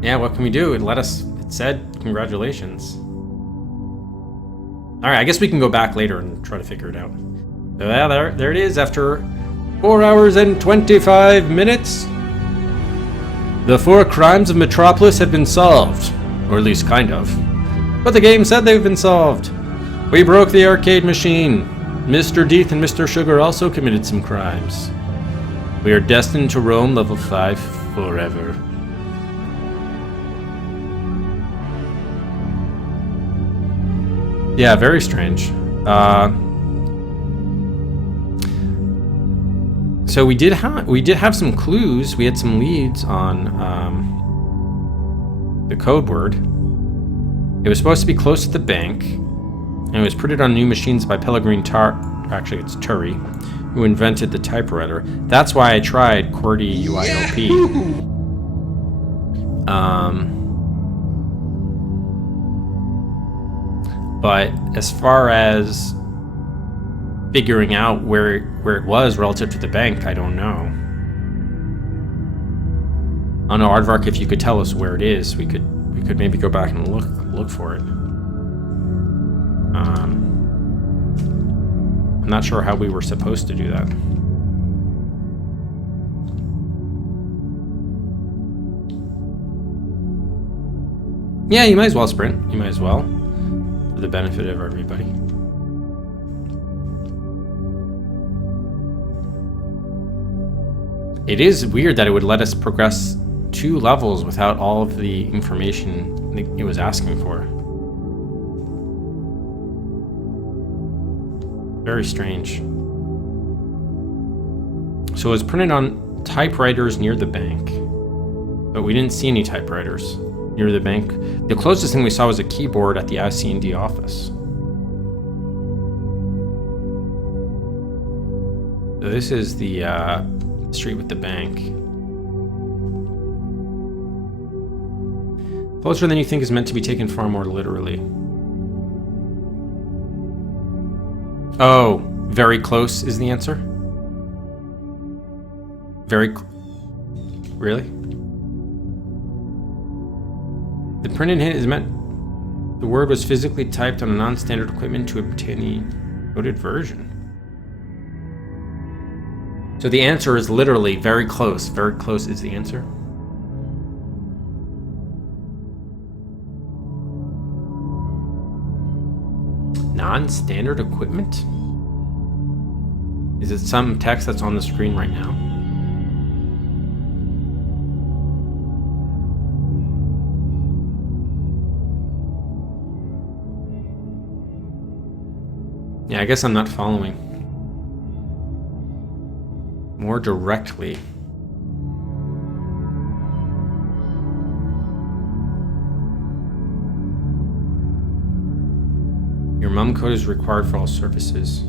Yeah, what can we do? It said congratulations. Alright, I guess we can go back later and try to figure it out. So yeah, there it is after 4 hours and 25 minutes. The 4 crimes of Metropolis have been solved. Or at least kind of. But the game said they've been solved. We broke the arcade machine. Mr. Deeth and Mr. Sugar also committed some crimes. We are destined to roam level 5 forever. Yeah, very strange. So we did have some clues. We had some leads on the code word. It was supposed to be close to the bank, and it was printed on new machines by Pellegrine Actually, it's Turi, who invented the typewriter. That's why I tried QWERTY UIOP. But as far as figuring out where it was relative to the bank, I don't know. I don't know, Aardvark, if you could tell us where it is, we could maybe go back and look for it. I'm not sure how we were supposed to do that. Yeah, you might as well sprint. You might as well. For the benefit of everybody. It is weird that it would let us progress 2 levels without all of the information it was asking for. Very strange. So it was printed on typewriters near the bank. But we didn't see any typewriters near the bank. The closest thing we saw was a keyboard at the IC&D office. So this is the street with the bank. Closer than you think is meant to be taken far more literally. Oh, very close is the answer? Really? The printed hint is meant... The word was physically typed on a non-standard equipment to obtain the coded version. So the answer is literally very close. Very close is the answer. Non-standard equipment? Is it some text that's on the screen right now? Yeah, I guess I'm not following. More directly. Your mum code is required for all services.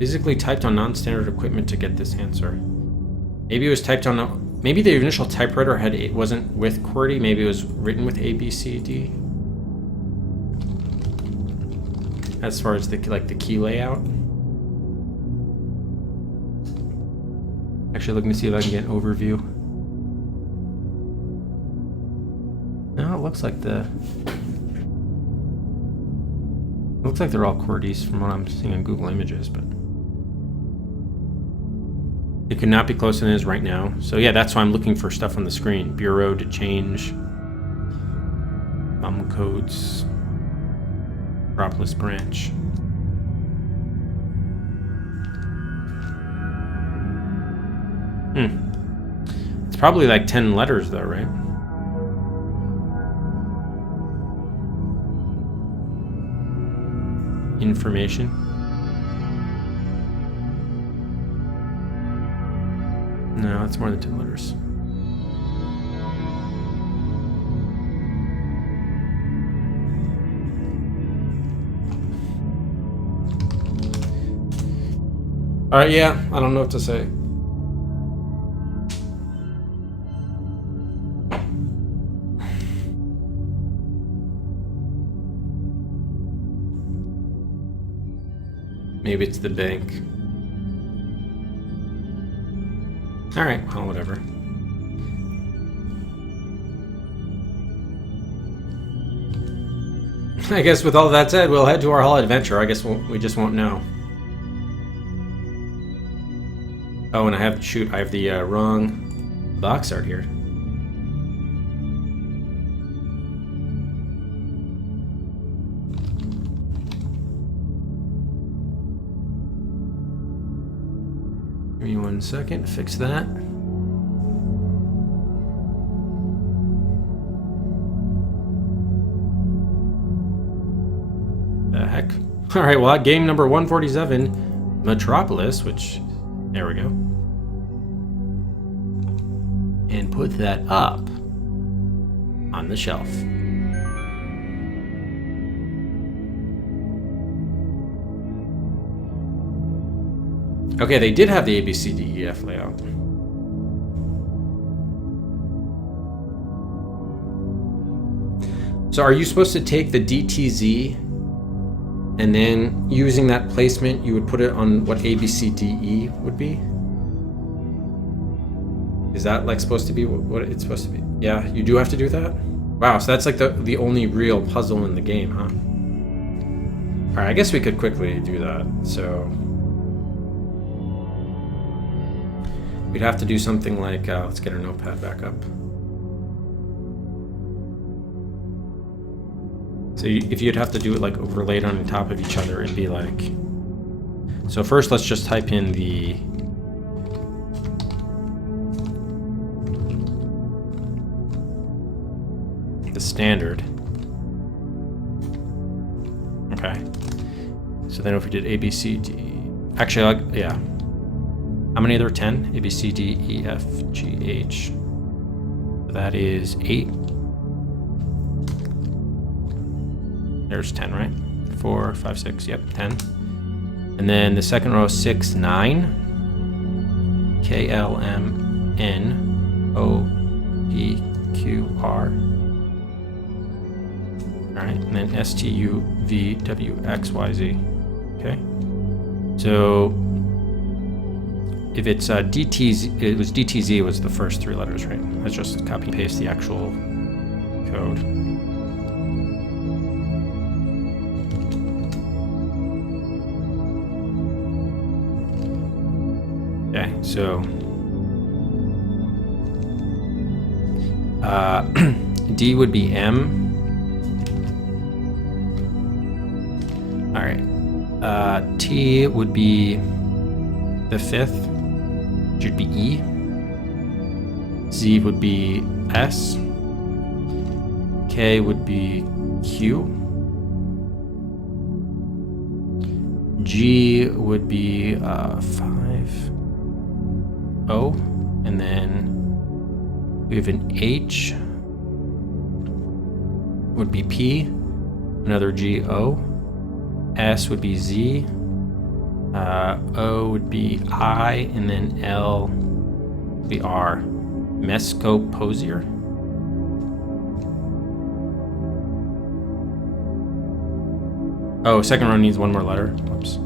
Physically typed on non-standard equipment to get this answer. Maybe it was typed on... Maybe the initial typewriter it wasn't with QWERTY. Maybe it was written with A, B, C, D. As far as the key layout. Actually, looking to see if I can get an overview. No, it looks like they're all QWERTYs from what I'm seeing on Google Images, but it could not be closer than it is right now. So yeah, that's why I'm looking for stuff on the screen. Bureau to change. Mum codes. Metropolis branch. It's probably like 10 letters though, right? Information. No, it's more than 10 letters. Alright, yeah, I don't know what to say. Maybe it's the bank. Alright, well, whatever. I guess with all that said, we'll head to our hall adventure. I guess we just won't know. Oh, and I have the wrong box art here. Give me 1 second, fix that. The heck? Alright, well, game number 147, Metropolis, which, there we go. And put that up on the shelf. Okay, they did have the A, B, C, D, E, F layout. So are you supposed to take the DTZ and then using that placement you would put it on what A, B, C, D, E would be? Is that like supposed to be what it's supposed to be? Yeah, you do have to do that? Wow, so that's like the only real puzzle in the game, huh? Alright, I guess we could quickly do that. So we'd have to do something like, let's get our notepad back up. So if you'd have to do it like overlaid on top of each other, it'd be like... So first let's just type in the standard. Okay. So So then if we did A, B, C, D... Actually, yeah. How many are there? 10? A, B, C, D, E, F, G, H. So that is 8. There's 10, right? 4, 5, 6, yep, 10. And then the second row, 6, 9. K, L, M, N, O, P, Q, R. Alright, and then S, T, U, V, W, X, Y, Z. Okay. So if it's DTZ, it was DTZ was the first 3 letters, right? Let's just copy and paste the actual code. Okay, so D would be M. All right. T would be the 5th, which would be E. Z would be S. K would be Q. G would be 5. O. And then we have an H. Would be P. Another G, O. S would be Z. O would be I, and then L would be R. Mescoposier. Oh, second row needs one more letter. Whoops.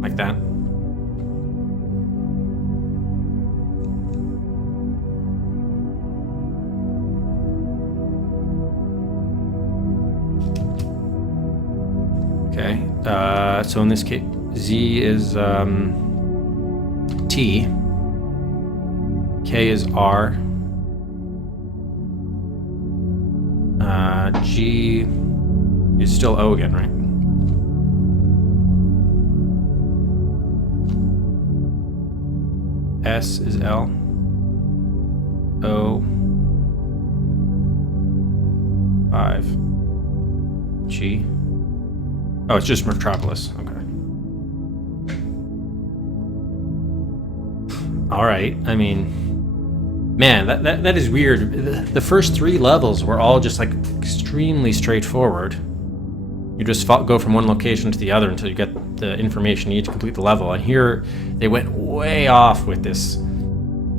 Like that. Okay, so in this case, Z is T, K is R, G is still O again, right? S is L, O, 5, G. Oh, it's just Metropolis. Okay. All right. I mean, man, that is weird. The first 3 levels were all just like extremely straightforward. You just go from one location to the other until you get the information you need to complete the level. And here, they went way off with this.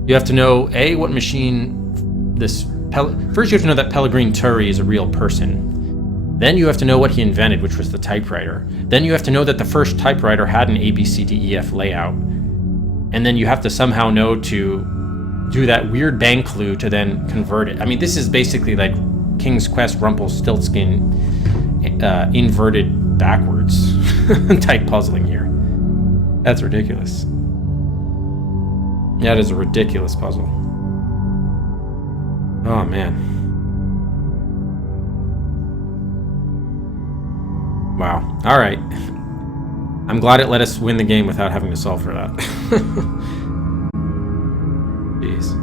You have to know, A, what machine this... First, you have to know that Pellegrin Turi is a real person. Then you have to know what he invented, which was the typewriter. Then you have to know that the first typewriter had an ABCDEF layout. And then you have to somehow know to do that weird bang clue to then convert it. I mean, this is basically like King's Quest Rumpelstiltskin inverted backwards type puzzling here. That's ridiculous. That is a ridiculous puzzle. Oh, man. Wow. All right. I'm glad it let us win the game without having to solve for that. Jeez.